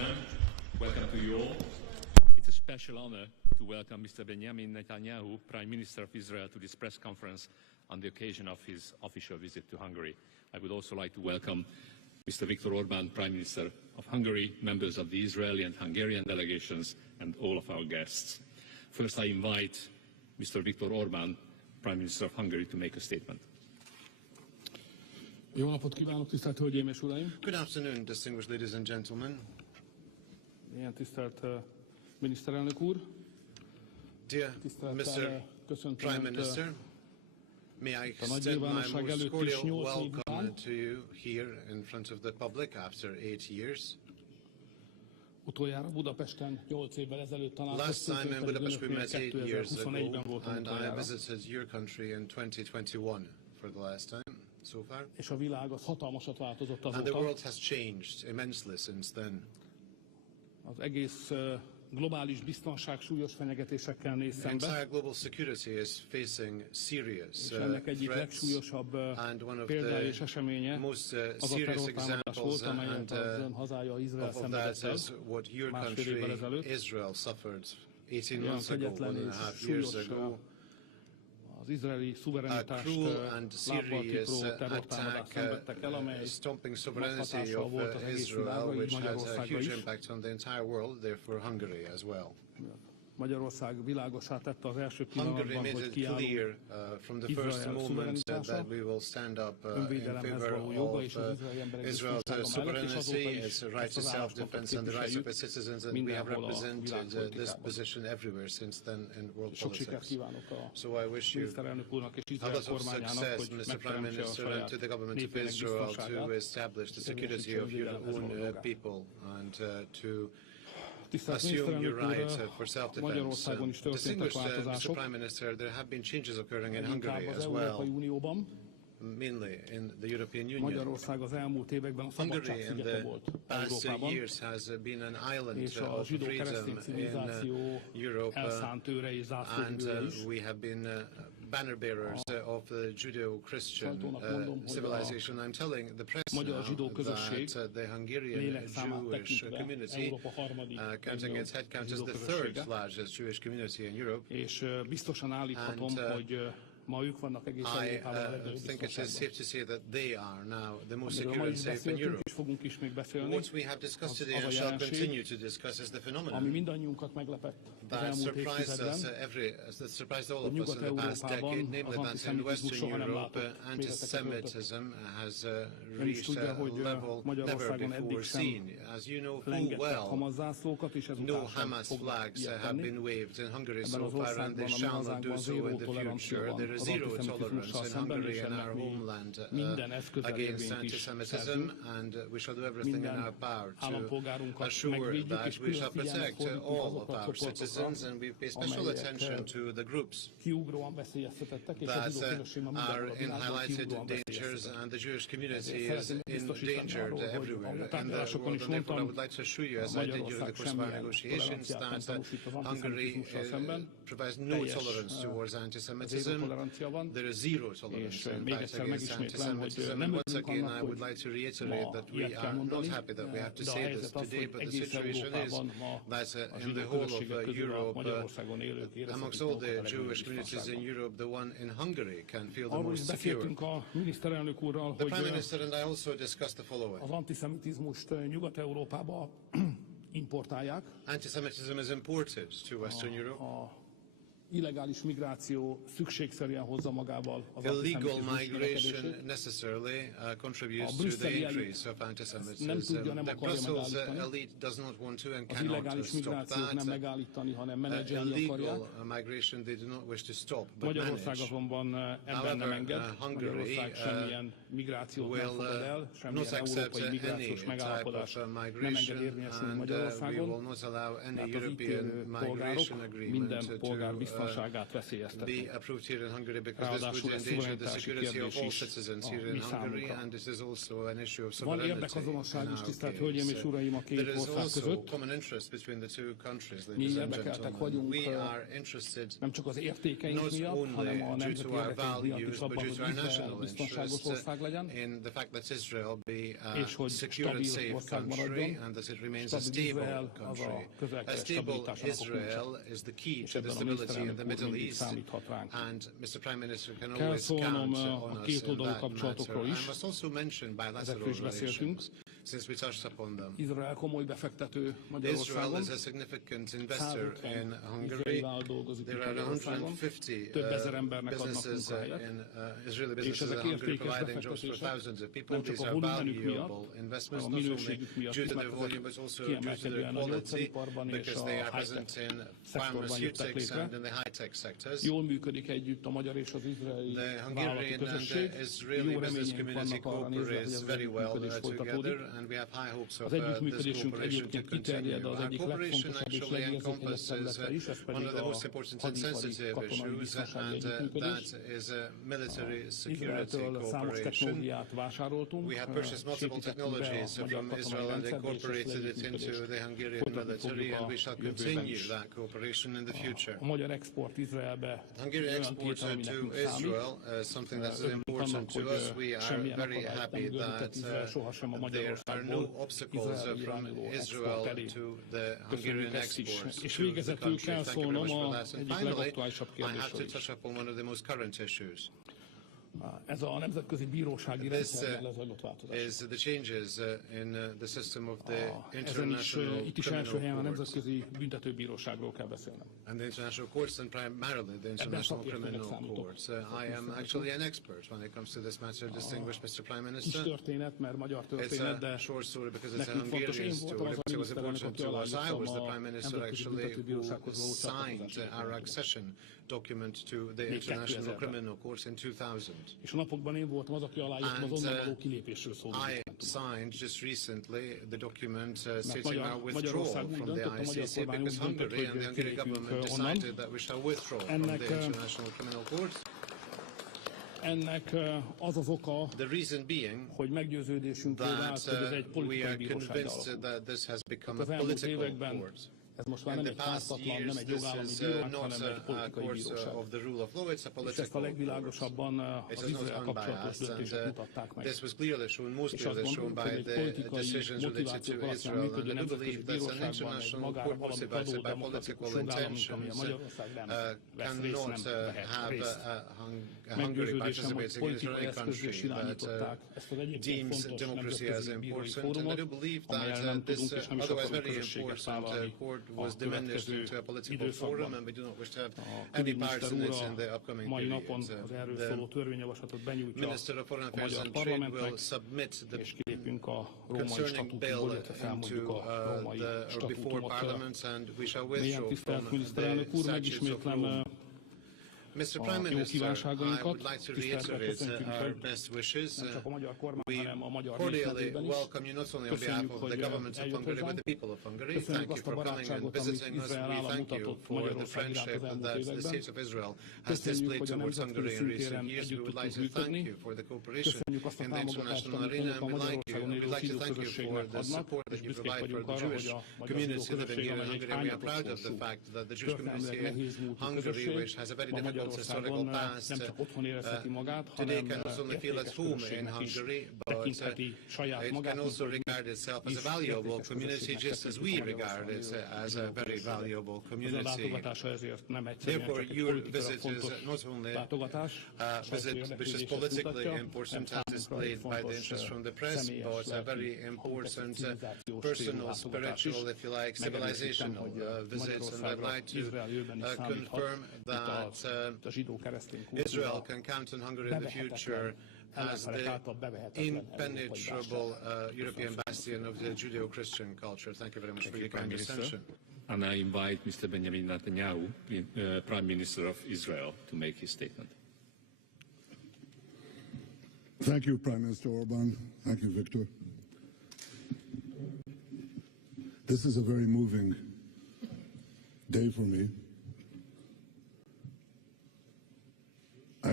Gentlemen, welcome to you all. It's a special honor to welcome Mr. Benjamin Netanyahu, Prime Minister of Israel, to this press conference on the occasion of his official visit to Hungary. I would also like to welcome Mr. Viktor Orban, Prime Minister of Hungary, members of the Israeli and Hungarian delegations, and all of our guests. First, I invite Mr. Viktor Orban, Prime Minister of Hungary, to make a statement. Jó napot kívánok, tisztelt Hölgyeim és Uraim! Good afternoon, distinguished ladies and gentlemen. Ilyen tisztelt miniszterelnök úr! Dear Mr. Prime Minister, may I extend my most cordial welcome to you here in front of the public after 8 years. Utoljára Budapesten 8 évvel ezelőtt találkoztunk. Last time in Budapest we met 8 years ago, and I visited your country in 2021 for the last time so far. És a világ az hatalmasat változott azóta. And the world has changed immensely since then. Az egész globális biztonság súlyos fenyegetésekkel néz szembe. The entire global security is facing serious és ennek egyik legsúlyosabb példája és eseménye az a terrortámadás volt, amelyet az ön hazája Izrael szenvedett el másfél évvel ezelőtt. Olyan kegyetlen és súlyos az izraeli szuverenitást lábbal tipró terrortámadást szenvedtek el, amely nagy hatással volt az egész világra, így Magyarországra is. Magyarország világossá tette az első pillanatban, hogy kiállunk Izrael szuverenitása, önvédelemhez való joga és az izraeli emberek biztonsága mellett, és azóta is ezt az álláspontot képviseljük mindenhol a világpolitikában. Sok sikert kívánok a miniszterelnök úrnak és Izrael kormányának, hogy megteremtse a saját népének biztonságát, és assume your right for self-defense. Distinguished Mr. Prime Minister, there have been changes occurring in Hungary as well, mainly in the European Union. Hungary in the past years has been an island of freedom in Europe, and we have been banner bearers of the Judeo-Christian civilization. I'm telling the press now that the Hungarian Jewish community, counting its head count, is the third largest Jewish community in Europe. I think it is safe to say that they are now the most secure and safe in Europe. What we have discussed today and shall continue to discuss is the phenomenon that surprised all of us in the past decade, namely that in Western Europe anti-Semitism has reached a level never before seen. As you know full well, no Hamas flags have been waved in Hungary so far, and they shall not do so in the future. There is zero tolerance in Hungary and our homeland against anti-Semitism, and we shall do everything in our power to assure that we shall protect all of our citizens, and we pay special attention to the groups that are in highlighted dangers, and the Jewish community is endangered everywhere in the world. And therefore I would like to assure you, as I did during the course of our negotiations, that Hungary provides no tolerance towards anti-Semitism. There is zero tolerance, in fact, against anti-Semitism. And once again, I would like to reiterate that we are not happy that we have to say this today, but the situation is that in the whole of Europe, amongst all the Jewish communities in Europe, the one in Hungary can feel the most secure. The Prime Minister and I also discussed the following. Anti-Semitism is imported to Western Europe. Illegális migráció szükségszerűen hozza magával az illegal migration necessarily contributes to the increase of antisemitism. The Brussels elite does not want to and cannot stop that. Illegal migration they do not wish to stop but manage. However, Hungary will not accept any type of migration, and we will not allow any European migration agreement to be approved here in Hungary because this would endanger the security of all citizens here in Hungary, and this is also an issue of sovereignty in our case. There is also common interest between the two countries, ladies and gentlemen. We are interested not only due to our values, but due to our national interests in the fact that Israel be a secure and safe country and that it remains a stable country. A stable Israel is the key to the stability in the Middle East, and Mr. Prime Minister can always count on us in that matter. I must also mention bilateral relations, since we touched upon them. Israel is a significant investor in Hungary. There are 150 businesses Israeli businesses in Hungary providing jobs for thousands of people. These are valuable investments, not only due to their volume, but also due to their quality, because they are present in pharmaceutics and in the high-tech sectors. The Hungarian and Israeli business community cooperates very well together, and we have high hopes of this cooperation to continue. Our cooperation actually encompasses one of the most important and sensitive issues, and that is military security cooperation. We have purchased multiple technologies from Israel and incorporated it into the Hungarian military, and we shall continue that cooperation in the future. Hungarian export to Israel is something that is important to us. We are very happy that there are no obstacles from Israel to the Hungarian exports to the country. Thank you very much for that. And finally, I have to touch upon one of the most current issues. Ez a nemzetközi bírósági rendszerben lezajlott változás. Is the changes in the system of the international itt is első helyen a nemzetközi büntetőbíróságról kell beszélnem. And the international courts, and primarily the international criminal courts. I am actually an expert when it comes to this matter, distinguished Mr. Prime Minister. Kis történet, mert magyar történet, de it's a short story because it's a Hungarian story. It was important to us. I was the Prime Minister actually who signed our accession document to the International Criminal Court in 2000. És a napokban én voltam az, aki aláírtam az onnan való kilépésről szóló dokumentumot. I signed just recently the document stating our withdrawal from the ICC because Hungary and the Hungarian government decided that we shall withdraw from the International Criminal Court. Ennek az az oka, hogy meggyőződésünkről vált, hogy ez egy politikai bírósággá alakult. Az elmúlt években ez most már nem egy pártatlan, nem egy jogállami bíróság, hanem egy politikai bíróság. És ezt a legvilágosabban az Izrael kapcsolatos döntések mutatták meg. És azt gondolom, hogy egy politikai motivációk alapján működő nemzetközi bíróságban egy magára valamit adó demokratikus jogállam, mint ami a Magyarország nem vesz részt, nem vehet részt. Meggyőződésem, hogy politikai eszközös irányították ezt az egyébként fontos nemzetközi bírói fórumot, amelyen nem tudunk és nem is akarunk közösséget vállalni was diminished into a political forum, and we do not wish to have any parts in it in the upcoming periods. The Minister of Foreign Affairs and Trade will submit the concerning bill into before Parliament, and we shall withdraw from the statutes of rule. Mr. Prime Minister, I would like to reiterate our best wishes. We cordially welcome you not only on behalf of the government of Hungary, but the people of Hungary. Thank you for coming and visiting us. We thank you for the friendship that the state of Israel has displayed towards Hungary in recent years. We would like to thank you for the cooperation in the international arena, and we'd like to thank you for the support that you provide for the Jewish community living here in Hungary. We are proud of the fact that the Jewish community in Hungary, which has a very difficult historical past, today can not only feel at home in Hungary, but it can also regard itself as a valuable community, just as we regard it as a very valuable community. Therefore, your visit is not only a visit which is politically important as displayed by the interest from the press, but a very important personal, spiritual, if you like, civilizational visit. And I'd like to confirm that Israel can count on Hungary in the future as the impenetrable European bastion of the Judeo-Christian culture. Thank you very much for your kind attention. And I invite Mr. Benjamin Netanyahu, Prime Minister of Israel, to make his statement. Thank you, Prime Minister Orban. Thank you, Viktor. This is a very moving day for me.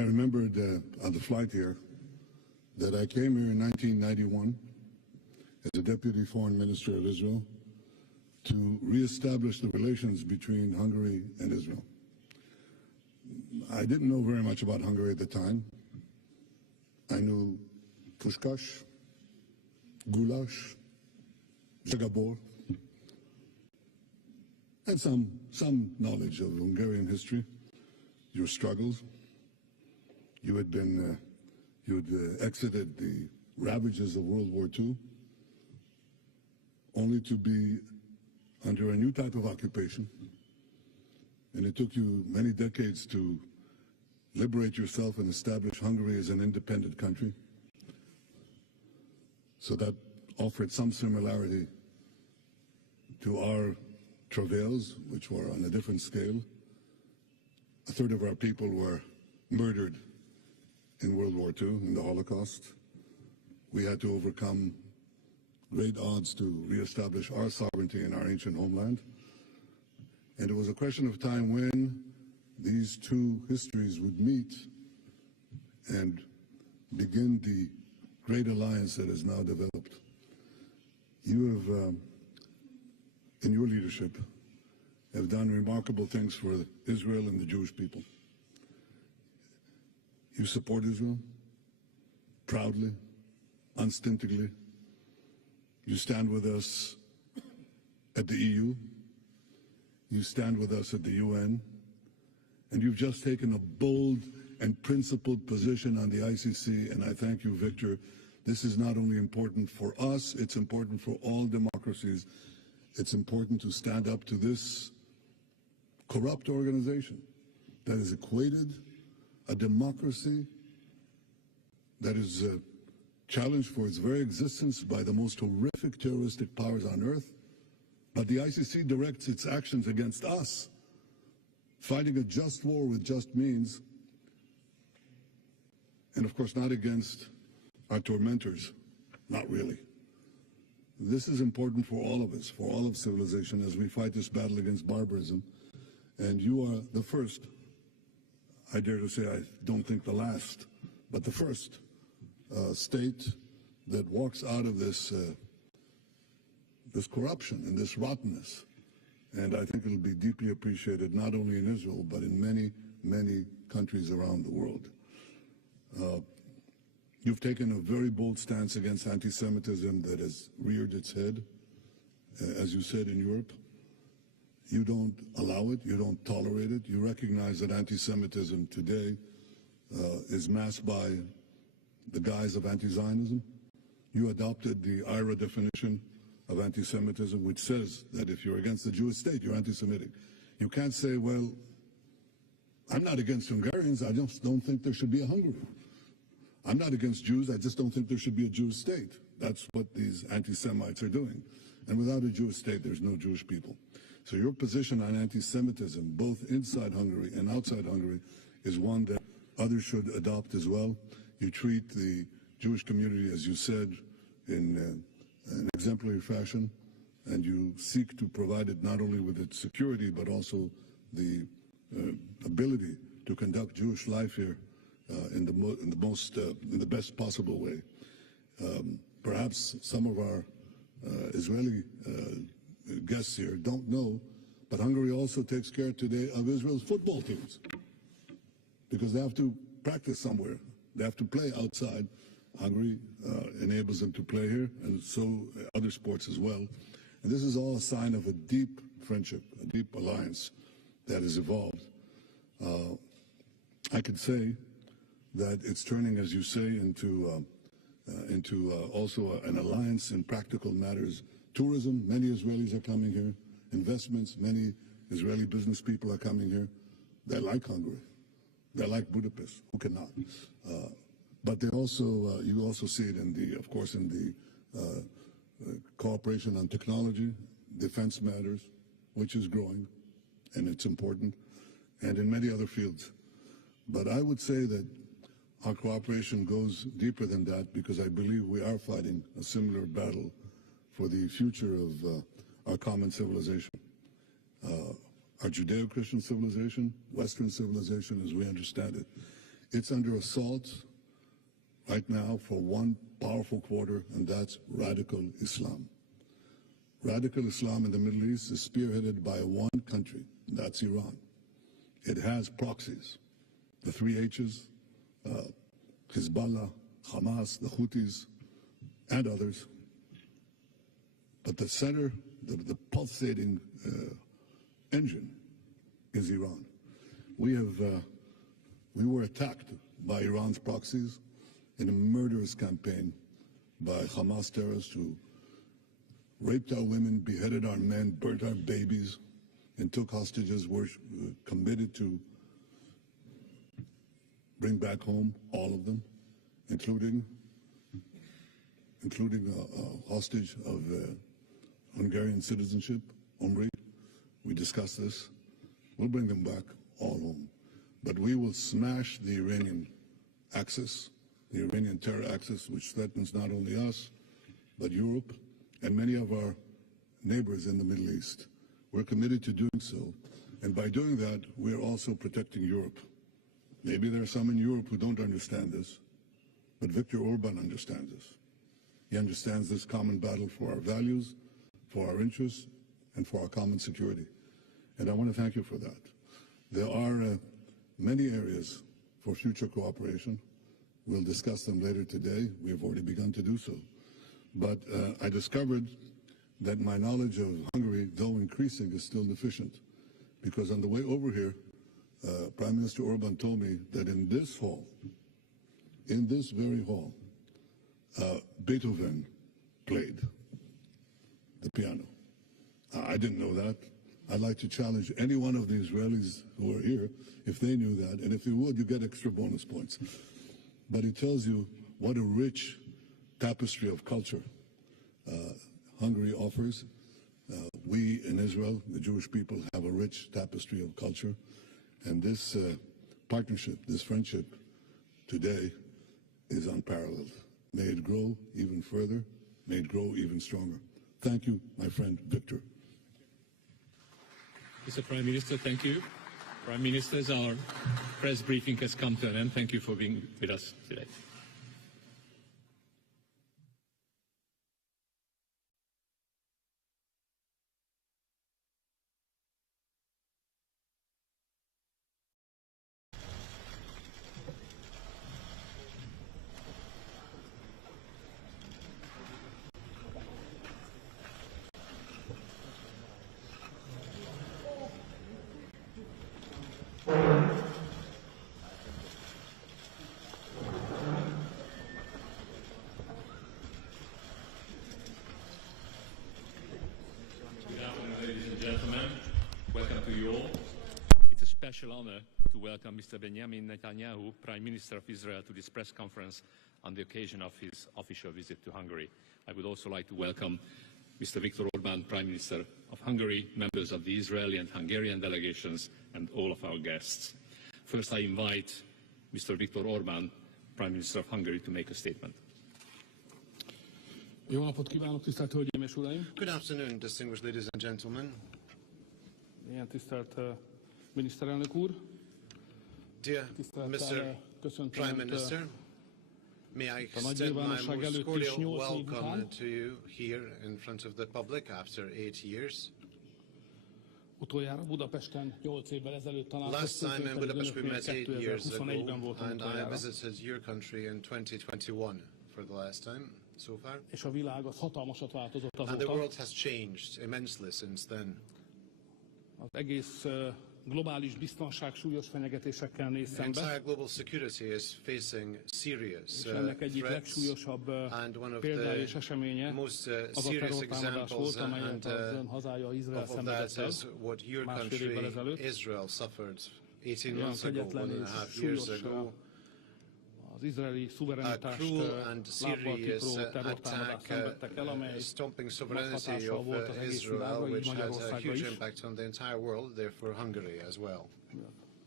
remembered on the flight here that I came here in 1991 as a Deputy Foreign Minister of Israel to reestablish the relations between Hungary and Israel. I didn't know very much about Hungary at the time. I knew Puskás, Goulash, Zagabor, and some knowledge of Hungarian history, your struggles. You had exited the ravages of World War II, only to be under a new type of occupation. And it took you many decades to liberate yourself and establish Hungary as an independent country. So that offered some similarity to our travails, which were on a different scale. A third of our people were murdered in World War II, in the Holocaust. We had to overcome great odds to reestablish our sovereignty in our ancient homeland. And it was a question of time when these two histories would meet and begin the great alliance that is now developed. You have, in your leadership, have done remarkable things for Israel and the Jewish people. You support Israel proudly, unstintedly. You stand with us at the EU. You stand with us at the UN. And you've just taken a bold and principled position on the ICC, and I thank you, Viktor. This is not only important for us, it's important for all democracies. It's important to stand up to this corrupt organization that has equated a democracy that is challenged for its very existence by the most horrific terroristic powers on earth. But the ICC directs its actions against us. Fighting a just war with just means, and of course not against our tormentors, not really. This is important for all of us, for all of civilization, as we fight this battle against barbarism. And you are the first, I dare to say, I don't think the last, but the first state that walks out of this this corruption and this rottenness. And I think it'll be deeply appreciated not only in Israel, but in many, many countries around the world. You've taken a very bold stance against anti-Semitism that has reared its head, as you said, in Europe. You don't allow it, you don't tolerate it. You recognize that anti-Semitism today is masked by the guise of anti-Zionism. You adopted the IRA definition of anti-Semitism, which says that if you're against the Jewish state, you're anti-Semitic. You can't say, well, I'm not against Hungarians, I just don't think there should be a Hungary. I'm not against Jews, I just don't think there should be a Jewish state. That's what these anti-Semites are doing. And without a Jewish state, there's no Jewish people. So your position on anti-Semitism, both inside Hungary and outside Hungary, is one that others should adopt as well. You treat the Jewish community, as you said, in an exemplary fashion, and you seek to provide it not only with its security, but also the ability to conduct Jewish life here in the best possible way. Perhaps some of our Israeli guests here don't know, but Hungary also takes care today of Israel's football teams because they have to practice somewhere. They have to play outside. Hungary enables them to play here, and so other sports as well. And this is all a sign of a deep friendship, a deep alliance that has evolved. I could say that it's turning, as you say, into also an alliance in practical matters. Tourism, many Israelis are coming here. Investments, many Israeli business people are coming here. They like Hungary. They like Budapest. Who cannot? But they also, you also see it in the, of course, in the cooperation on technology, defense matters, which is growing, and it's important, and in many other fields. But I would say that our cooperation goes deeper than that because I believe we are fighting a similar battle for the future of our common civilization. Our Judeo-Christian civilization, Western civilization as we understand it, It's under assault right now for one powerful quarter, and that's radical Islam. Radical Islam in the Middle East is spearheaded by one country, that's Iran. It has proxies, the three H's, Hezbollah, Hamas, the Houthis, and others. But the center, the pulsating engine is Iran. We were attacked by Iran's proxies in a murderous campaign by Hamas terrorists who raped our women, beheaded our men, burnt our babies, and took hostages. Were committed to bring back home all of them, including a hostage of Hungarian citizenship, Hungary. We discussed this. We'll bring them back all home. But we will smash the Iranian axis, the Iranian terror axis, which threatens not only us, but Europe and many of our neighbors in the Middle East. We're committed to doing so. And by doing that, we're also protecting Europe. Maybe there are some in Europe who don't understand this, but Viktor Orban understands this. He understands this common battle for our values, for our interests, and for our common security. And I want to thank you for that. There are many areas for future cooperation. We'll discuss them later today. We have already begun to do so. But I discovered that my knowledge of Hungary, though increasing, is still deficient. Because on the way over here, Prime Minister Orban told me that in this hall, in this very hall, Beethoven played the piano. I didn't know that. I'd like to challenge any one of the Israelis who are here, if they knew that, and if they would, you get extra bonus points. But it tells you what a rich tapestry of culture Hungary offers. We in Israel, the Jewish people, have a rich tapestry of culture, and this partnership, this friendship today is unparalleled. May it grow even further, may it grow even stronger. Thank you, my friend Viktor. Mr. Prime Minister, thank you. Prime Ministers, our press briefing has come to an end. Thank you for being with us today. Special honor to welcome Mr. Benjamin Netanyahu, Prime Minister of Israel, to this press conference on the occasion of his official visit to Hungary. I would also like to welcome Mr. Viktor Orban, Prime Minister of Hungary, members of the Israeli and Hungarian delegations, and all of our guests. First, I invite Mr. Viktor Orban, Prime Minister of Hungary, to make a statement. Jó napot kívánok, tisztelt Hölgyeim és Uraim! Good afternoon, distinguished ladies and gentlemen. Ilyen tisztelt miniszterelnök úr! Dear Mr. Prime Minister, may I extend my most cordial welcome to you here in front of the public after 8 years. Utoljára Budapesten 8 évvel ezelőtt Last time in Budapest we met 8 years ago, 2021-ben voltam and I utoljára. visited your country in 2021 for the last time so far. És a világ az hatalmasat változott azóta. And the world has changed immensely since then. Az egész globális biztonság súlyos fenyegetésekkel néz szembe. The entire global security is facing serious És ennek egyik legszúlyosabb példája és eseménye az a terrortámadás volt, amelyet az ön hazája Izrael szenvedett el másfél évvel ezelőtt. Olyan kegyetlenül súlyos az izraeli szuverenitást lábbal tipró terrortámadást szenvedtek el, amely nagy hatással volt az egész világra, így Magyarországra is.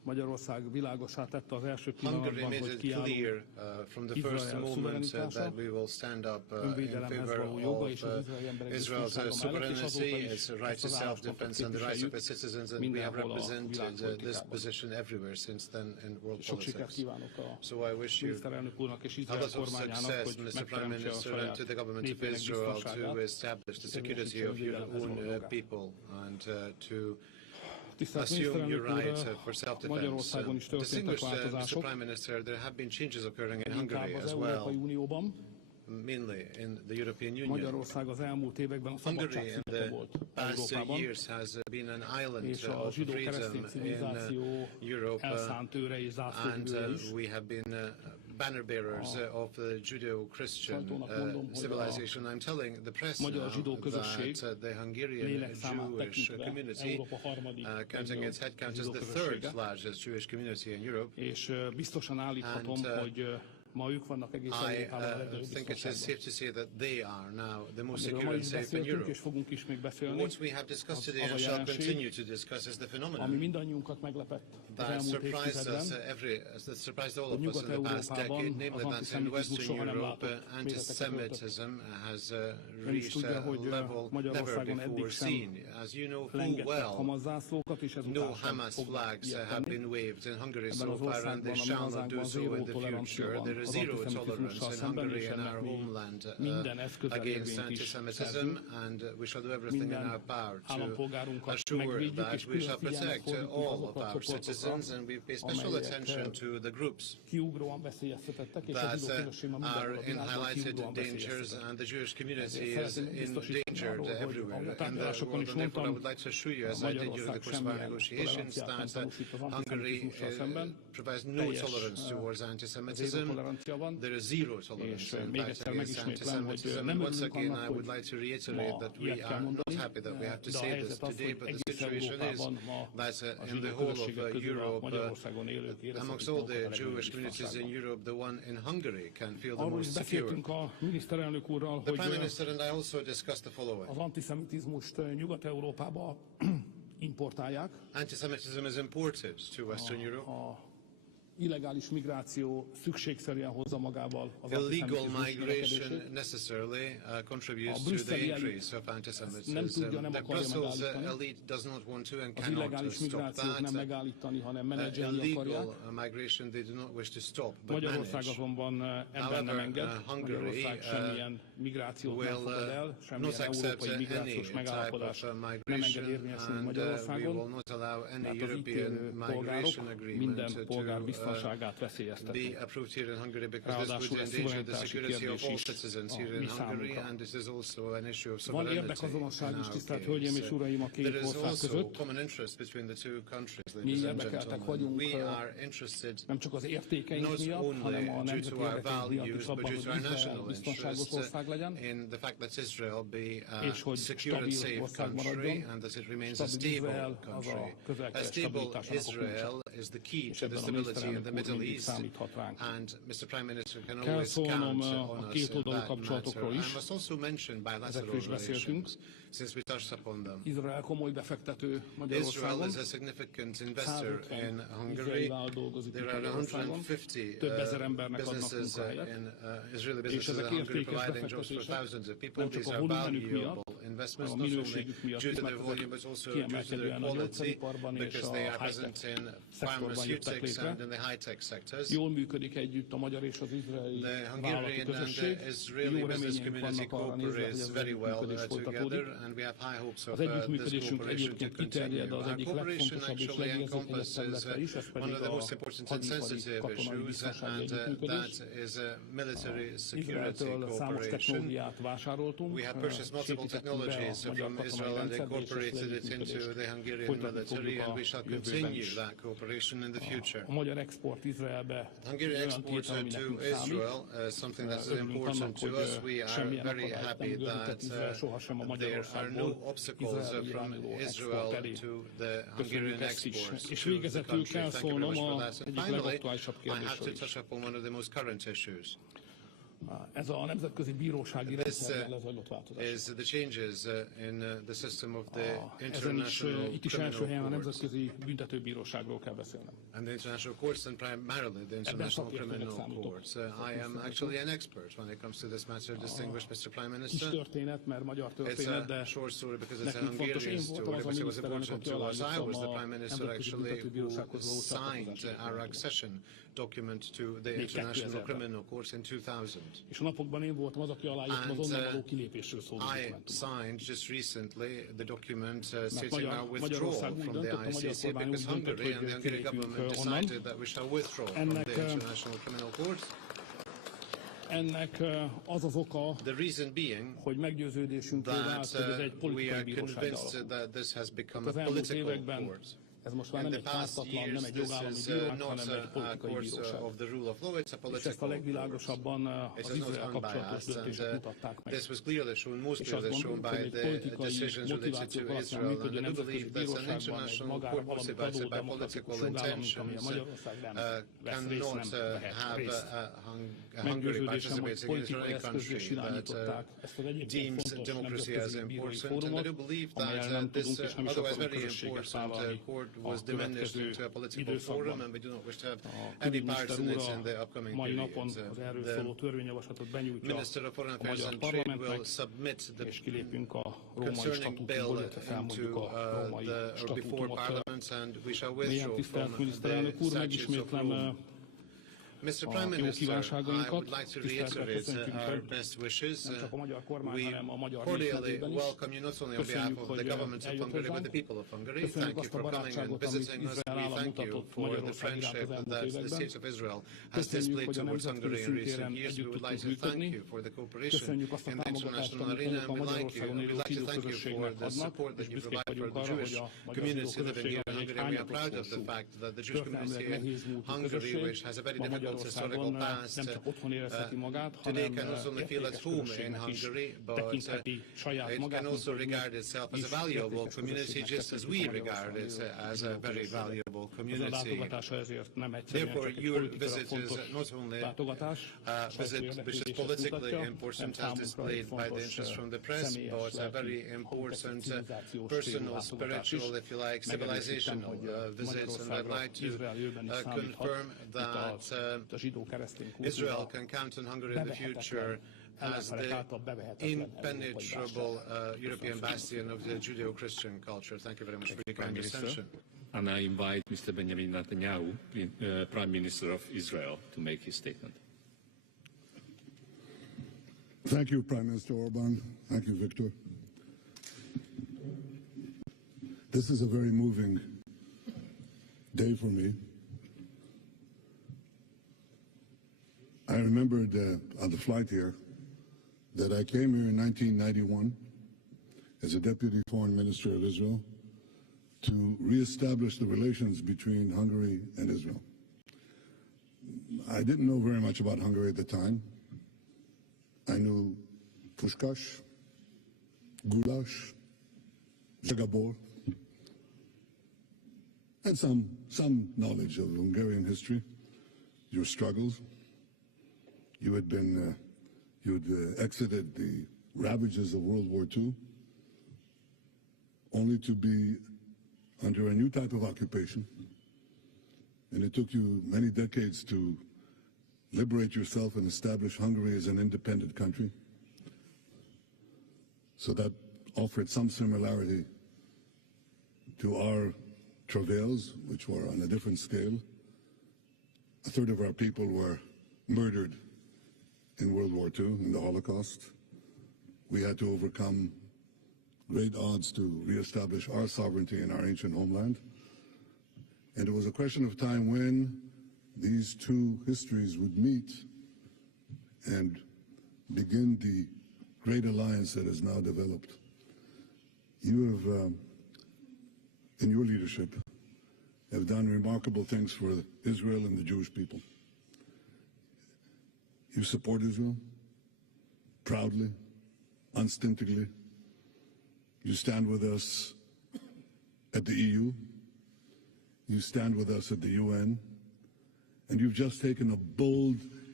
Magyarország világossá tette az első Hungary pillanatban, made hogy it kiállunk clear from the first moment that we will stand up in favor of Israel's sovereignty, its right to self-defense and the rights of its citizens, and we have represented this position everywhere since then in world politics. So I wish you a lot of success, Mr. Prime Minister, and to the government of Israel to establish the security of your own people and to assume your right for self-defense. Distinguished Mr. Prime Minister, there have been changes occurring in Hungary as well, mainly in the European Union. Hungary in the past years has been an island of freedom in Europe, and we have been banner bearers of the Judeo-Christian civilization. I'm telling the press now that the Hungarian Jewish community, counting its headcount, is the third largest Jewish community in Europe. I think it is safe to say that they are now the most secure and safe in Europe. What we have discussed today and shall continue to discuss is the phenomenon that surprised us that surprised all of us in the past decade, namely that in Western Europe, anti-Semitism has reached a level never before seen. As you know full well, no Hamas flags have been waved in Hungary so far, and they shall not do so in the future. There is zero tolerance in Hungary and our homeland against anti-Semitism, and we shall do everything in our power to assure that we shall protect all of our citizens, and we pay special attention to the groups that are in highlighted dangers, and the Jewish community is endangered everywhere in the world. And therefore, I would like to assure you, as I did during the course of our negotiations, that Hungary provides no tolerance towards anti-Semitism. There is zero tolerance, in fact, against anti-Semitism. And once again, I would like to reiterate that we are not happy that we have to say this today, but the situation is that in the whole of Europe, amongst all the Jewish communities in Europe, the one in Hungary can feel the most secure. The Prime Minister and I also discussed the following. Anti-Semitism is imported to Western Europe. Illegális migráció szükségszerűen hozza magával az illegal migration necessarily contributes to the increase of antisemitism. The Brussels elite does not want to and cannot stop that. Illegal migration they do not wish to stop but manage. However, Hungary will not accept any type of migration, and we will not allow any European migration agreement to be approved here in Hungary, because this would endanger the security of all citizens here in Hungary, and this is also an issue of sovereignty in our case. There is also common interest between the two countries, ladies and gentlemen. We are interested not only due to our values, but due to our national interests in the fact that Israel be a secure and safe country, and that it remains a stable country. A stable Israel is the key to the stability in the Middle East, and Mr. Prime Minister can always count on us in that matter. I must also mention bilateral relations, since we touched upon them. Israel is a significant investor in Hungary. There are 150 businesses in Israeli businesses in Hungary providing jobs for thousands of people. These are valuable investments, not only due to their volume, but also due to their quality, because they are present in pharmaceutics and in the high-tech sectors. The Hungarian and the Israeli business community cooperates very well together, and we have high hopes of this cooperation to continue. Our cooperation actually encompasses one of the most important and sensitive issues, and that is military security cooperation. We have purchased multiple technologies from Israel and incorporated it into the Hungarian military, and we shall continue that cooperation in the future. Hungarian export to Israel is something that is important to us. We are very happy that there are no obstacles from Israel to the Hungarian exports to the country. Thank you very much for that. And finally, I have to touch upon one of the most current issues. The Israeli-Palestinian conflict. Israel has been a significant investor in Hungary. There are 150 businesses in Israeli businesses in Hungary providing jobs for thousands of people. These are valuable investments, not only due to our values, but due to our presence in pharmaceutics and in the high-tech sectors. Ez a nemzetközi bírósági rendszerben lezajlott változás. Is the changes in the system of the itt is első helyen a nemzetközi büntetőbíróságról kell beszélnem. And the international courts, and primarily the international criminal courts. I am actually an expert when it comes to this matter, distinguished Mr. Prime Minister. Kis történet, mert magyar történet, de it's a short story because it's a Hungarian story, because it was important to us. I was the Prime Minister actually who signed our accession document to the International Criminal Court in 2000. És a napokban én voltam az, aki aláírta az onnan való kilépésről szóló dokumentumot. I signed just recently the document stating our withdrawal from the ICC, because Hungary and the Hungarian government decided that we shall withdraw from the International Criminal Court. Ennek az az oka, hogy meggyőződésünkre vált, hogy ez egy politikai bíróság alakul. Az elmúlt években ez most már nem egy pártatlan, nem egy jogállami bíróság, hanem egy politikai bíróság. És ezt a legvilágosabban az Izrael kapcsolatos döntések mutatták meg. És azt gondolom, hogy egy politikai motivációk alapján működő nemzetközi bíróságban egy magára valamit adó demokratikus jogállami, ami a Magyarország nem vesz részt, nem vehet részt. Meggyőződésem, hogy politikai eszközös irányították ezt az egyébként fontos nemzetközi bírói fórumot, amelyel nem tudunk és nem is akarunk közösséget vállalni a következő időszakban. A külügyminiszter úr a mai napon az erről szóló törvényjavaslatot benyújtja a magyar parlamentnek, és kilépünk a római statútumból, illetve felmondjuk a római statútumot. Mélyen tisztelt miniszterelnök úr, megismétlem Mr. Prime Minister, I would like to reiterate our best wishes. We cordially welcome you not only on behalf of the government of Hungary, but the people of Hungary. Thank you for coming and visiting us. We thank you for the friendship that the state of Israel has displayed towards Hungary in recent years. We would like to thank you for the cooperation in the international arena, and we'd like to thank you for the support that you provide for the Jewish community living here in Hungary. We are proud of the fact that the Jewish community in Hungary, which has a very difficult historical past, today can not only feel at home in Hungary, but it can also regard itself as a valuable community, just as we regard it as a very valuable community. Therefore, your visit is not only a visit which is politically important as displayed by the interest from the press, but a very important personal, spiritual, if you like, civilizational visit. And I'd like to confirm that Israel can count on Hungary in the future as the impenetrable European bastion of the Judeo-Christian culture. Thank you very much for your kind attention. And I invite Mr. Benjamin Netanyahu, Prime Minister of Israel, to make his statement. Thank you, Prime Minister Orban. Thank you, Viktor. This is a very moving day for me. I remembered on the flight here that I came here in 1991 as a Deputy Foreign Minister of Israel to reestablish the relations between Hungary and Israel. I didn't know very much about Hungary at the time. I knew Puskás, Guláš, Zsegabor, and some knowledge of Hungarian history, your struggles. You had exited the ravages of World War II, only to be under a new type of occupation. And it took you many decades to liberate yourself and establish Hungary as an independent country. So that offered some similarity to our travails, which were on a different scale. A third of our people were murdered in World War II, in the Holocaust. We had to overcome great odds to reestablish our sovereignty in our ancient homeland. And it was a question of time when these two histories would meet and begin the great alliance that has now developed. You have, in your leadership, have done remarkable things for Israel and the Jewish people. You support Israel proudly, unstintedly. You stand with us at the EU. You stand with us at the UN. And you've just taken a bold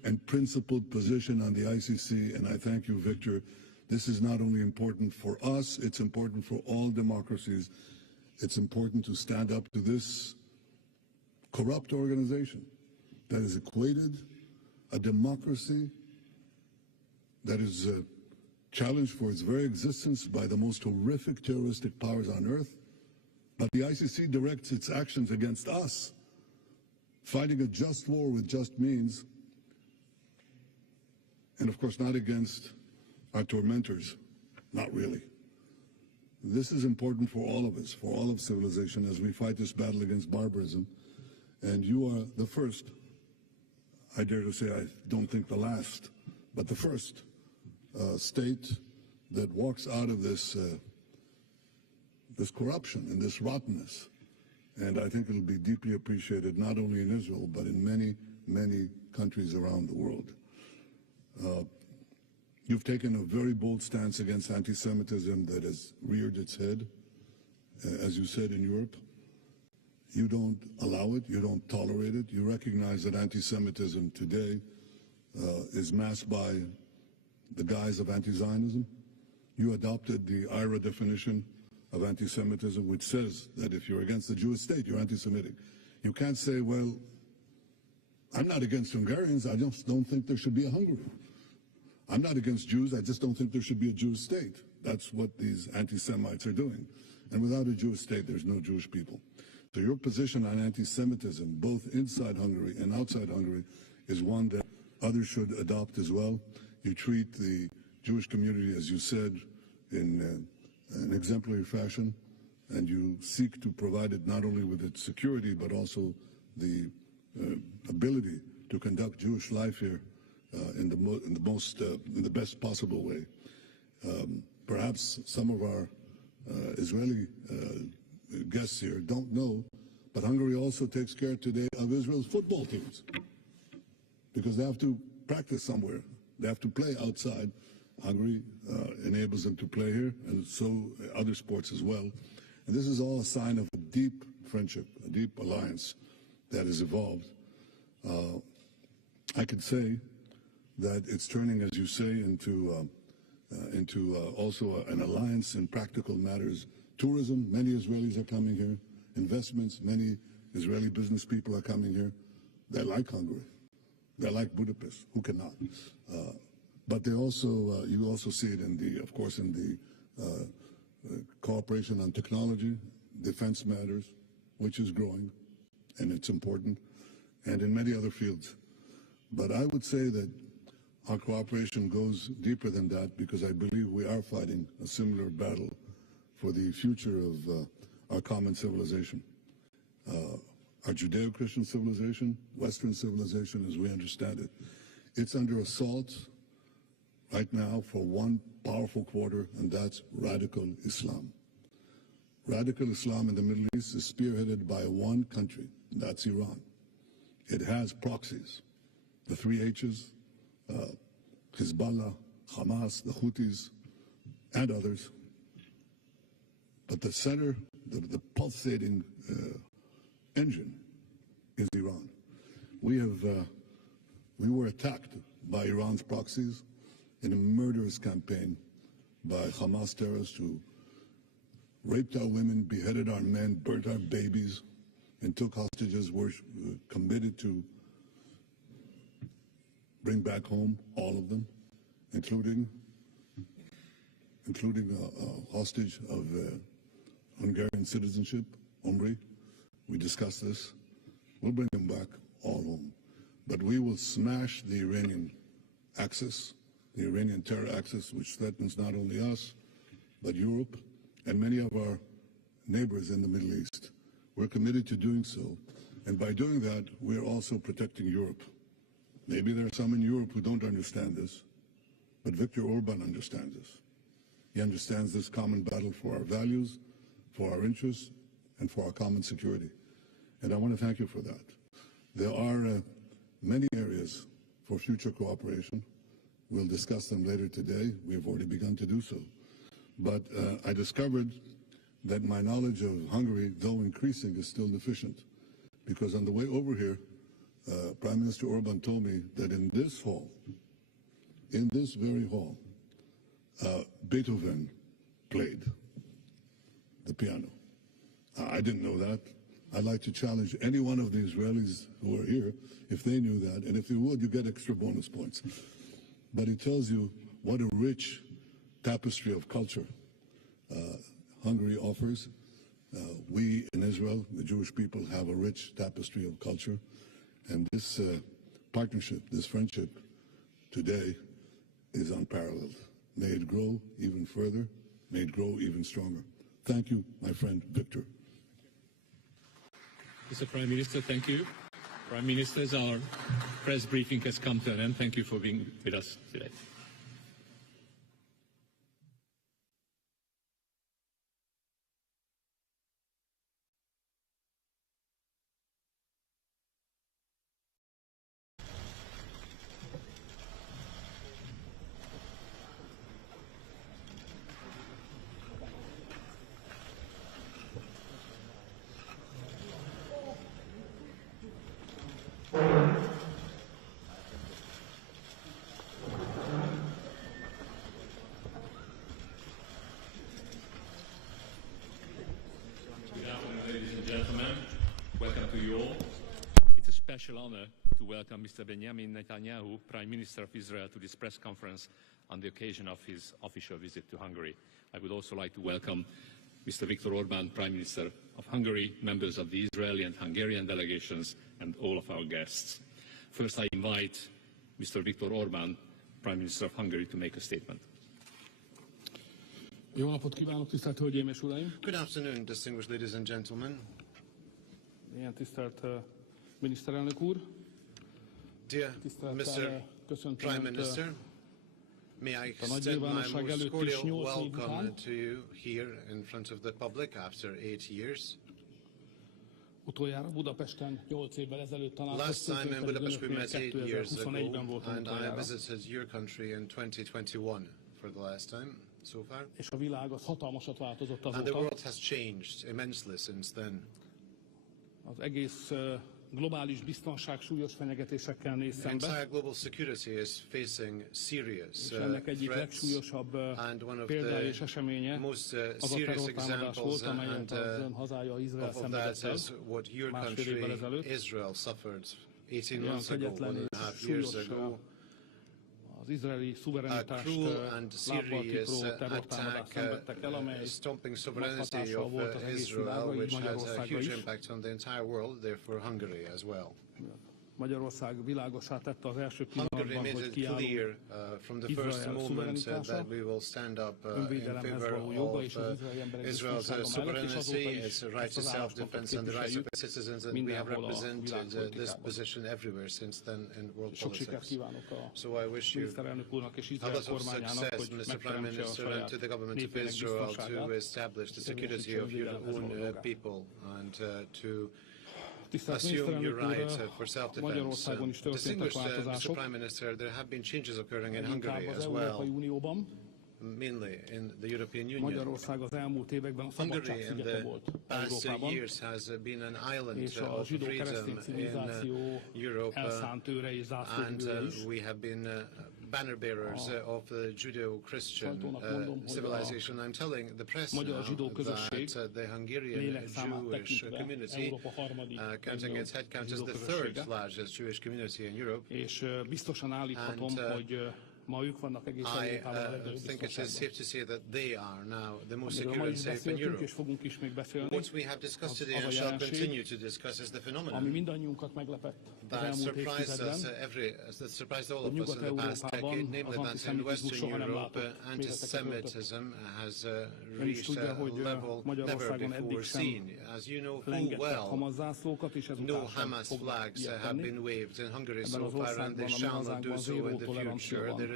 and principled position on the ICC, and I thank you, Viktor. This is not only important for us, it's important for all democracies. It's important to stand up to this corrupt organization that has equated a democracy that is challenged for its very existence by the most horrific terroristic powers on earth. But the ICC directs its actions against us, fighting a just war with just means, and of course not against our tormentors, not really. This is important for all of us, for all of civilization, as we fight this battle against barbarism. And you are the first, I dare to say, I don't think the last, but the first state that walks out of this this corruption and this rottenness. And I think it'll be deeply appreciated not only in Israel, but in many, many countries around the world. You've taken a very bold stance against anti-Semitism that has reared its head, as you said, in Europe. You don't allow it, you don't tolerate it. You recognize that anti-Semitism today is masked by the guise of anti-Zionism. You adopted the IRA definition of anti-Semitism, which says that if you're against the Jewish state, you're anti-Semitic. You can't say, well, I'm not against Hungarians, I just don't think there should be a Hungary. I'm not against Jews, I just don't think there should be a Jewish state. That's what these anti-Semites are doing. And without a Jewish state, there's no Jewish people. So your position on anti-Semitism, both inside Hungary and outside Hungary, is one that others should adopt as well. You treat the Jewish community, as you said, in an exemplary fashion, and you seek to provide it not only with its security, but also the ability to conduct Jewish life here in the best possible way. Perhaps some of our Israeli guests here don't know, but Hungary also takes care today of Israel's football teams because they have to practice somewhere. They have to play outside. Hungary enables them to play here, and so other sports as well. And this is all a sign of a deep friendship, a deep alliance that has evolved. I could say that it's turning, as you say, into also an alliance in practical matters. Tourism, many Israelis are coming here. Investments, many Israeli business people are coming here. They like Hungary. They like Budapest. Who cannot? But they also, you also see it in the, of course, in the cooperation on technology, defense matters, which is growing, and it's important, and in many other fields. But I would say that our cooperation goes deeper than that because I believe we are fighting a similar battle for the future of our common civilization. Our Judeo-Christian civilization, Western civilization as we understand it, it's under assault right now for one powerful quarter, and that's radical Islam. Radical Islam in the Middle East is spearheaded by one country, and that's Iran. It has proxies, the three H's, Hezbollah, Hamas, the Houthis, and others. But the center, the pulsating engine is Iran. We were attacked by Iran's proxies in a murderous campaign by Hamas terrorists who raped our women, beheaded our men, burnt our babies, and took hostages. Were committed to bring back home all of them, including a hostage of Hungarian citizenship, Hungary. We discussed this. We'll bring them back all home. But we will smash the Iranian axis, the Iranian terror axis, which threatens not only us, but Europe and many of our neighbors in the Middle East. We're committed to doing so. And by doing that, we're also protecting Europe. Maybe there are some in Europe who don't understand this, but Viktor Orban understands this. He understands this common battle for our values, for our interests, and for our common security. And I want to thank you for that. There are many areas for future cooperation. We'll discuss them later today. We have already begun to do so. But I discovered that my knowledge of Hungary, though increasing, is still deficient. Because on the way over here, Prime Minister Orban told me that in this hall, in this very hall, Beethoven played the piano. I didn't know that. I'd like to challenge any one of the Israelis who are here, if they knew that, and if they would, you get extra bonus points. But it tells you what a rich tapestry of culture Hungary offers. We in Israel, the Jewish people, have a rich tapestry of culture, and this partnership, this friendship today is unparalleled. May it grow even further, may it grow even stronger. Thank you, my friend Viktor. Mr. Prime Minister, thank you. Prime Ministers, our press briefing has come to an end. Thank you for being with us today. Special honor to welcome Mr. Benjamin Netanyahu, Prime Minister of Israel, to this press conference on the occasion of his official visit to Hungary. I would also like to welcome Mr. Viktor Orban, Prime Minister of Hungary, members of the Israeli and Hungarian delegations, and all of our guests. First, I invite Mr. Viktor Orban, Prime Minister of Hungary, to make a statement. Jó napot kívánok, tisztelt Hölgyeim és Uraim! Good afternoon, distinguished ladies and gentlemen. Ilyen tisztelt miniszterelnök úr! Dear Mr. Prime Minister, may I extend my most cordial welcome to you here in front of the public after 8 years. Utoljára Budapesten 8 évvel ezelőtt Last time in Budapest we met 8 years ago, 2021-ben voltunk and I utoljára. visited your country in 2021 for the last time so far. És a világ az hatalmasat változott And the azóta. world has changed immensely since then. Az egész globális biztonság súlyos fenyegetésekkel néz The szembe. entire global security is facing serious És ennek egyik threats, legsúlyosabb and one of példája és the eseménye most az a serious terrortámadás volt, examples amelyet az ön hazája Izrael of that szenvedett el is what your másfél évvel country, ezelőtt. Israel, suffered 18 Olyan months ago, kegyetlen 1.5 és years súlyos ago. az izraeli A szuverenitást cruel and lábbal serious tipró terrortámadást attack szenvedtek el, amely stomping nagy sovereignty hatással of volt az egész Israel, világra, így which has a Magyarországra huge is. impact on the entire world, therefore Hungary as well. Magyarország világossá tette az első Hungary pillanatban, made hogy it kiállunk clear from the first Izrael moment szuverenitása, that we will stand up in önvédelemhez favor való joga of és az izraeli emberek Israel's biztonsága mellett, és azóta sovereignty, is its right to ezt az álláspontot self-defense and the rights of képviseljük its citizens, and we have mindenhol a represented this világpolitikában. position everywhere since then in world Sok sikert politics. kívánok a So I wish you miniszterelnök úrnak és a Izrael lot of kormányának, success, hogy Mr. Prime megteremtse a Minister, and saját to the government of népének Israel to biztonságát, establish the security of your own people and to Tisztelt assume your miniszterelnök right úr, for self-defense. Magyarországon is történtek Distinguished Mr. változások, Prime Minister, there have been changes occurring in Hungary inkább az as well, Európai Unióban. mainly in the European Union. Magyarország az elmúlt években a Hungary szabadság in szigete the volt past Európában, years has been an island és a of zsidó-keresztény freedom civilizáció in Europe, elszánt őre és and zászlóvivője is. we have been banner bearers of the Judeo-Christian sajtónak mondom, hogy civilization. I'm telling the press now magyar zsidó közösség that the Hungarian lélekszámát Jewish tekintve community, Európa harmadik counting its headcount, is the third largest Jewish community in Europe. és biztosan állíthatom, And, hogy ma ők vannak egész Európában a legnagyobb think it is safe biztonságban. to say that they are now the most Amiről secure ma and is safe in beszéltünk, Europe. és fogunk is még beszélni, What we have discussed today az and a shall jelenség, continue to discuss is the ami phenomenon mindannyiunkat meglepett az that elmúlt surprised us évtizedben, that surprised all hogy of us in the past Nyugat-Európában decade, namely az that in antiszemitizmus Western soha nem Europe látott méreteket öltött. anti-Semitism has Ön is reached tudja, a hogy level never Magyarországon before eddig sem seen. As you know full lengettek well, Hamas zászlókat, és no ezután sem Hamas fognak flags ilyet have tenni. been waved in Hungary Ebben so az far, and they országban, a mi shall not do hazánkban so in zéró the tolerancia future. van There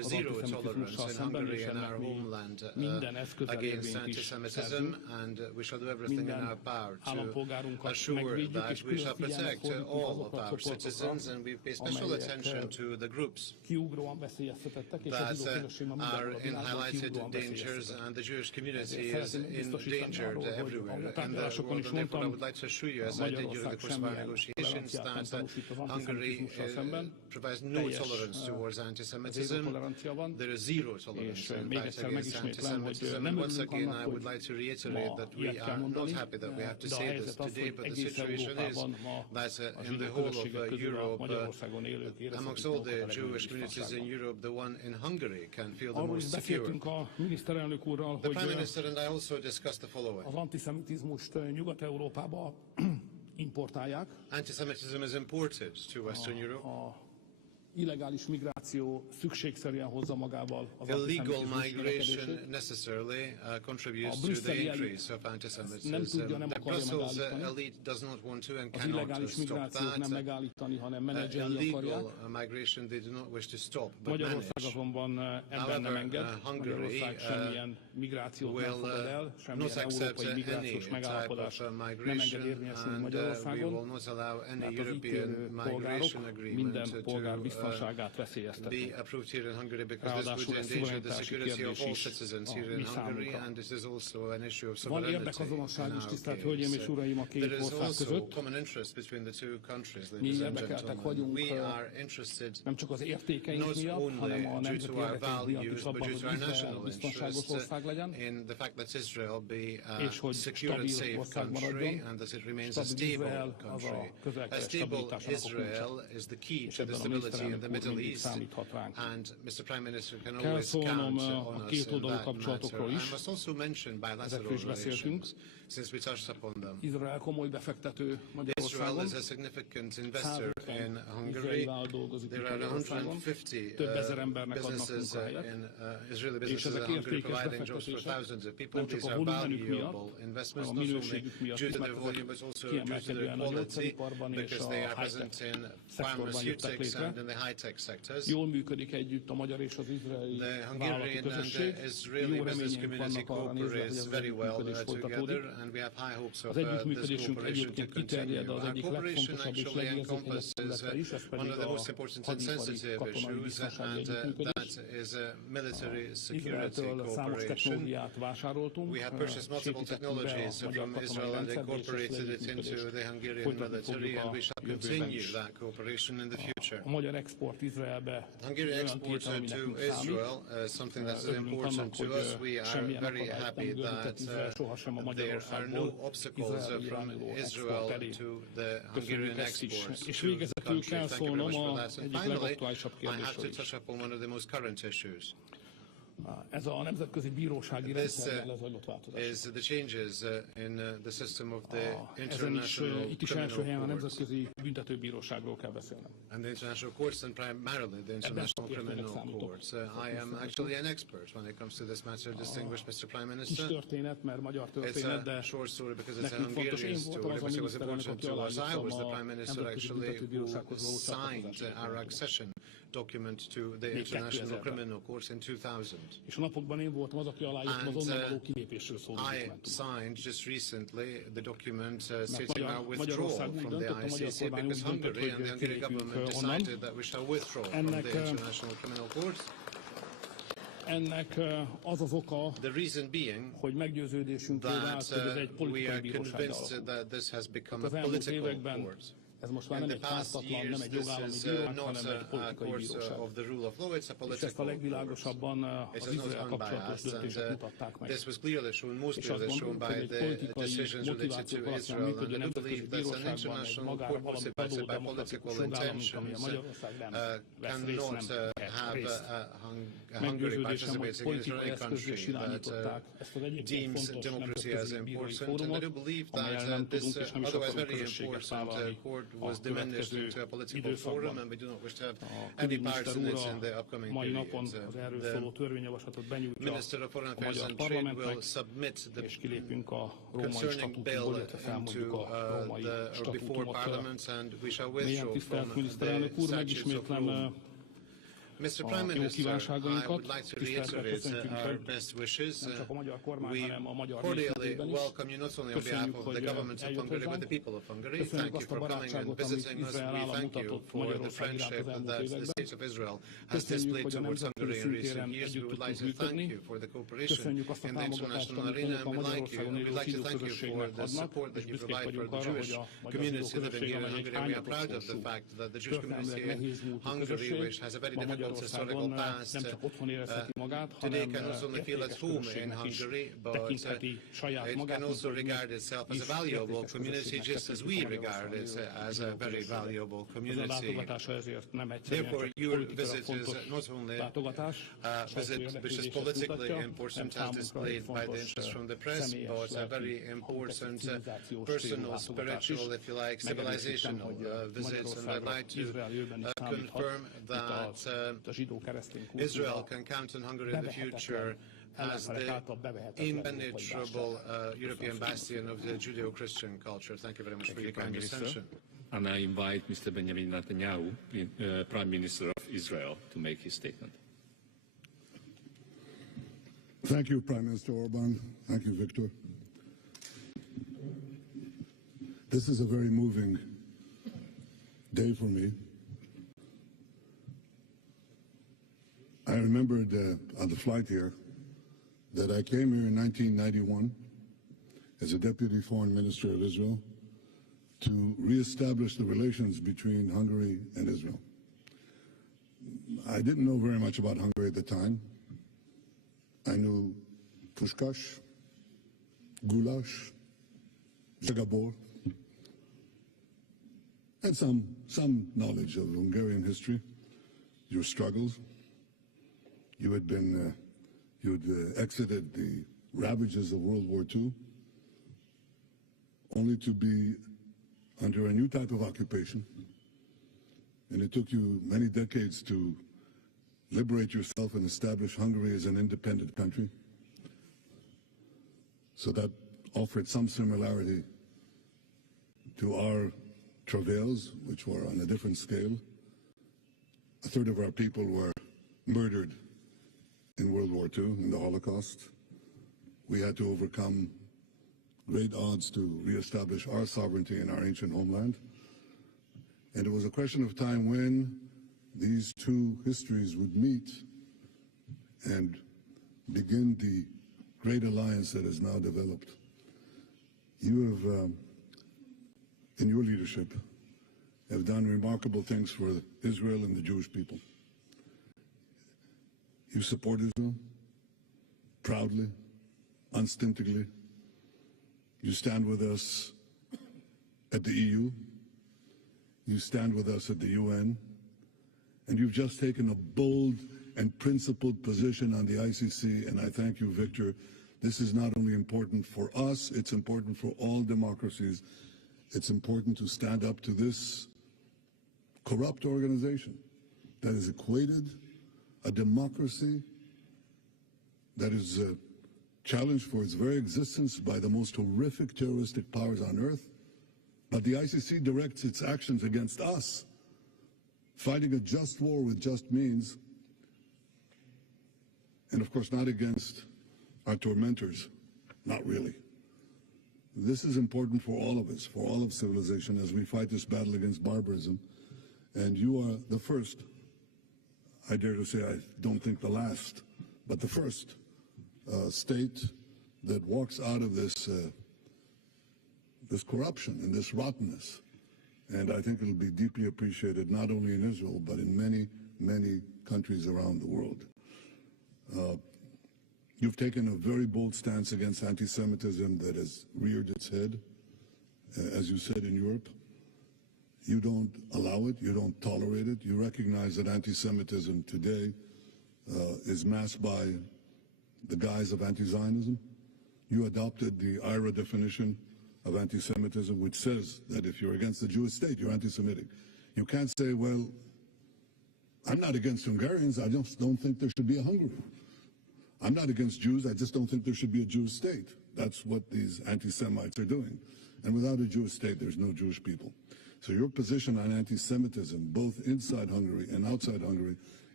is zero tolerance in Hungary and our homeland against anti-Semitism, and we shall do everything in our power to assure that we shall protect all of our citizens, and we pay special attention to the groups that are in highlighted dangers, and the Jewish community is endangered everywhere in the world. And therefore, I would like to assure you, as I did during the course of our negotiations, that Hungary provides no tolerance towards anti-Semitism. There is zero tolerance against anti-Semitism. And once again, I would like to reiterate that we are not happy that we have to say this today, but the situation is that in the whole of Europe, amongst all the Jewish communities in Europe, the one in Hungary can feel the most secure. The Prime Minister and I also discussed the following. Anti-Semitism is imported to Western Europe. Illegális migráció szükségszerűen hozza magával az illegal migration necessarily contributes to the increase of antisemitism. The Brussels elite does not want to and cannot stop that. Illegal migration they do not wish to stop but manage. However, Hungary will not accept any type of migration, and we will not allow any European migration agreement to be approved here in Hungary, because this would endanger the security of all citizens here in Hungary, and this is also an issue of sovereignty in our case. There is also common interest between the two countries, ladies and gentlemen. We are interested not only due to our values, but due to our national interests in the fact that Israel be a secure and safe country, and that it remains a stable country. A stable Israel is the key to the stability in the Middle East, and Mr. Prime Minister can always count on us in that matter. I must also mention bilateral relations, since we touched upon them. Israel is a significant investor in Hungary. There are 150 businesses in Israeli businesses in Hungary providing jobs for thousands of people. These are valuable investments, not only due to their volume, but also due to their quality, because they are present in pharmaceutics and in the high-tech sectors. The Hungarian and Israeli business community cooperates very well together, and we have high hopes of this cooperation to continue. Our cooperation actually encompasses one of the most important and sensitive issues, and that is military security cooperation. We have purchased multiple technologies from Israel and incorporated it into the Hungarian military, and we shall continue that cooperation in the future. Hungarian export to Israel is something that is important to us. We are very happy that there are no obstacles from Israel to the Hungarian exports to the country. Thank you very much for that. And finally, I have to touch upon one of the most current issues. Ez a nemzetközi bírósági rendszerben lezajlott változás. Is the changes in the system of the international itt is első helyen a nemzetközi büntetőbíróságról kell beszélnem. And the international courts, and primarily the international criminal courts. I am actually an expert when it comes to this matter, distinguished Mr. Prime Minister. Kis történet, mert magyar történet, de it's a short story because it's a Hungarian story, but it was important to us. I was the Prime Minister actually who signed our accession document to the International Criminal Court in 2000. És a napokban én voltam az, aki aláírtam az onnan való kilépésről szóló dokumentumot. I signed just recently the document stating our withdrawal from the ICC, because Hungary and the Hungarian government decided that we shall withdraw from the International Criminal Court. Ennek az az oka, hogy meggyőződésünkről vált, hogy ez egy politikai bíróság alakul. Az elmúlt években ez most már nem egy pártatlan, nem egy jogállami bíróság, hanem egy politikai bíróság. És ezt a legvilágosabban az Izrael kapcsolatos döntések mutatták meg. És azt gondolom, hogy egy politikai motivációk alapján működő nemzetközi bíróságban egy magára valamit adó demokratikus jogállami, ami a Magyarország nem vesz részt, nem vehet részt. Meggyőződésem, hogy politikai eszközös irányították ezt az egyébként fontos nemzetközi bírói fórumot, amelyen nem tudunk és nem is akarunk közösséget vállalni a következő időszakban. A külügyminiszter úr a mai napon az erről szóló törvényjavaslatot benyújtja a magyar parlamentnek, és kilépünk a római statútumból, illetve felmondjuk a római statútumot. Mélyen tisztelt miniszterelnök úr, megismétlem Mr. Prime Minister, I would like to reiterate our best wishes. We cordially welcome you not only on behalf of the government of Hungary, but the people of Hungary. Thank you for coming and visiting us. We thank you for the friendship that the State of Israel has displayed towards Hungary in recent years. We would like to thank you for the cooperation in the international arena, and we'd like to thank you for the support that you provide for the Jewish community living here in Hungary. We are proud of the fact that the Jewish community in Hungary, which has a very difficult historical past, today can not only feel at home in Hungary, but it can also regard itself as a valuable community, just as we regard it as a very valuable community. Therefore, your visit is not only a visit which is politically important as displayed by the interest from the press, but a very important personal, spiritual, if you like, civilizational visit. And I'd like to confirm that Israel can count on Hungary in the future as the impenetrable European bastion of the Judeo-Christian culture. Thank you very much for your kind attention. And I invite Mr. Benjamin Netanyahu, Prime Minister of Israel, to make his statement. Thank you, Prime Minister Orban. Thank you, Viktor. This is a very moving day for me. I remembered on the flight here that I came here in 1991 as a Deputy Foreign Minister of Israel to reestablish the relations between Hungary and Israel. I didn't know very much about Hungary at the time. I knew Pushkash, Goulash, Zagabor, and some knowledge of Hungarian history, your struggles. You had been, exited the ravages of World War II, only to be under a new type of occupation. And it took you many decades to liberate yourself and establish Hungary as an independent country. So that offered some similarity to our travails, which were on a different scale. A third of our people were murdered in World War II, in the Holocaust. We had to overcome great odds to reestablish our sovereignty in our ancient homeland. And it was a question of time when these two histories would meet and begin the great alliance that is now developed. You have, in your leadership, have done remarkable things for Israel and the Jewish people. You support Israel proudly, unstintedly. You stand with us at the EU. You stand with us at the UN. And you've just taken a bold and principled position on the ICC, and I thank you, Viktor. This is not only important for us, it's important for all democracies. It's important to stand up to this corrupt organization that has equated a democracy that is challenged for its very existence by the most horrific terroristic powers on earth. But the ICC directs its actions against us, fighting a just war with just means, and of course not against our tormentors, not really. This is important for all of us, for all of civilization, as we fight this battle against barbarism. And you are the first, I dare to say, I don't think the last, but the first state that walks out of this this corruption and this rottenness. And I think it'll be deeply appreciated not only in Israel, but in many, many countries around the world. You've taken a very bold stance against anti-Semitism that has reared its head, as you said, in Europe. You don't allow it, you don't tolerate it. You recognize that anti-Semitism today is masked by the guise of anti-Zionism. You adopted the IRA definition of anti-Semitism, which says that if you're against the Jewish state, you're anti-Semitic. You can't say, well, I'm not against Hungarians, I just don't think there should be a Hungary. I'm not against Jews, I just don't think there should be a Jewish state. That's what these anti-Semites are doing. And without a Jewish state, there's no Jewish people. So your position on anti-Semitism, both inside Hungary and outside Hungary,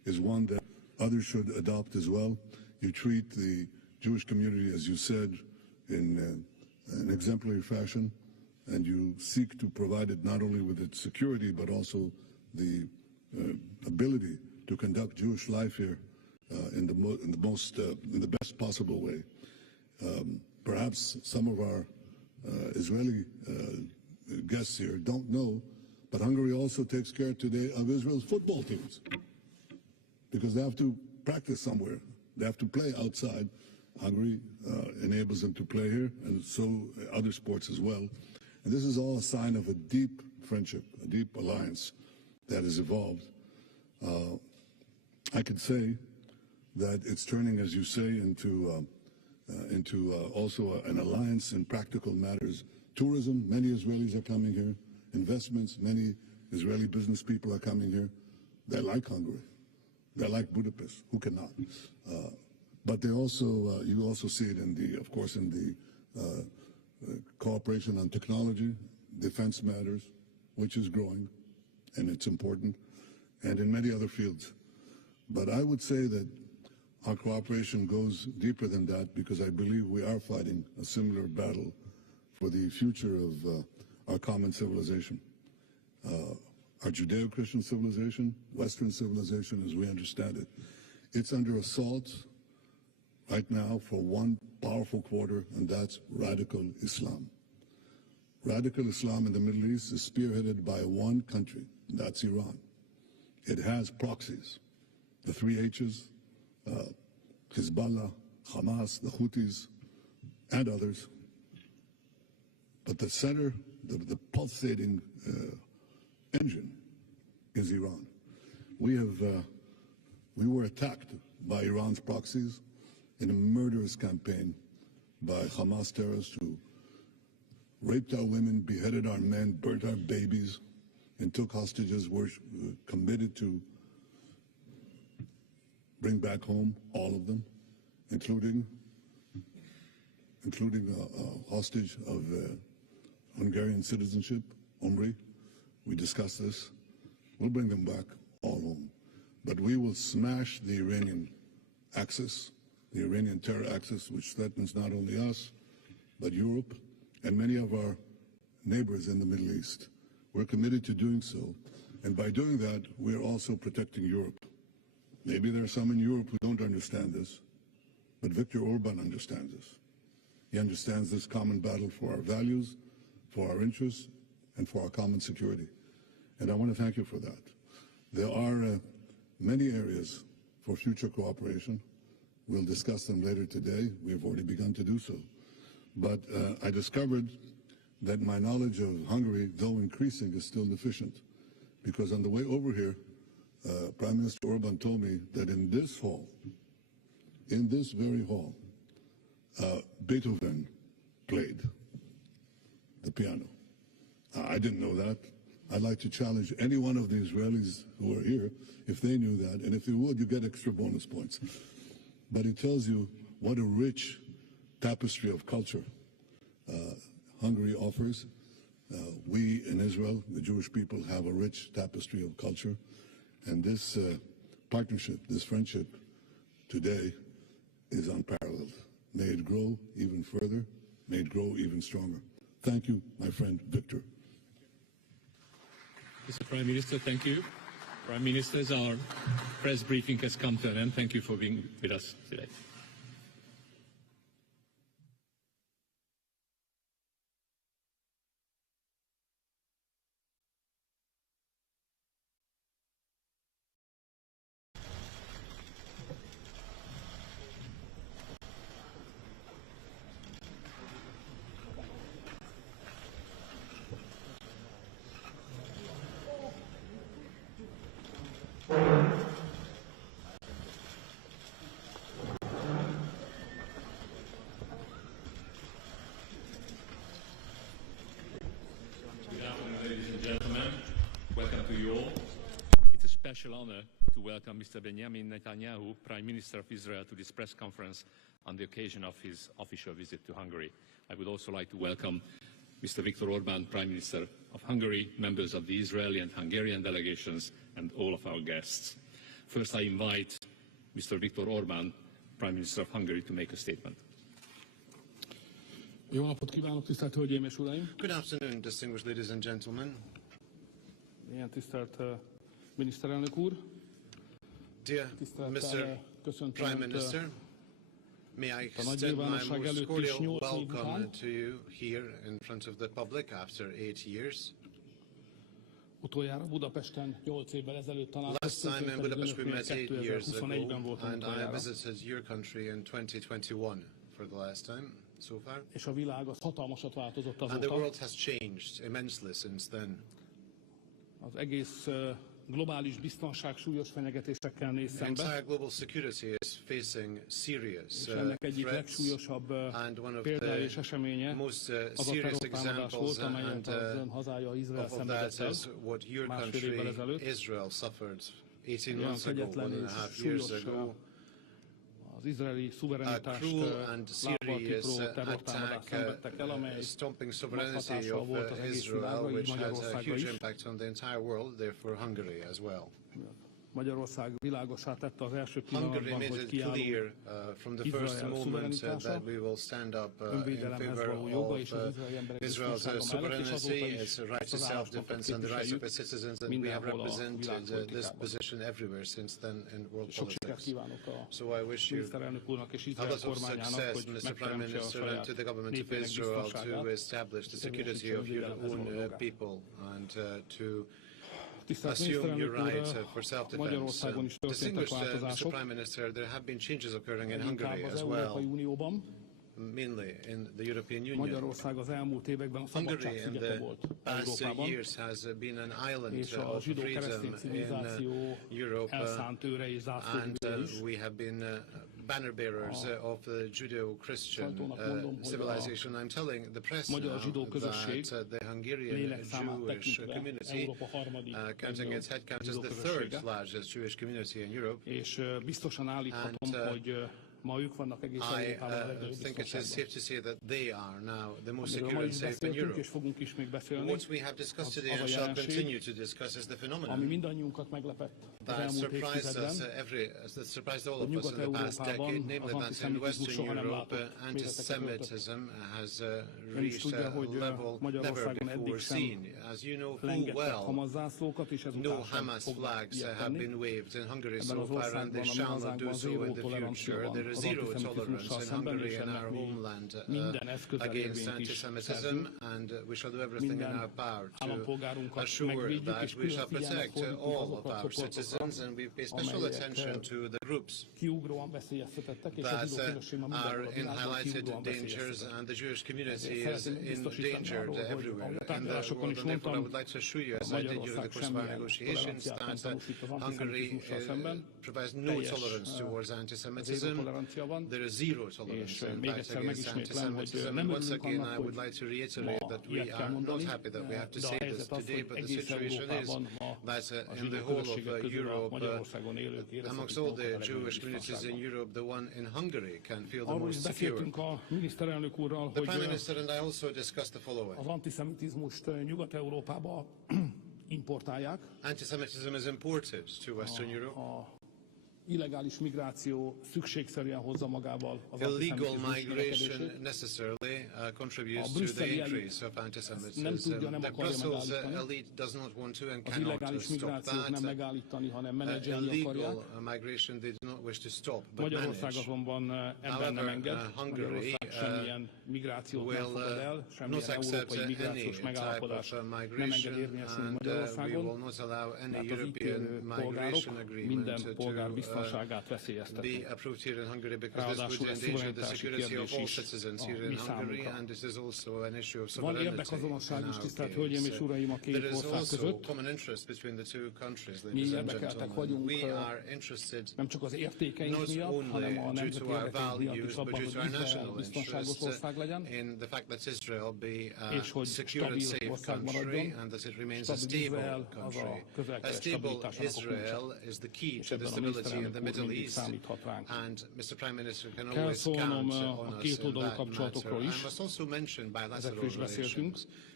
is one that others should adopt as well. You treat the Jewish community, as you said, in an exemplary fashion, and you seek to provide it not only with its security, but also the ability to conduct Jewish life here in the best possible way. Perhaps some of our Israeli guests here don't know, but Hungary also takes care today of Israel's football teams because they have to practice somewhere. They have to play outside. Hungary enables them to play here, and so other sports as well. And this is all a sign of a deep friendship, a deep alliance that has evolved. I can say that it's turning, as you say, into also an alliance in practical matters. Tourism, many Israelis are coming here. Investments, many Israeli business people are coming here. They like Hungary. They like Budapest. Who cannot? But they also, you also see it in the, of course, in the cooperation on technology, defense matters, which is growing, and it's important, and in many other fields. But I would say that our cooperation goes deeper than that because I believe we are fighting a similar battle for the future of our common civilization. Our Judeo-Christian civilization, Western civilization as we understand it, it's under assault right now for one powerful quarter, and that's radical Islam. Radical Islam in the Middle East is spearheaded by one country, that's Iran. It has proxies, the three H's, Hezbollah, Hamas, the Houthis, and others. But the center, the pulsating engine is Iran. We were attacked by Iran's proxies in a murderous campaign by Hamas terrorists who raped our women, beheaded our men, burnt our babies, and took hostages. Were committed to bring back home all of them, including a hostage of Hungarian citizenship, Hungary. We discussed this. We'll bring them back all home. But we will smash the Iranian axis, the Iranian terror axis, which threatens not only us, but Europe and many of our neighbors in the Middle East. We're committed to doing so. And by doing that, we're also protecting Europe. Maybe there are some in Europe who don't understand this, but Viktor Orban understands this. He understands this common battle for our values, for our interests, and for our common security. And I want to thank you for that. There are many areas for future cooperation. We'll discuss them later today. We have already begun to do so. But I discovered that my knowledge of Hungary, though increasing, is still deficient. Because on the way over here, Prime Minister Orban told me that in this hall, in this very hall, Beethoven played the piano. I didn't know that. I'd like to challenge any one of the Israelis who are here, if they knew that, and if they would, you get extra bonus points. But it tells you what a rich tapestry of culture Hungary offers. We in Israel, the Jewish people, have a rich tapestry of culture, and this partnership, this friendship today is unparalleled. May it grow even further, may it grow even stronger. Thank you, my friend Viktor. Mr. Prime Minister, thank you. Prime Ministers, our press briefing has come to an end. Thank you for being with us today. Special honor to welcome Mr. Benjamin Netanyahu, Prime Minister of Israel, to this press conference on the occasion of his official visit to Hungary. I would also like to welcome Mr. Viktor Orban, Prime Minister of Hungary, members of the Israeli and Hungarian delegations, and all of our guests. First, I invite Mr. Viktor Orban, Prime Minister of Hungary, to make a statement. Jó napot kívánok, tisztelt Hölgyeim és Uraim! Good afternoon, distinguished ladies and gentlemen. Ilyen tisztelt miniszterelnök úr! Dear Mr. Prime Minister, may I extend my most cordial welcome to you here in front of the public after 8 years. Utoljára Budapesten 8 évvel ezelőtt Last találkoztunk, time in Budapest we met 8 years ago, 2021-ben voltunk and I utoljára. visited your country in 2021 for the last time so far. És a világ az hatalmasat változott And the azóta. world has changed immensely since then. Az egész globális biztonság súlyos fenyegetésekkel néz The szembe. entire global security is facing serious És ennek egyik threats, legsúlyosabb and one of példája és the eseménye most az a serious terrortámadás volt, examples amelyet az ön hazája Izrael of that szenvedett el is what your másfél évvel country, ezelőtt. Israel, suffered 18 Olyan months ago, kegyetlen 1.5 és years súlyos ago. az izraeli szuverenitást lábbal tipró terrortámadást szenvedtek el, amely stomping nagy sovereignty hatással of volt az egész Israel, világra, így which has a Magyarországra huge is. impact on the entire world, therefore Hungary as well. Magyarország világossá tette az első Hungary pillanatban, made hogy it kiállunk clear from the first Izrael moment szuverenitása, that we will stand up in önvédelemhez favor való joga of és az izraeli emberek Israel's biztonsága mellett, és azóta sovereignty, is its right to az self-defense and the rights of its képviseljük citizens, and we have mindenhol a represented this világpolitikában. position everywhere since then in world Sok sikert politics. kívánok a So I wish you miniszterelnök úrnak és a Izrael lot of kormányának, success, hogy Mr. Prime megteremtse a Minister, and to the saját government of népének Israel to biztonságát, establish the security of your own people and to Tisztelt assume your miniszterelnök right úr, for self-defense. Magyarországon is történtek Distinguished Mr. változások, Prime Minister, there have been changes occurring in Hungary inkább az as Európai well, Unióban. mainly in the European Union. Magyarország az elmúlt években a Hungary szabadság in szigete the volt past Európában, years has been an island és a of zsidó-keresztény freedom in civilizáció Europe, elszánt őre és and zászlóvivője is. we have been banner bearers of the Judeo-Christian civilization. I'm telling the press now magyar zsidó közösség that the Hungarian lélekszámát Jewish tekintve community, Európa harmadik counting its head count, is zsidó the közössége. third largest Jewish community in Europe. És biztosan állíthatom, And, hogy ma ők vannak egész I Európában a legnagyobb think it is biztonságban. safe to say that they are now the most Amiről secure ma and is safe in beszéltünk, Europe. és fogunk is még beszélni, What we have discussed today az and a shall jelenség, continue to discuss is the ami phenomenon mindannyiunkat meglepett az that elmúlt surprised us évtizedben, that surprised all hogy of us in the past decade, Nyugat-Európában namely az that in antiszemitizmus Western soha nem Europe látott méreteket antisemitism has Ön is reached tudja, a hogy level never Magyarországon eddig before sem seen. As you know full lengettek well, Hamas zászlókat, és no ezután sem Hamas fognak flags ilyet have tenni. been waved in Hungary Ebben so az far, and they országban, a mi shall not do hazánkban so zéró in the tolerancia future. van There is az zero antiszemitizmussal tolerance in szemben, Hungary és and our ennek mi homeland minden eszközzel against érvényt is antisemitism, szerzünk. and we shall do everything in Minden our power to állampolgárunkat assure megvédjük, that és we külön shall figyelmet protect fordítunk all of azokra a our csoportokra, citizens, and we pay special attention amelyek to the groups kiugróan veszélyeztetettek, és a that zsidó közösség ma are mindenhol a in világban highlighted kiugróan dangers, veszélyeztetett. and the Jewish community is Szeretném in biztosítani danger arról, hogy everywhere a in the tárgyalásokon world, is and therefore I mondtam, would like to assure you, as I did during the Magyarország course of our semmilyen negotiations, toleranciát nem that tanúsít az Hungary antiszemitizmussal szemben. provides no Teljes, tolerance towards zéró antisemitism. tolarencia van, There is zero és tolerance in még fact egyszer against megismétlem, hogy antisemitism. nem And once örülünk again, annak, I would hogy like to reiterate ma that we ilyet kell are not mondani, happy that we have to de a say this helyzet az, today, hogy but the egész situation is Európában ma that a in the zsidó whole of közösségek közül a Europe, Magyarországon élők amongst érezhetik all magukat a the legnagyobb Jewish communities in biztonságban. Europe, the one in Hungary can feel the Arról is most secure. beszéltünk a miniszterelnök úrral, The hogy Prime Minister and I also discussed the following. az antiszemitizmust Nyugat-Európába importálják. Antisemitism is imported to Western Europe. A illegális migráció szükségszerűen hozza magával az Illegal antiszemitizmus migration növekedését. necessarily contributes A to the brüsszeli increase of nem antisemitism. tudja, nem The akarja Brussels megállítani. elite does not want to and Az cannot illegális stop migrációt nem that. megállítani, hanem menedzselni akarják. Illegal migration they do not wish to stop, but Magyarország manage. azonban ebben nem enged. Magyarország semmilyen migrációt nem fogad el, semmilyen not accept európai any migrációs type megállapodás of nem enged migration, érvényesülni and we Magyarországon, will not allow any mert az itt European élő migration polgárok agreement minden polgár to biztonságát veszélyeztetnek. be approved here in Hungary, because this Ráadásul would ez endanger the szuverenitási security of kérdés all is citizens a here mi in Hungary, számunkra. and this is also an issue of Van sovereignty. érdekazonosság in is, our tisztelt case. hölgyeim és uraim, a két There is ország also között. common interest between the two countries, Mi ladies and érdekeltek gentlemen. vagyunk We are interested nem csak az értékeink not miatt, hanem a only due nemzeti to our érdekeink miatt values, is but abban, due to hogy our Izrael national biztonságos interests ország legyen, in the fact that Israel be és a hogy secure and stabil safe ország country, maradjon. and that it remains a Stabil stable Izrael az a country. A közel-kelet stable stabilitásának a Israel kulcsa. is the key És to the ebben a stability in the miniszterelnök úr Middle mindig East, számíthat ránk. and Mr. Prime Minister can Kell always szólnom count a on us in kétoldalú that matter. kapcsolatokról I is. must also mention bilateral Ezekről is beszéltünk. relations.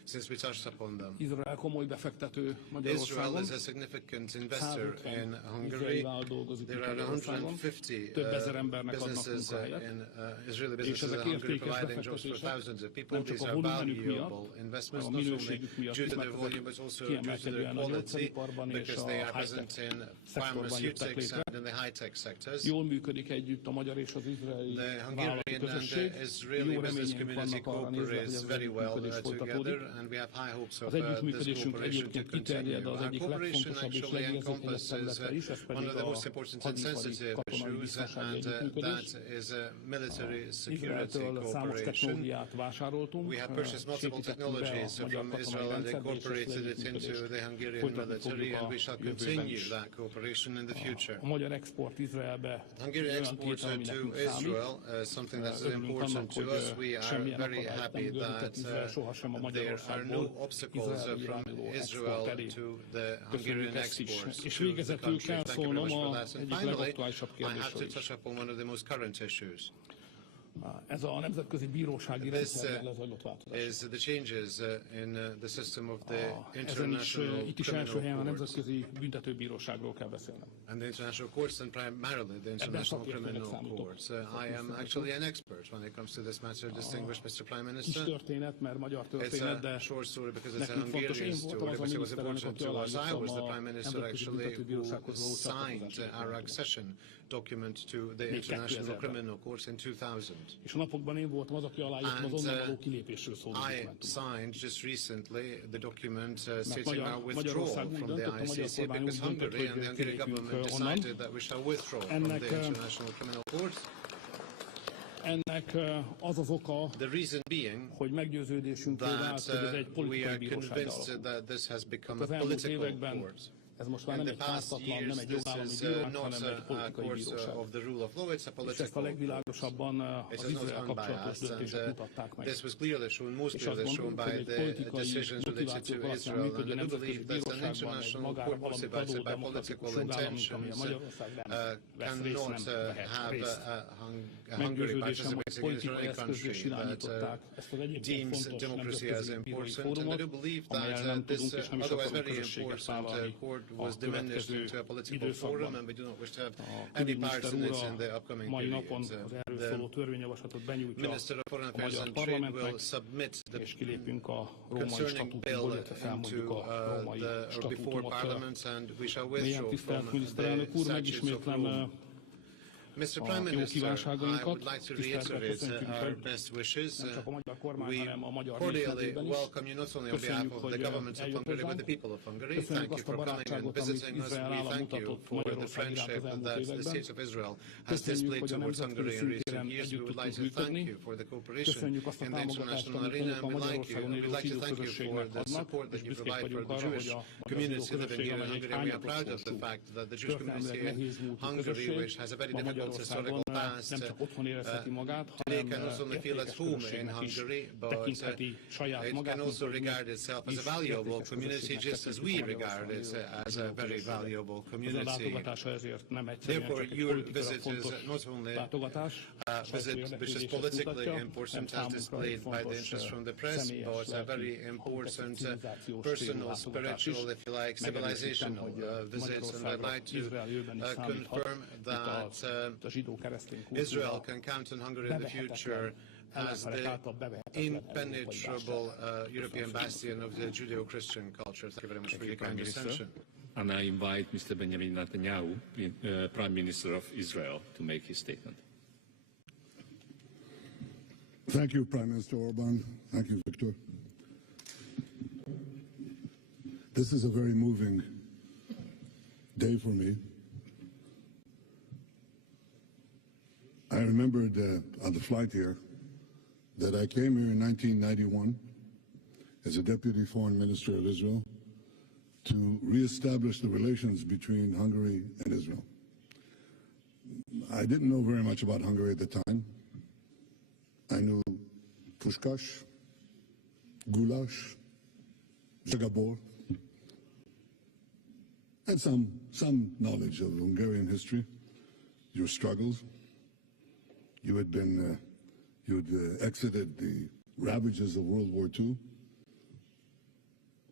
since we touched upon them. Izrael komoly befektető Israel Magyarországon. is a significant investor in 150 Hungary. izraeli vállalat dolgozik There itt are Magyarországon. 150 Több ezer embernek adnak businesses munkahelyet. Israeli És businesses in ezek Hungary értékes providing jobs for befektetések, thousands of people. nem csak These a are volumenük miatt, valuable investments, hanem a not only minőségük miatt due is, to mert their ezek volume, but also due to their kiemelkedően a quality, gyógyszeriparban és because a they are high-tech present in szektorban jöttek pharmaceutics létre. and in the high-tech sectors. Jól működik együtt a magyar és az izraeli The vállalati Hungarian közösség. and Israeli Jó business reményeink community vannak arra nézve, hogy cooperates ez az very well együttműködés folytatódik. together, and we have high hopes of Az this együttműködésünk cooperation to egyébként continue. kiterjed az Our egyik cooperation legfontosabb és actually legérzékenyebb encompasses területre is, ez one pedig of the a most important and hadipari sensitive katonai issues, biztonsági and együttműködés. that is military security Izraeltől számos cooperation. technológiát vásároltunk, We have purchased multiple sépítettünk be technologies a magyar from katonai Israel and rendszerbe, és ezt az incorporated it into együttműködést the Hungarian folytatni military, fogjuk and a we shall jövőben continue is. that cooperation in the future. A magyar export Izraelbe Hungarian olyan export tétel, ami to nekünk számít. Israel is something that's Örülünk important annak, to hogy us. We are semmilyen very akadályt nem happy gördített that Izrael sohasem a there are no Magyarországból obstacles Izrael from irányuló Israel export elé. to the Köszönjük Hungarian ezt is. exports És to the végezetül country. kell Thank you very much szólnom for a that. And egyik finally, legaktuálisabb I have to kérdésről is. touch upon one of the most current issues. Ez a nemzetközi bírósági This rendszerben lezajlott változás. is the changes in the system of the Ezen is, international itt is első helyen a criminal courts. Nemzetközi Büntetőbíróságról kell beszélnem. And the international courts, and primarily the international criminal courts. I am actually an expert when it comes to this matter, distinguished Mr. Prime Kis Minister. történet, mert magyar It's történet, a de short story because it's a nekünk fontos. Hungarian Én voltam story, az a because it was miniszterelnök, important aki to us. I aláírtam was the a Prime Minister Nemzetközi actually who Büntetőbírósághoz való signed csatlakozási our accession document to the Még International 2000-ben. Criminal Courts in 2000. És a napokban én voltam az, aki aláírtam az And, onnan való kilépésről szóló I dokumentumot. signed just recently the document stating Magyar- our Magyarország withdrawal úgy from the döntött, a magyar ICC kormány because úgy döntött, Hungary and hogy the Hungarian kilépünk government onnan. decided that we shall withdraw from Ennek, the International Criminal Court. Ennek az az oka, The reason being hogy meggyőződésünkről vált, that hogy ez egy we politikai are bíróság convinced alapul. that this has become a Az elmúlt political években court. ez most már In nem the egy past pártatlan, nem years, egy this jogállami is bíróság, not hanem egy a politikai court bíróság. of the rule of law, it's a És ezt political a court. legvilágosabban It az is not Izrael kapcsolatos unbiased, döntések and mutatták meg. this was clearly shown, most És clearly azt shown gondoljuk, by hogy egy the politikai decisions related motivációk to alapján Israel, működő and I nemzetközi believe that an bíróságban egy international magára court valami motivated adó by demokratikus political jogállam, mint ami a intentions Magyarország nem vesz részt, cannot nem vehet have részt. a Hungary Meggyőződésem, hogy participating in politikai Israeli eszközre is country that irányították ezt az egyébként deems fontos democracy as nemzetközi bírói important, and I fórumot, do believe amelyen nem that this tudunk és nem is otherwise akarunk very közösséget important vállalni court a was diminished következő into a political forum, időszakban. and we do not wish to have A any külügyminiszter parts in úr it in the a upcoming mai napon period. az erről szóló törvényjavaslatot benyújtja Minister of Foreign a Affairs magyar and Trade will parlamentnek, submit the és kilépünk a római concerning statútumból, bill illetve felmondjuk into a római before statútumot. Parliament, and we shall Mélyen withdraw tisztelt from miniszterelnök the úr, statutes of megismétlem Rome. Mr. Prime jó Minister, I kívánságainkat, would like to tisztelettel reiterate köszöntjük, our hogy best wishes. nem csak a magyar kormány, We hanem a magyar nép cordially nevében is. welcome you not only on behalf Köszönjük, of the hogy government of eljött Hungary, but hozzánk. the people of Hungary. Köszönjük Thank you azt a for coming and barátságot, amit visiting us. Izrael We állam thank you mutatott for the Magyarország iránt friendship az elmúlt that the években. state of Israel has Köszönjük, displayed hogy a towards Hungary nemzetközi in recent szintéren years. We együtt would like tudtunk to thank működni. you for the cooperation Köszönjük azt a in the támogatást, international amit arena, önök a and Magyarországon élő we'd like zsidó to thank you for közösségnek the adnak, support that és you büszkék provide for vagyunk the arra, Jewish hogy a magyar zsidó community living közösség, here in amely egy Hungary. We are proud of the hányatosú, fact that the Jewish community történelmileg in nehéz múltú Hungary, közösség which has a very ma difficult historical Magyarországon past, nem csak otthon érezheti magát, today hanem can also feel at értékes home in közösségnek is Hungary, but tekintheti saját it magát, can also mint hogy mi regard itself as is a valuable értékes community, közösségnek just as tekintjük we a regard it Magyarországon as élő a very közösséget. valuable Ez a community. látogatása ezért nem egyszerűen Therefore, csak egy your politikailag visit fontos is not only látogatás, a visit which is politically important as displayed by the interest from the press, but a very important personal, spiritual, if you like, civilizational visit. And I'd like to confirm that Israel can count on Hungary in the future as the impenetrable European bastion of the Judeo-Christian culture. Thank you very much for your kind attention. And I invite Mr. Benjamin Netanyahu, Prime Minister of Israel, to make his statement. Thank you, Prime Minister Orban. Thank you, Viktor. This is a very moving day for me. I remembered on the flight here that I came here in 1991 as a Deputy Foreign Minister of Israel to reestablish the relations between Hungary and Israel. I didn't know very much about Hungary at the time. I knew Pushkash, Goulash, Zagabor, and some knowledge of Hungarian history, your struggles. You had exited the ravages of World War II.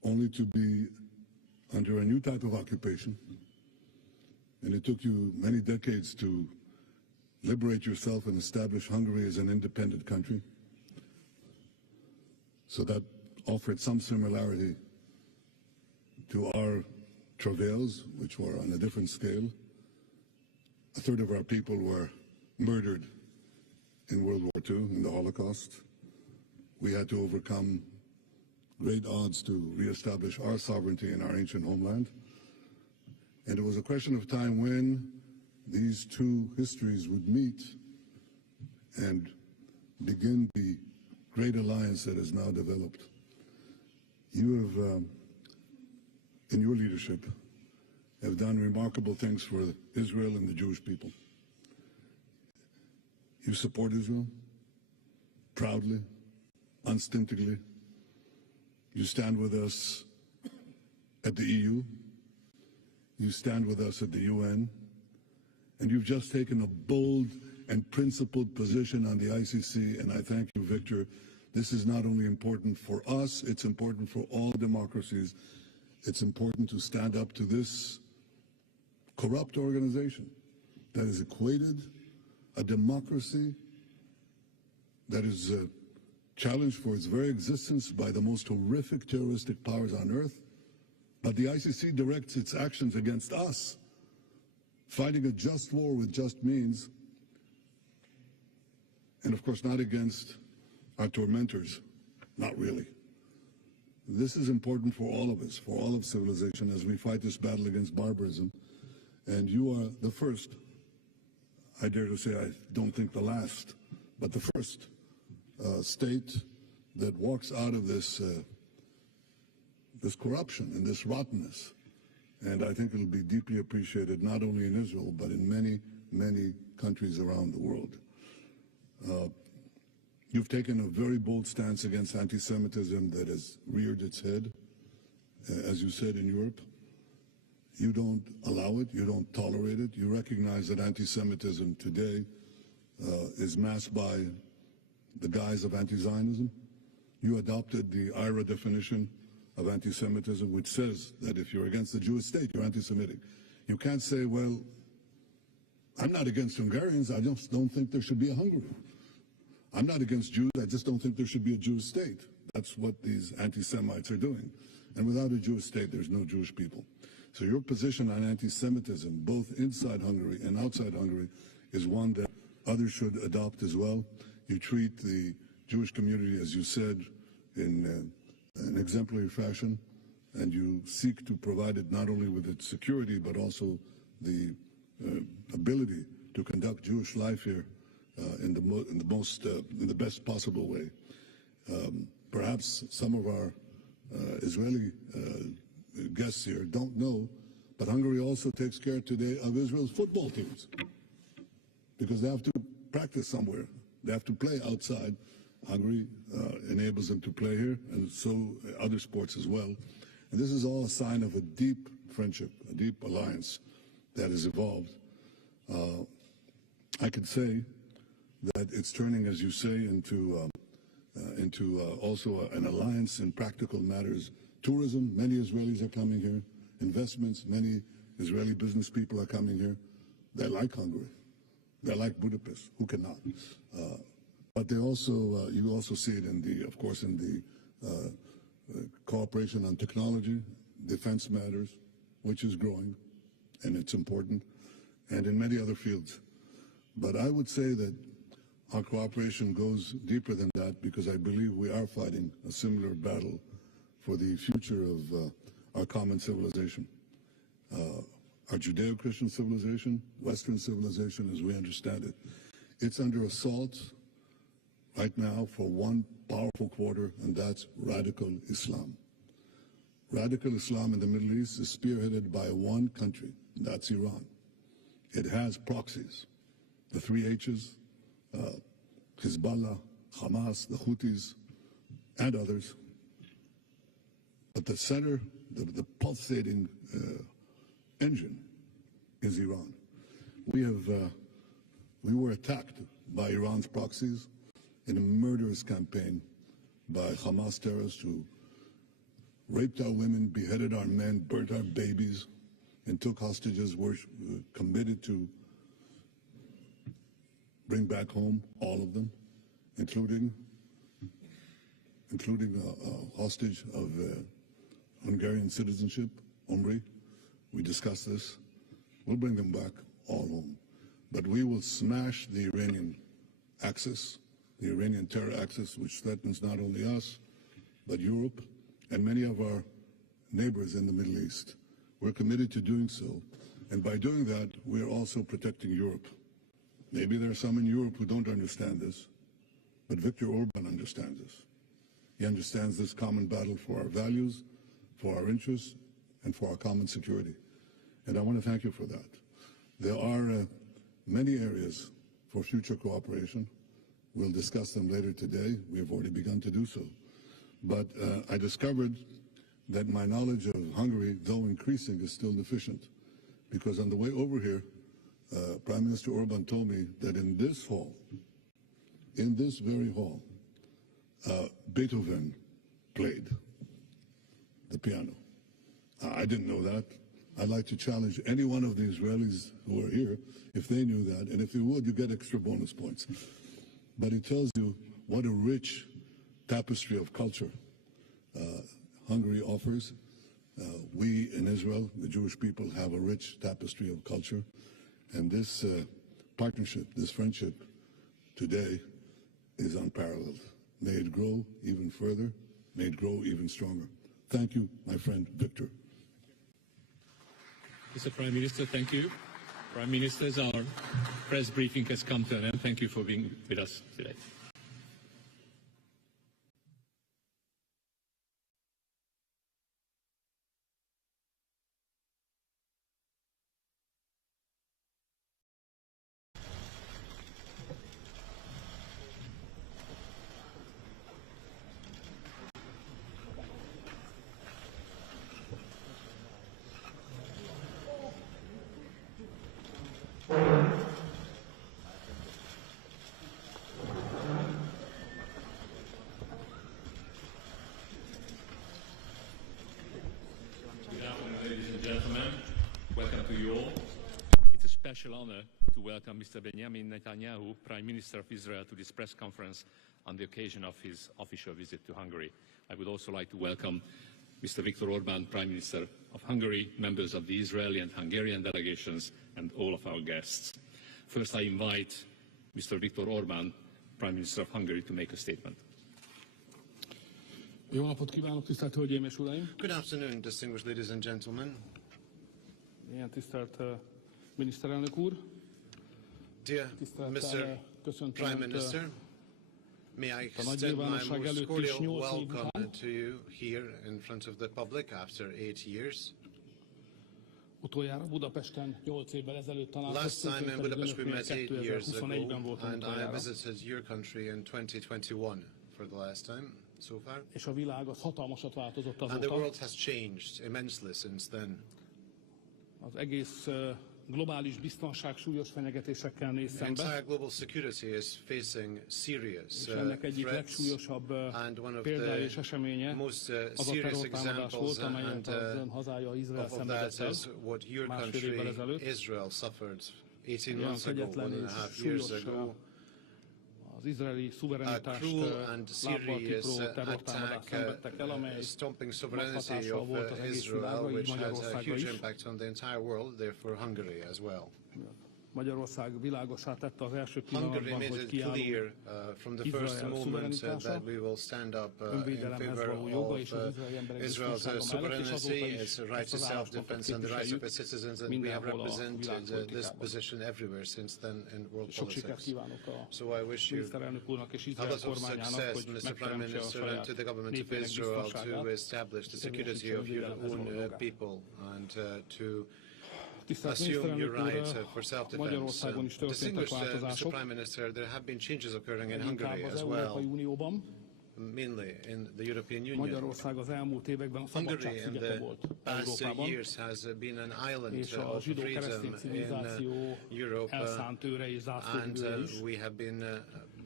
only to be under a new type of occupation. And it took you many decades to liberate yourself and establish Hungary as an independent country. So that offered some similarity to our travails, which were on a different scale. A third of our people were murdered in World War II, in the Holocaust. We had to overcome great odds to reestablish our sovereignty in our ancient homeland. And it was a question of time when these two histories would meet and begin the great alliance that is now developed. You have, in your leadership, have done remarkable things for Israel and the Jewish people. You support Israel proudly, unstintedly. You stand with us at the EU. You stand with us at the UN. And you've just taken a bold and principled position on the ICC, and I thank you, Viktor. This is not only important for us, it's important for all democracies. It's important to stand up to this corrupt organization that has equated a democracy that is challenged for its very existence by the most horrific terroristic powers on earth. But the ICC directs its actions against us, fighting a just war with just means, and of course not against our tormentors, not really. This is important for all of us, for all of civilization, as we fight this battle against barbarism. And you are the first, I dare to say, I don't think the last, but the first state that walks out of this this corruption and this rottenness. And I think it'll be deeply appreciated not only in Israel, but in many, many countries around the world. You've taken a very bold stance against anti-Semitism that has reared its head, as you said, in Europe. You don't allow it, you don't tolerate it. You recognize that anti-Semitism today is masked by the guise of anti-Zionism. You adopted the IRA definition of anti-Semitism, which says that if you're against the Jewish state, you're anti-Semitic. You can't say, well, I'm not against Hungarians, I just don't think there should be a Hungary. I'm not against Jews, I just don't think there should be a Jewish state. That's what these anti-Semites are doing. And without a Jewish state, there's no Jewish people. So your position on anti-Semitism, both inside Hungary and outside Hungary, is one that others should adopt as well. You treat the Jewish community, as you said, in an exemplary fashion, and you seek to provide it not only with its security, but also the ability to conduct Jewish life here in the best possible way. Perhaps some of our Israeli guests here don't know, but Hungary also takes care today of Israel's football teams because they have to practice somewhere. They have to play outside. Hungary enables them to play here, and so other sports as well. And this is all a sign of a deep friendship, a deep alliance that has evolved. I could say that it's turning, as you say, into also an alliance in practical matters. Tourism, many Israelis are coming here. Investments, many Israeli business people are coming here. They like Hungary. They like Budapest. Who cannot? But they also, you also see it in the, of course, in the cooperation on technology, defense matters, which is growing, and it's important, and in many other fields. But I would say that our cooperation goes deeper than that because I believe we are fighting a similar battle for the future of our common civilization. Our Judeo-Christian civilization, Western civilization as we understand it, it's under assault right now for one powerful quarter, and that's radical Islam. Radical Islam in the Middle East is spearheaded by one country, that's Iran. It has proxies, the three H's, Hezbollah, Hamas, the Houthis, and others. But the center, the pulsating engine is Iran. We were attacked by Iran's proxies in a murderous campaign by Hamas terrorists who raped our women, beheaded our men, burnt our babies, and took hostages, were committed to bring back home all of them, including a hostage of Hungarian citizenship, Hungary. We discussed this. We'll bring them back all home. But we will smash the Iranian axis, the Iranian terror axis, which threatens not only us, but Europe and many of our neighbors in the Middle East. We're committed to doing so. And by doing that, we're also protecting Europe. Maybe there are some in Europe who don't understand this, but Viktor Orban understands this. He understands this common battle for our values, for our interests, and for our common security. And I want to thank you for that. There are many areas for future cooperation. We'll discuss them later today. We have already begun to do so. But I discovered that my knowledge of Hungary, though increasing, is still deficient. Because on the way over here, Prime Minister Orban told me that in this hall, in this very hall, Beethoven played the piano. I didn't know that. I'd like to challenge any one of the Israelis who are here, if they knew that, and if you would, you get extra bonus points. But it tells you what a rich tapestry of culture Hungary offers. We in Israel, the Jewish people, have a rich tapestry of culture, and this partnership, this friendship today is unparalleled. May it grow even further, may it grow even stronger. Thank you, my friend Viktor. Mr. Prime Minister, thank you. Prime Ministers, our press briefing has come to an end. Thank you for being with us today. Special honor to welcome Mr. Benjamin Netanyahu, Prime Minister of Israel, to this press conference on the occasion of his official visit to Hungary. I would also like to welcome Mr. Viktor Orban, Prime Minister of Hungary, members of the Israeli and Hungarian delegations, and all of our guests. First, I invite Mr. Viktor Orban, Prime Minister of Hungary, to make a statement. Jó napot kívánok, tisztelt Hölgyeim és Uraim! Good afternoon, distinguished ladies and gentlemen. Ilyen tisztelt miniszterelnök úr! Dear Mr. Prime Minister, may I extend my most cordial welcome to you here in front of the public after 8 years. Utoljára Budapesten 8 évvel ezelőtt Last time in Budapest we met 8 years ago, 2021-ben voltunk and I utoljára. visited your country in 2021 for the last time so far. És a világ az hatalmasat változott azóta. And the world has changed immensely since then. Az egész globális biztonság súlyos fenyegetésekkel néz szembe. The entire global security is facing serious És ennek egyik legsúlyosabb példája és eseménye az a terrortámadás volt, amelyet az ön hazája Izrael szenvedett el másfél évvel ezelőtt. Olyan kegyetlen és súlyos az izraeli szuverenitást lábbal tipró terrortámadást szenvedtek el, amely nagy hatással volt az egész világra, így Magyarországra is. Magyarország világossá tette az első pillanatban, hogy kiállunk Izrael szuverenitása, önvédelemhez való joga és az izraeli emberek biztonsága mellett, és azóta is ezt az álláspontot képviseljük mindenhol a világpolitikában. Sok sikert kívánok a miniszterelnök úrnak és Izrael kormányának, hogy megteremtse a saját népének biztonságát, és teljesítse önvédelemhez való jogát. Assume your right for self-defense. Distinguished Mr. Prime Minister, there have been changes occurring in Hungary as well, mainly in the European Union. Magyarország az elmúlt években a szabadság szigete volt Európában, és a zsidó-keresztény civilizáció elszánt őre és zászlóvivője is.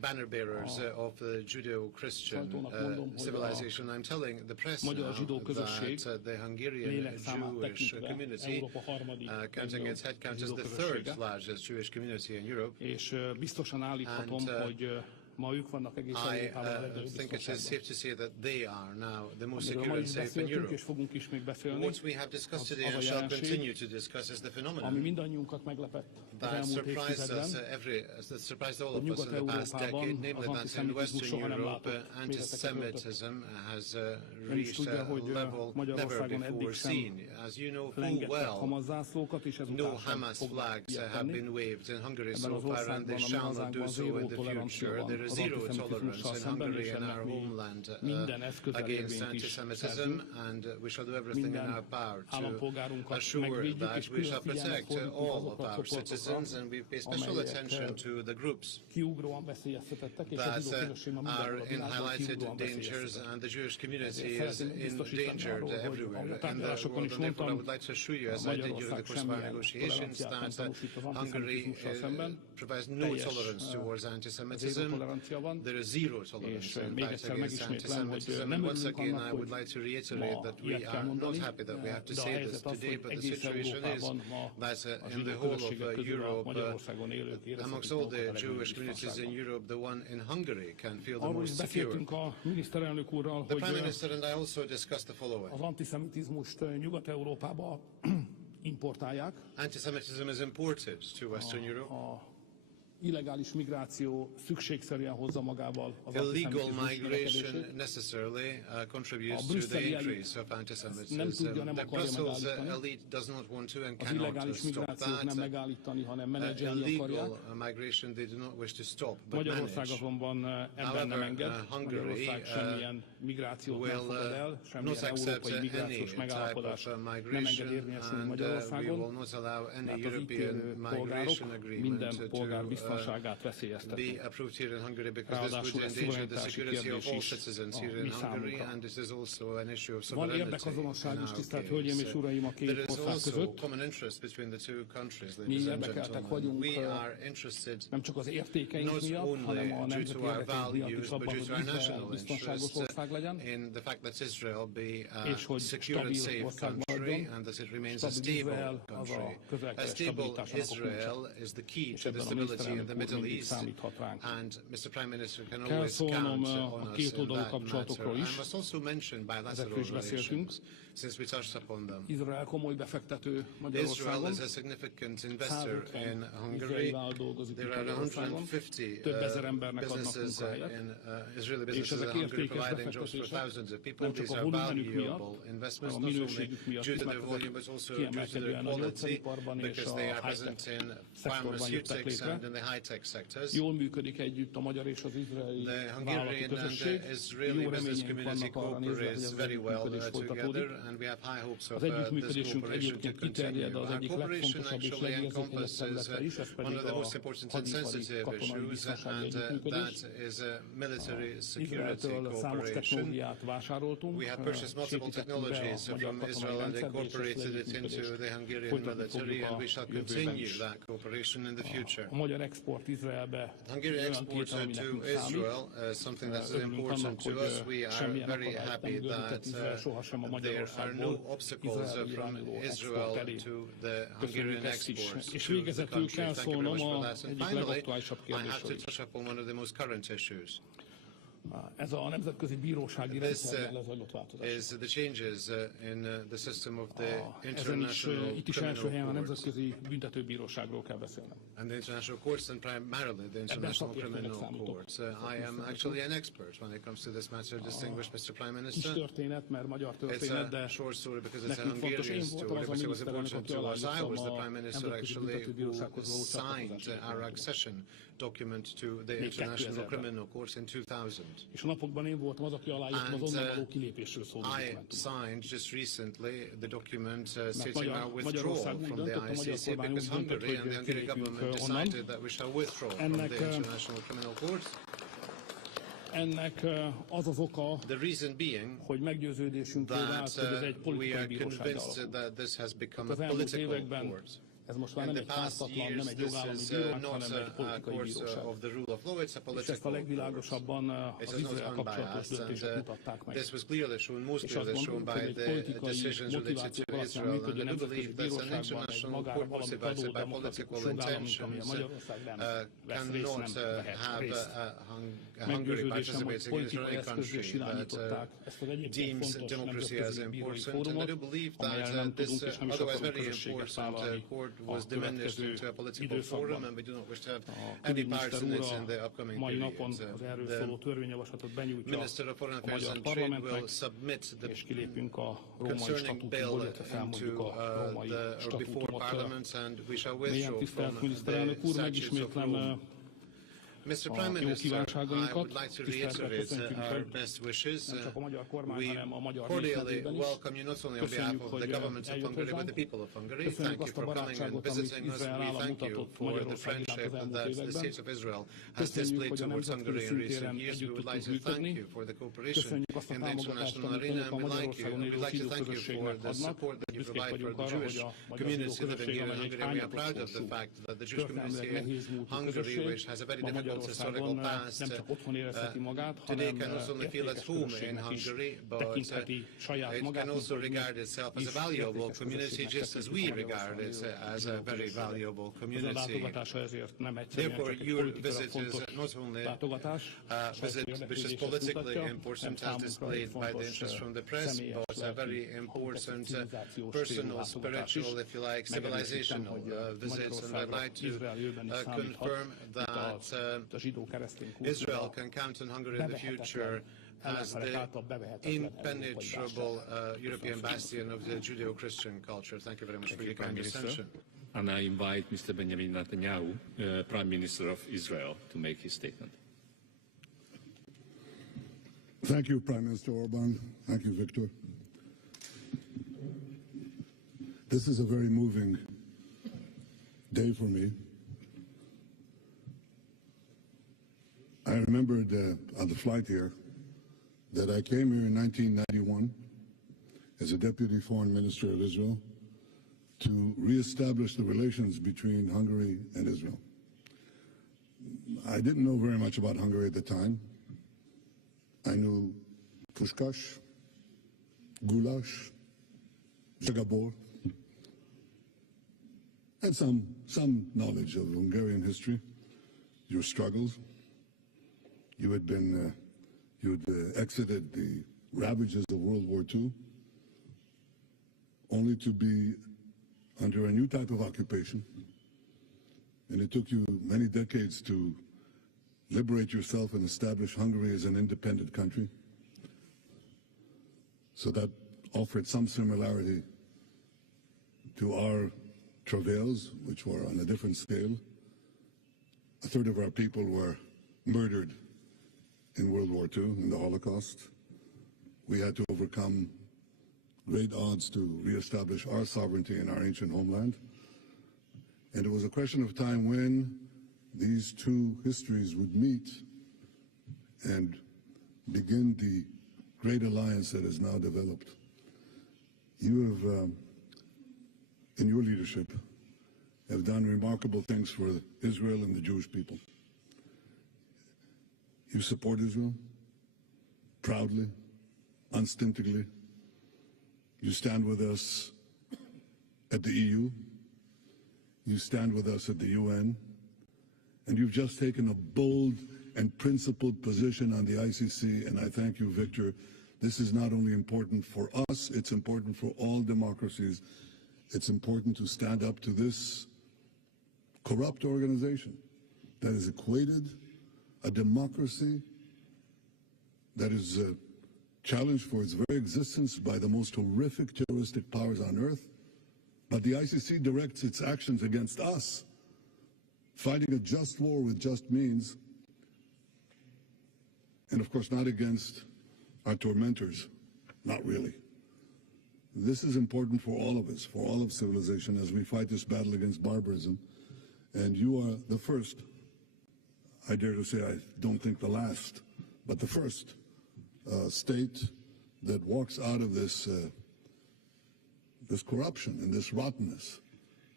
banner bearers of the Judeo-Christian civilization. I'm telling the press now that the Hungarian Jewish community, counting its headcount, is the third largest Jewish community in Europe. I think it is safe to say that they are now the most secure and safe in Europe. What we have discussed today and shall continue to discuss is the phenomenon that surprised all of us in the past decade, namely that in Western Europe, anti-Semitism has reached a level never before seen. As you know full well, no Hamas flags have been waved in Hungary so far, and they shall not do so in the future. There is zero tolerance in Hungary and our homeland against anti-Semitism, and we shall do everything in our power to assure that we shall protect all of our citizens, and we pay special attention to the groups that are in highlighted dangers, and the Jewish community is endangered everywhere in the world. And therefore, I would like to assure you, as I did during the course of our negotiations, that Hungary provides no tolerance towards anti-Semitism. There is zero tolerance, in fact, against anti-Semitism. And once again, I would like to reiterate that we are not happy that we have to say this today, but the situation is that in the whole of Europe, amongst all the Jewish communities in Europe, the one in Hungary can feel the most secure. The Prime Minister and I also discussed the following. Anti-Semitism is imported to Western Europe. Illegális migráció szükségszerűen hozza magával az illegal migration necessarily contributes to the increase of antisemitism. The Brussels elite does not want to and cannot stop that. Illegal migration they do not wish to stop but manage. However, Hungary will not accept any type of migration, and we will not allow any European migration agreement to be approved here in Hungary, because this would endanger the security of all citizens here in Hungary, and this is also an issue of sovereignty in our case. There is also common interest between the two countries, ladies and gentlemen. We are interested not only due to our values, but due to our national interests in the fact that Israel be a secure and safe country, and that it remains a stable country. A stable Israel is the key to the stability in the Middle East, and Mr. Prime Minister can always count on us in that matter. I must also mention bilateral relations, since we touched upon them. Israel is a significant investor in Hungary. There are 150 businesses Israeli businesses in Hungary providing jobs for thousands of people. These are valuable investments, not only due to their volume, but also due to their quality, because they are present in pharmaceutics and in the high-tech sectors. The Hungarian and the Israeli business community cooperates very well together, and we have high hopes of this cooperation to continue. Our cooperation actually encompasses one of the most important and sensitive issues, and that is military security cooperation. We have purchased multiple technologies from Israel and incorporated it into the Hungarian military, and we shall continue that cooperation in the future. Hungarian export to Israel is something that is important to us. We are very happy that there are no obstacles from Israel to the Hungarian exports to the country. Thank you very much for that. And finally, I have to touch upon one of the most current issues. This is the changes in the system of the International Criminal Court. And the International Courts, and primarily the International Criminal Court. I am actually an expert when it comes to this matter, distinguished Mr. Prime Minister. It's a short story because it's a Hungarian story, but it was important to us. I was the Prime Minister actually who signed our accession document to the International Criminal Court in 2000. I signed just recently the document stating our withdrawal from the ICC, because Hungary and the Hungarian government decided that we shall withdraw from the International Criminal Court. The reason being that we are convinced that this has become a political court. In the past years, this is not a course of the rule of law, it's a political course. It is not unbiased, and this was clearly shown, most clearly shown by the decisions related to Israel, and I do believe that an international court motivated by political intentions cannot have Hungary participating in Israeli country that deems democracy as important, and I do believe that this otherwise very important court was diminished into a political forum, and we do not wish to have any parts in it in the upcoming period. The Minister of Foreign Affairs and Trade will submit the concerning bill into before Parliament, and we shall withdraw from the statutes of rule. Mr. Prime Minister, I would like to reiterate our best wishes. We cordially welcome you not only on behalf of the government of Hungary, but the people of Hungary. Thank you for coming and visiting us. We thank you for the friendship that the state of Israel has displayed towards Hungary in recent years. We would like to thank you for the cooperation in the international arena, and we'd like to thank you for the support that you provide for the Jewish community living here in Hungary. We are proud of the fact that the Jewish community in Hungary, which has a very difficult historical past, today can not only feel at home in Hungary, but it can also regard itself as a valuable community, just as we regard it as a very valuable community. Therefore, your visit is not only a visit which is politically important as displayed by the interest from the press, but a very important personal, spiritual, if you like, civilizational visit. And I'd like to confirm that Israel can count on Hungary in the future as the impenetrable European bastion of the Judeo-Christian culture. Thank you very much for your kind attention. And I invite Mr. Benjamin Netanyahu, Prime Minister of Israel, to make his statement. Thank you, Prime Minister Orban. Thank you, Viktor. This is a very moving day for me. I remembered on the flight here that I came here in 1991 as a Deputy Foreign Minister of Israel to reestablish the relations between Hungary and Israel. I didn't know very much about Hungary at the time. I knew Puskás, Goulash, Zagabor, and some knowledge of Hungarian history, your struggles. You had exited the ravages of World War II, only to be under a new type of occupation. And it took you many decades to liberate yourself and establish Hungary as an independent country. So that offered some similarity to our travails, which were on a different scale. A third of our people were murdered in World War II, in the Holocaust. We had to overcome great odds to reestablish our sovereignty in our ancient homeland. And it was a question of time when these two histories would meet and begin the great alliance that is now developed. You have, in your leadership, have done remarkable things for Israel and the Jewish people. You support Israel proudly, unstintedly. You stand with us at the EU. You stand with us at the UN. And you've just taken a bold and principled position on the ICC, and I thank you, Viktor. This is not only important for us, it's important for all democracies. It's important to stand up to this corrupt organization that has equated a democracy that is challenged for its very existence by the most horrific terroristic powers on earth. But the ICC directs its actions against us, fighting a just war with just means, and of course not against our tormentors, not really. This is important for all of us, for all of civilization, as we fight this battle against barbarism. And you are the first, I dare to say, I don't think the last, but the first state that walks out of this this corruption and this rottenness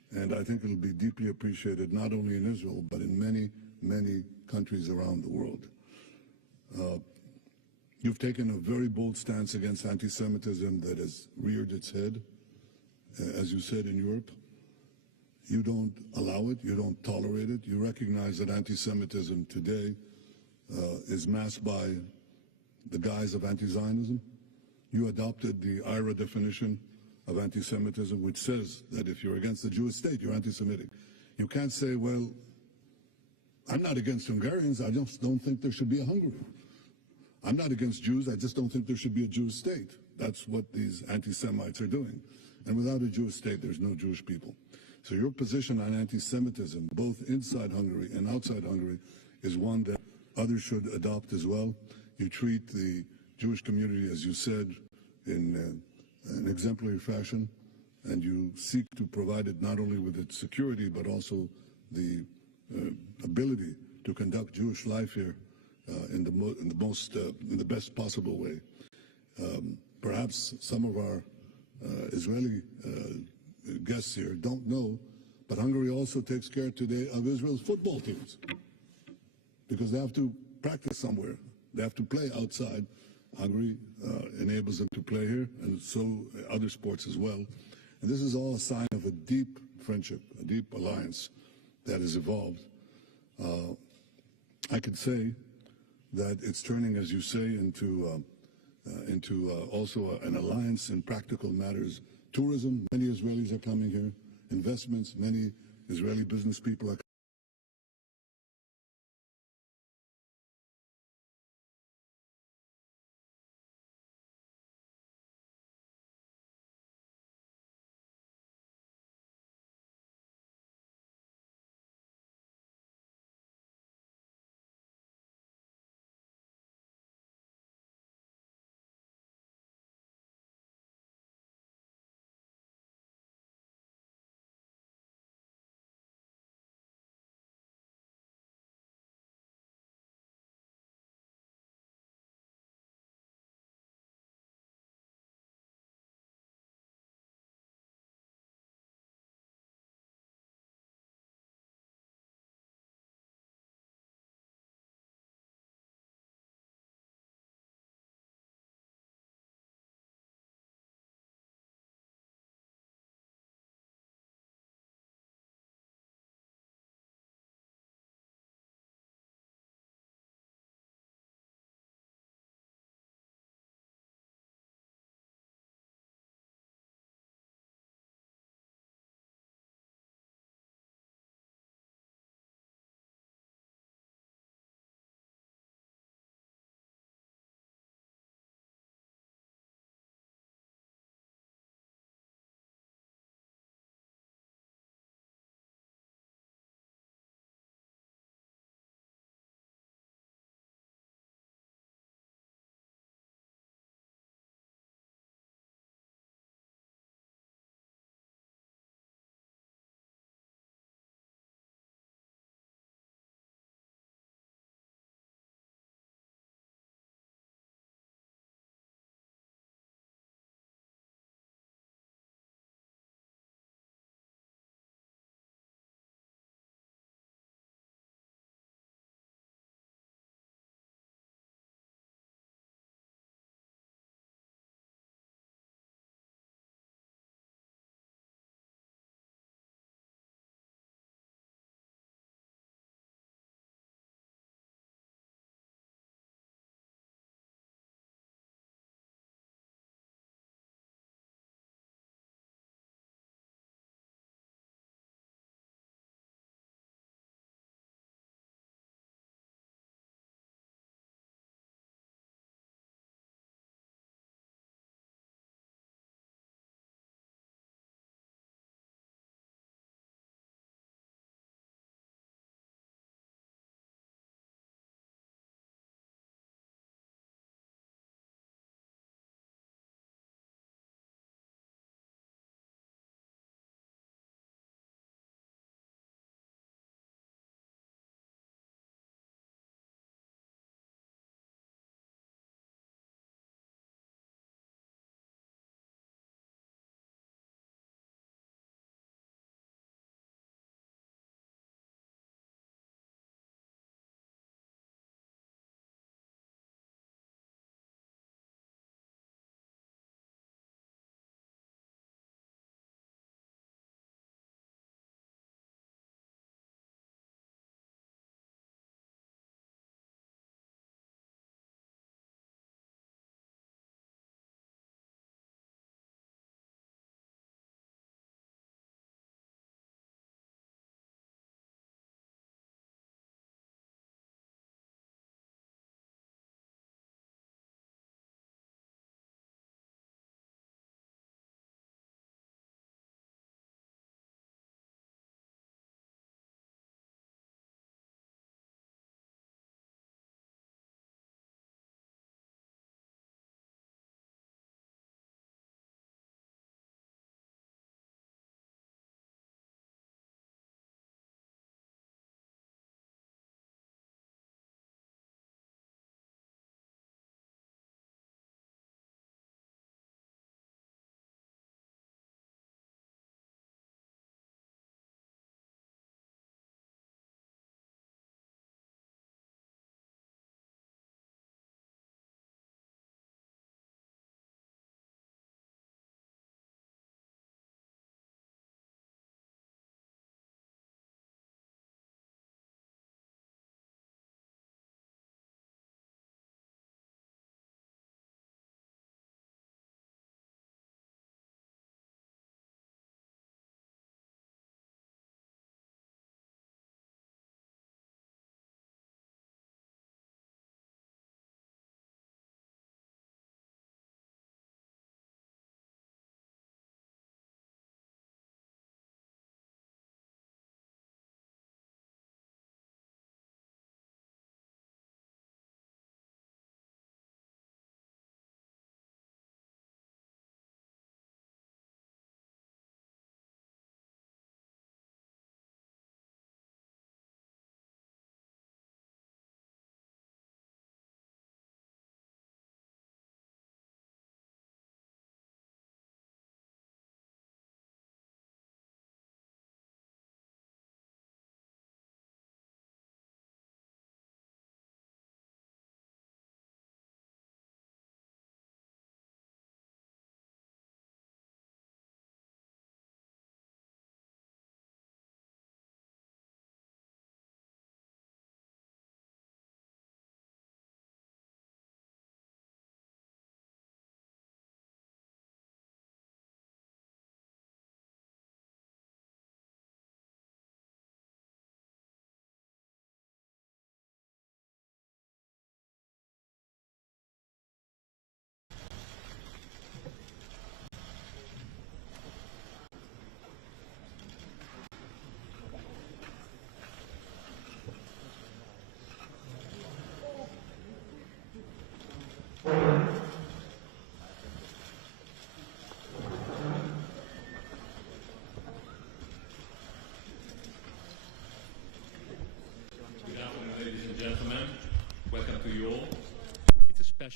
And I think it'll be deeply appreciated not only in Israel, but in many, many countries around the world. You've taken a very bold stance against anti-Semitism that has reared its head, as you said, in Europe. You don't allow it, you don't tolerate it. You recognize that anti-Semitism today is masked by the guise of anti-Zionism. You adopted the IRA definition of anti-Semitism, which says that if you're against the Jewish state, you're anti-Semitic. You can't say, well, I'm not against Hungarians, I just don't think there should be a Hungary. I'm not against Jews, I just don't think there should be a Jewish state. That's what these anti-Semites are doing. And without a Jewish state, there's no Jewish people. So your position on anti-Semitism, both inside Hungary and outside Hungary, is one that others should adopt as well. You treat the Jewish community, as you said, in an exemplary fashion, and you seek to provide it not only with its security, but also the ability to conduct Jewish life here in the best possible way. Perhaps some of our Israeli guests here don't know, but Hungary also takes care today of Israel's football teams because they have to practice somewhere. They have to play outside. Hungary enables them to play here, and so other sports as well. And this is all a sign of a deep friendship, a deep alliance that has evolved. I could say that it's turning, as you say, into also an alliance in practical matters. Tourism, many Israelis are coming here. Investments, many Israeli business people are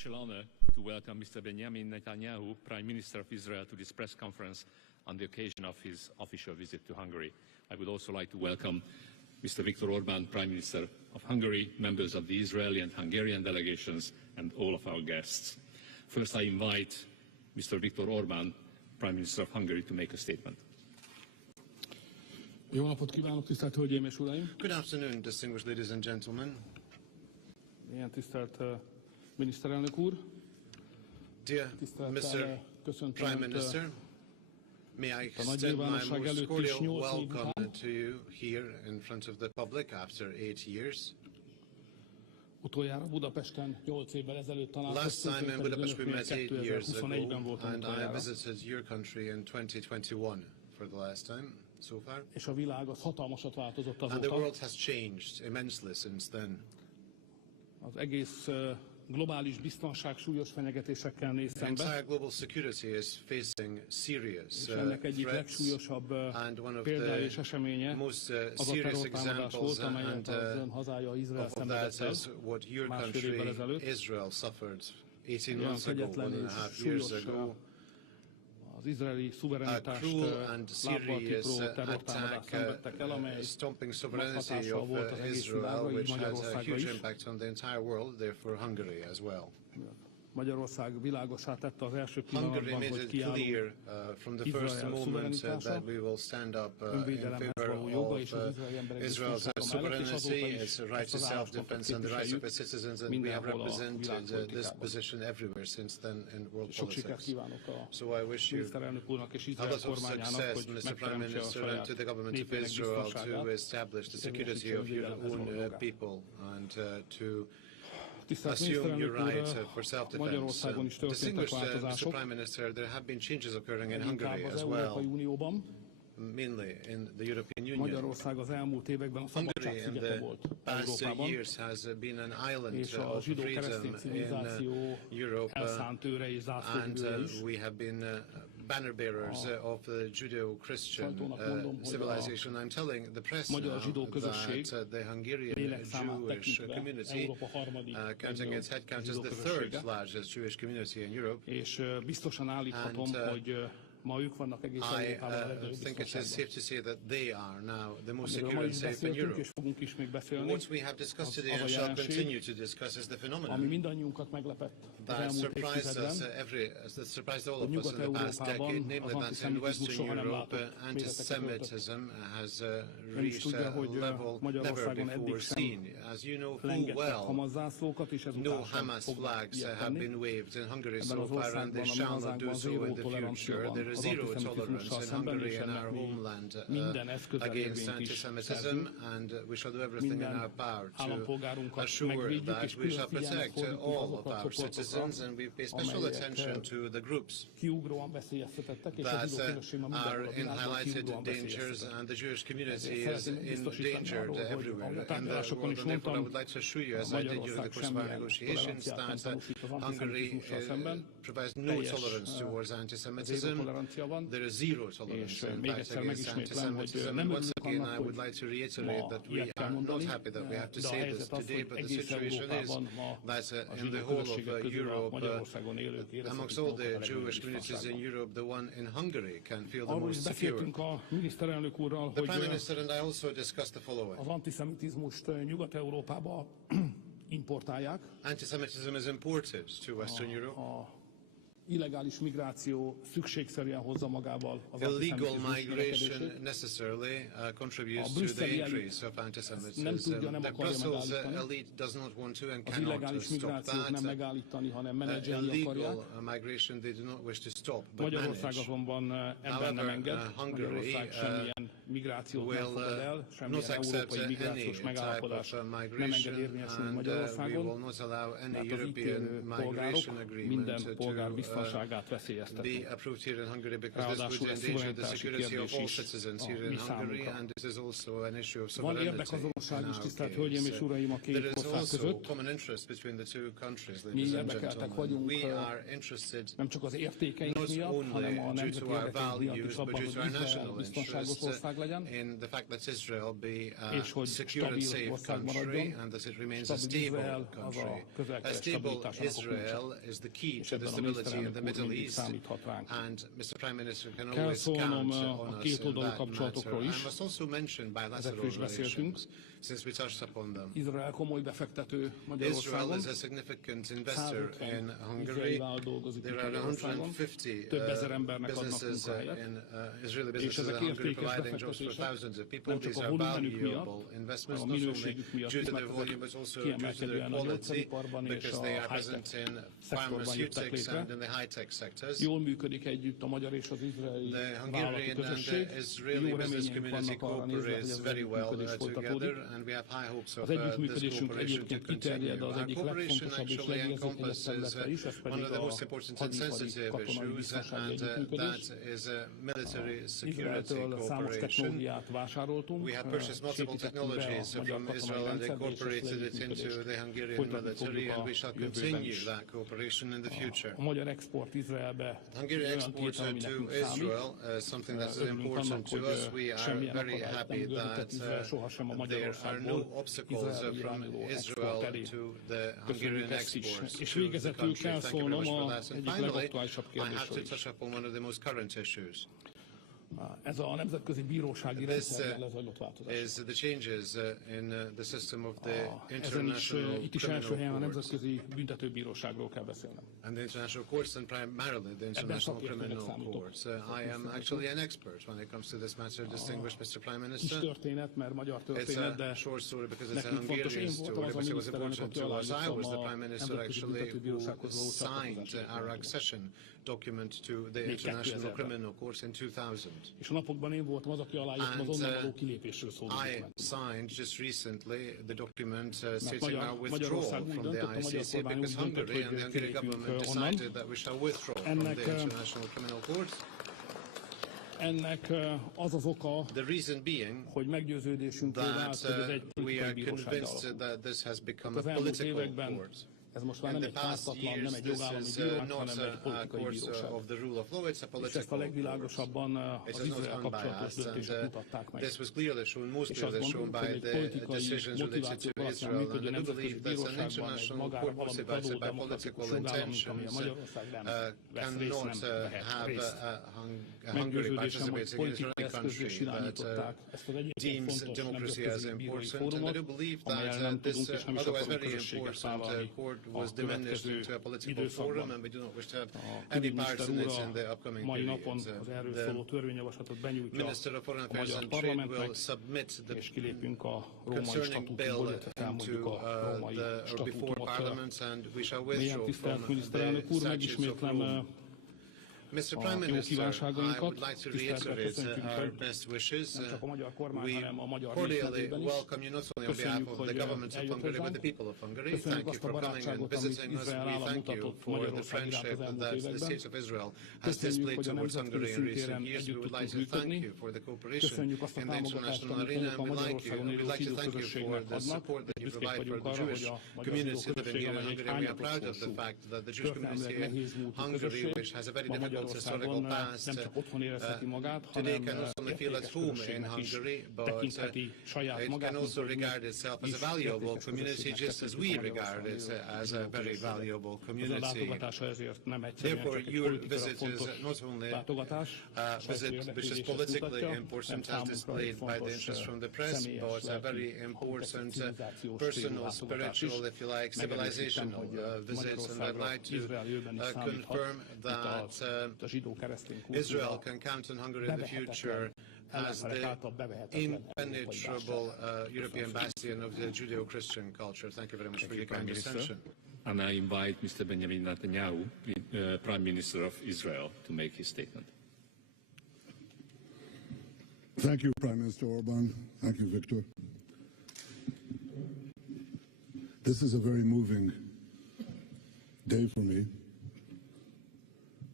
special honor to welcome Mr. Benjamin Netanyahu, Prime Minister of Israel, to this press conference on the occasion of his official visit to Hungary. I would also like to welcome Mr. Viktor Orban, Prime Minister of Hungary, members of the Israeli and Hungarian delegations, and all of our guests. First, I invite Mr. Viktor Orban, Prime Minister of Hungary, to make a statement. Jó napot kívánok, tisztelt Hölgyeim és Uraim! Good afternoon, distinguished ladies and gentlemen. Ilyen tisztelt miniszterelnök úr! Dear Mr. Prime Minister, may I extend my most cordial welcome to you here in front of the public after 8 years. Utoljára Budapesten 8 évvel ezelőtt találkoztunk. Last time in Budapest we met 8 years ago, and I visited your country in 2021 for the last time so far. És a világ az hatalmasat változott azóta. And the world has changed immensely since then. Az egész globális biztonság súlyos fenyegetésekkel néz szembe. The entire global security is facing serious És ennek egyik legszúlyosabb példája és eseménye az a terrortámadás volt, amelyet az ön hazája Izrael szenvedett el másfél évvel ezelőtt. Olyan kegyetlen és súlyos az izraeli szuverenitást lábbal tipró terrortámadást szenvedtek el, amely nagy hatással volt az egész világra, így Magyarországra is. Magyarország világossá tette az első pillanatban, hogy kiállunk Izrael szuverenitása, önvédelemhez való joga és az izraeli emberek biztonsága mellett, és azóta is ezt az álláspontot képviseljük mindenhol a világpolitikában. Sok sikert kívánok a miniszterelnök úrnak és Izrael kormányának, hogy megteremtse a saját népének biztonságát, és tisztelt miniszterelnök úr, Magyarországon is történtek változások, inkább az Európai Unióban. Magyarország az elmúlt években a szabadság szigete volt Európában, és a zsidó-keresztény civilizáció elszánt őre és zászlóvivője is. Banner bearers of the Judeo-Christian civilization. I'm telling the press now that the Hungarian Jewish community, counting its head count, is the third largest Jewish community in Europe. És biztosan állíthatom, hogy ma ők vannak egész Európában a legnagyobb biztonságban. Amiről ma is beszéltünk és fogunk is még beszélni, az a jelenség, ami mindannyiunkat meglepett az elmúlt évtizedben, hogy Nyugat-Európában az antiszemitizmus soha nem látott méreteket öltött. Ön is tudja, hogy Magyarországon eddig sem lengettek Hamas zászlókat, és ezután sem fognak ilyet tenni. Ebben az országban, a mi hazánkban zéró tolerancia van az antiszemitizmussal szemben, és ennek mi minden eszközzel érvényt is szerzünk. Minden állampolgárunkat megvédjük, és külön figyelmet fordítunk azokra a csoportokra, amelyek kiugróan veszélyeztetettek, és a zsidó közösség ma mindenhol a világban kiugróan veszélyeztetett. Ezért szeretném biztosítani arról, hogy a tárgyalásokon is mondtam, Magyarország semmilyen toleranciát nem tanúsít az antiszemitizmussal szemben, teljes zéró tolerancia van, és még egyszer megismétlem, hogy nem örülünk annak, hogy ma ilyet kell mondani, de a helyzet az, hogy egész Európában ma a zsidó közösségek közül a Magyarországon élők érezhetik magukat. Arról is beszéltünk a miniszterelnök úrral, hogy az antiszemitizmust Nyugat-Európába importálják. Antisemitism is imported to Western Europe. Illegális migráció szükségszerűen hozza magával az antiszemitizmus növekedését. A brüsszeli elit nem tudja, nem akarja megállítani. Az illegális migrációt nem megállítani, hanem menedzselni akarják. Magyarország azonban ebben nem enged. Magyarország semmilyen migrációt nem fogad el, semmilyen európai migrációs megállapodás nem enged érvényesülni Magyarországon, mert az itt élő polgárok, minden polgár biztonsága be approved here in Hungary, because this would endanger the security of all citizens here in Hungary, and this is also an issue of sovereignty. There is also common interest between the two countries, ladies and gentlemen. We are interested not only due to our values, but due to our national interests in the fact that Israel be a secure and safe country, and that it remains a stable country. A stable Israel is the key to the stability in the Middle East, and Mr. Prime Minister can always count on us in that matter. I must also mention bilateral relations, since we touched upon them. Israel is a significant investor in Hungary. There are 150 businesses Israeli businesses in Hungary providing jobs for thousands of people. These are valuable investments, not only due to their volume, but also due to their quality, because they are present in pharmaceutics and in the high-tech sectors. The Hungarian and the Israeli business community cooperates very well together, and we have high hopes of this cooperation to continue. Our cooperation actually encompasses one of the most important and sensitive issues, and that is military security cooperation. We have purchased multiple technologies from Israel and incorporated it into the Hungarian military, and we shall continue that cooperation in the future. Hungarian export to Israel is something that is important to us. We are very happy that there are no obstacles from Israel to the Hungarian exports to the country. Thank you very much for that. And finally, I have to touch upon one of the most current issues. This is the changes in the system of the International Criminal Court and the International Courts, and primarily the International Criminal Courts. I am actually an expert when it comes to this matter, distinguished Mr. Prime Minister. It's a short story because it's a Hungarian story, but it was important to us. I was the Prime Minister actually who signed our accession document to the International Criminal Court in 2000. And I signed just recently the document stating our withdrawal from the ICC, because Hungary and the Hungarian government decided that we shall withdraw from the International Criminal Court. The reason being that we are convinced that this has become a political court. In the past years, this is not a court of the rule of law, it's a political court. It is not unbiased, and this was clearly shown, most clearly shown by the decisions related to Israel, and I do believe that an international court motivated by political intentions cannot have Hungary participating in a Israeli country that deems democracy as important, and I do believe that this otherwise very important court was diminished into a political forum, and we do not wish to have any parts in it in the upcoming period. The Minister of Foreign Affairs and Trade will submit the concerning bill into before Parliament, and we shall withdraw from the statutes of rule. Mr. Prime Minister, I would like to reiterate our best wishes. We cordially welcome you not only on behalf of the government of Hungary, but the people of Hungary. Thank you for coming and visiting us. We thank you for the friendship that the State of Israel has displayed towards Hungary in recent years. We would like to thank you for the cooperation in the international arena, and we'd like to thank you for the support that you provide for the Jewish community living here in Hungary. We are proud of the fact that the Jewish community in Hungary, which has a very difficult historical past, today can not only feel at home inUngary, but it can also regard itself as a valuable community, just as we regard it as a very valuable community. Therefore, your visit is not only a visit which is politically important as displayed by the interest from the press, but a very important personal, spiritual, if you like, civilizational visit. And I'd like to confirm that Israel can count on Hungary in the future as the impenetrable European bastion of the Judeo-Christian culture. Thank you very much for your kind attention. And I invite Mr. Benjamin Netanyahu, Prime Minister of Israel, to make his statement. Thank you, Prime Minister Orban. Thank you, Viktor. This is a very moving day for me.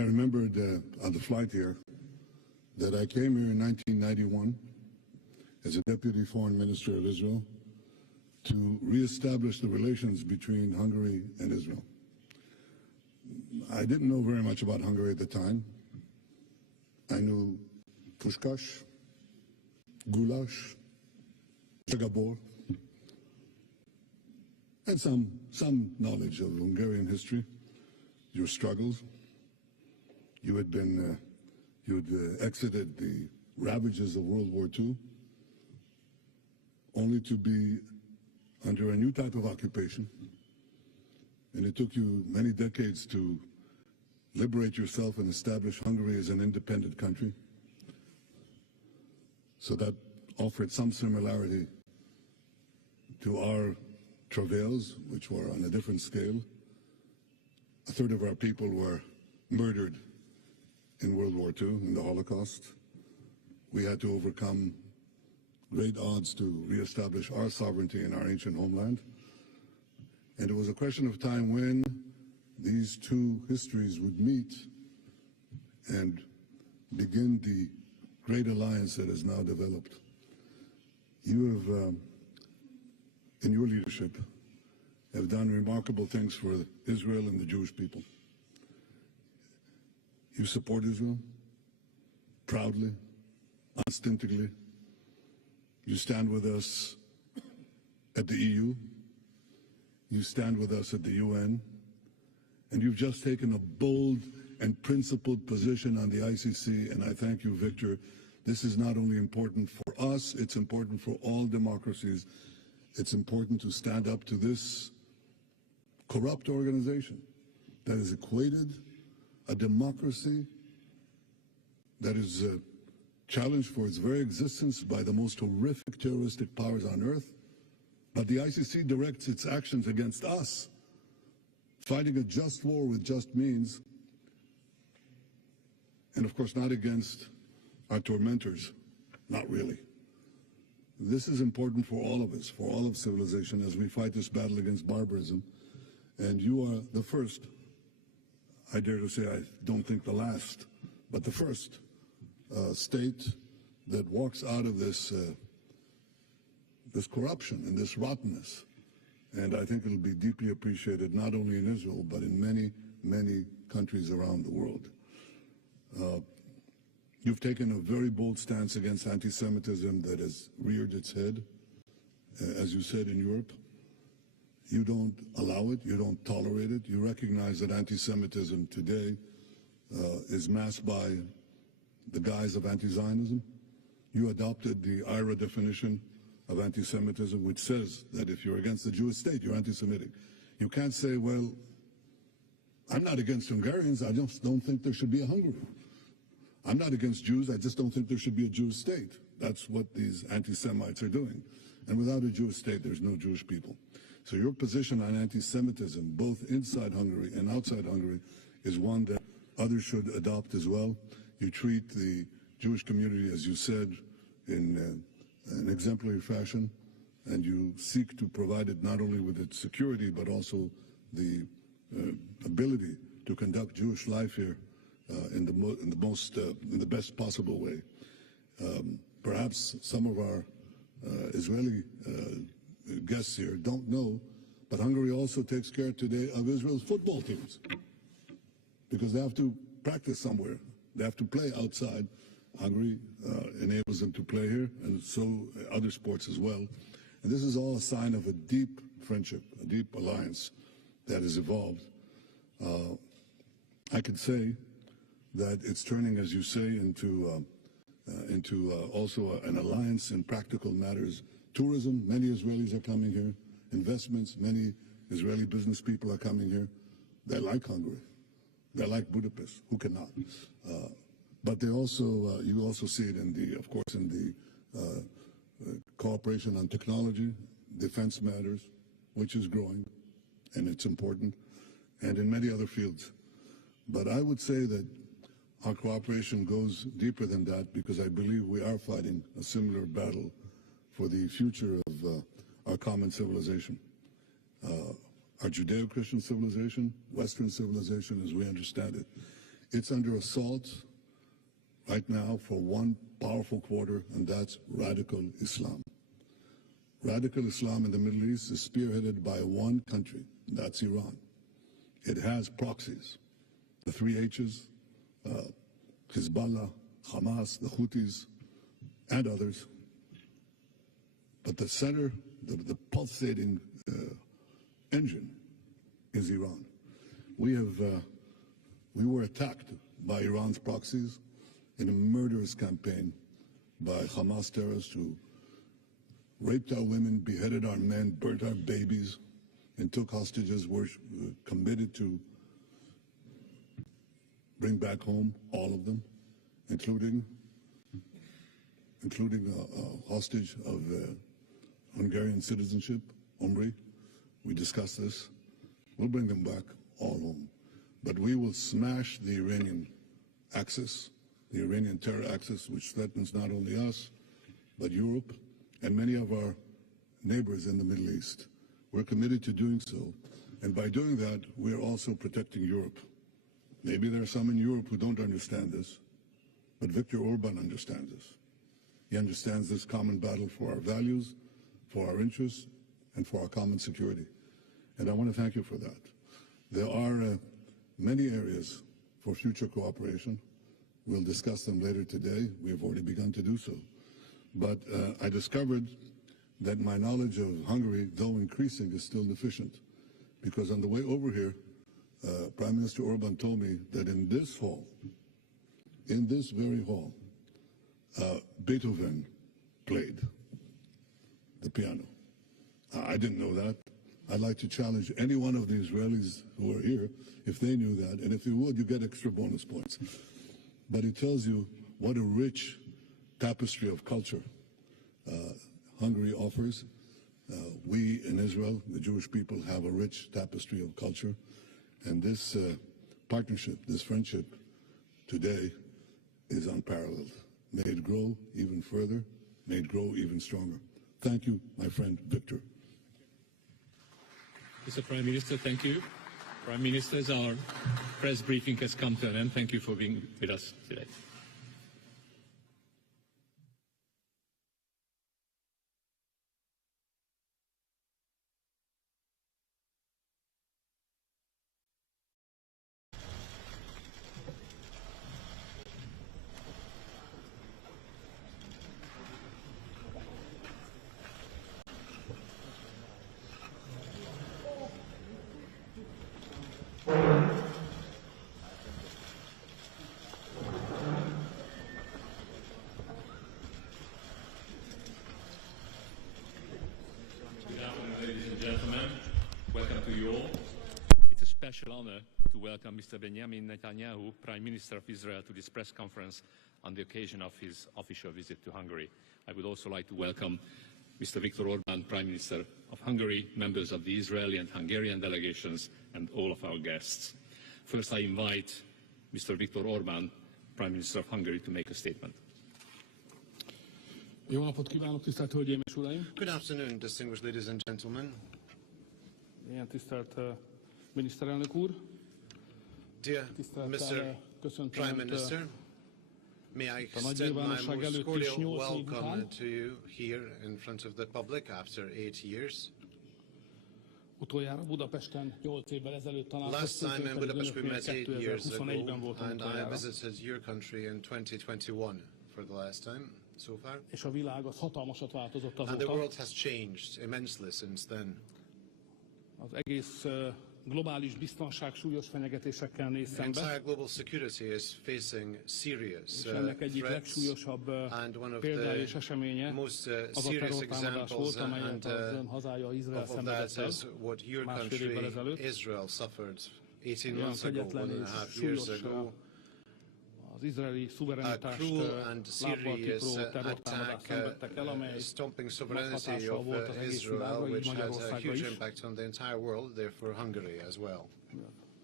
remembered on the flight here that I came here in 1991 as a Deputy Foreign Minister of Israel to reestablish the relations between Hungary and Israel. I didn't know very much about Hungary at the time. I knew Puskás, Goulash, Segabor, and some knowledge of Hungarian history, your struggles. You had exited the ravages of World War II, only to be under a new type of occupation. And it took you many decades to liberate yourself and establish Hungary as an independent country. So that offered some similarity to our travails, which were on a different scale. A third of our people were murdered in World War II, in the Holocaust. We had to overcome great odds to reestablish our sovereignty in our ancient homeland. And it was a question of time when these two histories would meet and begin the great alliance that has now developed. You have, in your leadership, have done remarkable things for Israel and the Jewish people. You support Israel proudly, unstintedly. You stand with us at the EU. You stand with us at the UN. And you've just taken a bold and principled position on the ICC, and I thank you, Viktor. This is not only important for us, it's important for all democracies. It's important to stand up to this corrupt organization that has equated a democracy that is challenged for its very existence by the most horrific terroristic powers on earth. But the ICC directs its actions against us, fighting a just war with just means, and of course not against our tormentors, not really. This is important for all of us, for all of civilization, as we fight this battle against barbarism. And you are the first, I dare to say, I don't think the last, but the first state that walks out of this this corruption and this rottenness. And I think it'll be deeply appreciated not only in Israel, but in many, many countries around the world. You've taken a very bold stance against anti-Semitism that has reared its head, as you said, in Europe. You don't allow it, you don't tolerate it. You recognize that anti-Semitism today is masked by the guise of anti-Zionism. You adopted the IRA definition of anti-Semitism, which says that if you're against the Jewish state, you're anti-Semitic. You can't say, well, I'm not against Hungarians, I just don't think there should be a Hungary. I'm not against Jews, I just don't think there should be a Jewish state. That's what these anti-Semites are doing. And without a Jewish state, there's no Jewish people. So your position on anti-Semitism, both inside Hungary and outside Hungary, is one that others should adopt as well. You treat the Jewish community, as you said, in an exemplary fashion, and you seek to provide it not only with its security, but also the ability to conduct Jewish life here in the best possible way. Perhaps some of our Israeli guests here don't know, but Hungary also takes care today of Israel's football teams because they have to practice somewhere. They have to play outside. Hungary enables them to play here, and so other sports as well. And this is all a sign of a deep friendship, a deep alliance that has evolved. I could say that it's turning, as you say, into also an alliance in practical matters. Tourism, many Israelis are coming here. Investments, many Israeli business people are coming here. They like Hungary. They like Budapest. Who cannot? But they also, you also see it in the, of course, in the cooperation on technology, defense matters, which is growing, and it's important, and in many other fields. But I would say that our cooperation goes deeper than that because I believe we are fighting a similar battle for the future of our common civilization. Our Judeo-Christian civilization, Western civilization as we understand it. It's under assault right now for one powerful quarter, and that's radical Islam. Radical Islam in the Middle East is spearheaded by one country, that's Iran. It has proxies, the three H's, Hezbollah, Hamas, the Houthis, and others. But the center, the pulsating engine is Iran. We were attacked by Iran's proxies in a murderous campaign by Hamas terrorists who raped our women, beheaded our men, burnt our babies, and took hostages. Were committed to bring back home all of them, including a hostage of Hungarian citizenship, Hungary. We discussed this. We'll bring them back all home. But we will smash the Iranian axis, the Iranian terror axis, which threatens not only us, but Europe and many of our neighbors in the Middle East. We're committed to doing so. And by doing that, we're also protecting Europe. Maybe there are some in Europe who don't understand this, but Viktor Orban understands this. He understands this common battle for our values, for our interests, and for our common security. And I want to thank you for that. There are many areas for future cooperation. We'll discuss them later today. We have already begun to do so. But I discovered that my knowledge of Hungary, though increasing, is still deficient. Because on the way over here, Prime Minister Orban told me that in this hall, in this very hall, Beethoven played the piano. I didn't know that. I'd like to challenge any one of the Israelis who are here, if they knew that, and if you would, you get extra bonus points. But it tells you what a rich tapestry of culture Hungary offers. We in Israel, the Jewish people, have a rich tapestry of culture, and this partnership, this friendship today is unparalleled. May it grow even further, may it grow even stronger. Thank you, my friend Viktor. Mr. Prime Minister, thank you. Prime Ministers, our press briefing has come to an end. Thank you for being with us today. Special honor to welcome Mr. Benjamin Netanyahu, Prime Minister of Israel, to this press conference on the occasion of his official visit to Hungary. I would also like to welcome Mr. Viktor Orban, Prime Minister of Hungary, members of the Israeli and Hungarian delegations, and all of our guests. First, I invite Mr. Viktor Orban, Prime Minister of Hungary, to make a statement. Jó napot kívánok, tisztelt Hölgyeim és Uraim! Good afternoon, distinguished ladies and gentlemen. Ilyen tisztelt Miniszterelnök úr, Dear Mr. Prime Minister, may I extend my most cordial welcome to you here in front of the public after 8 years. Utoljára Budapesten 8 évvel ezelőtt találkoztunk. Last time in Budapest we met 8 years ago, and I visited your country in 2021 for the last time so far. És a világ az hatalmasat változott azóta. And the world has changed immensely since then. Az egész globális biztonság súlyos fenyegetésekkel néz szembe. Entire global security is facing serious és ennek egyik legsúlyosabb példája és eseménye az a terrortámadás volt, amelyet az ön hazája Izrael szenvedett el másfél évvel ezelőtt. Olyan kegyetlen és súlyos az izraeli szuverenitást lábbal tipró terrortámadást szenvedtek el, amely nagy hatással volt az egész világra, így Magyarországra is.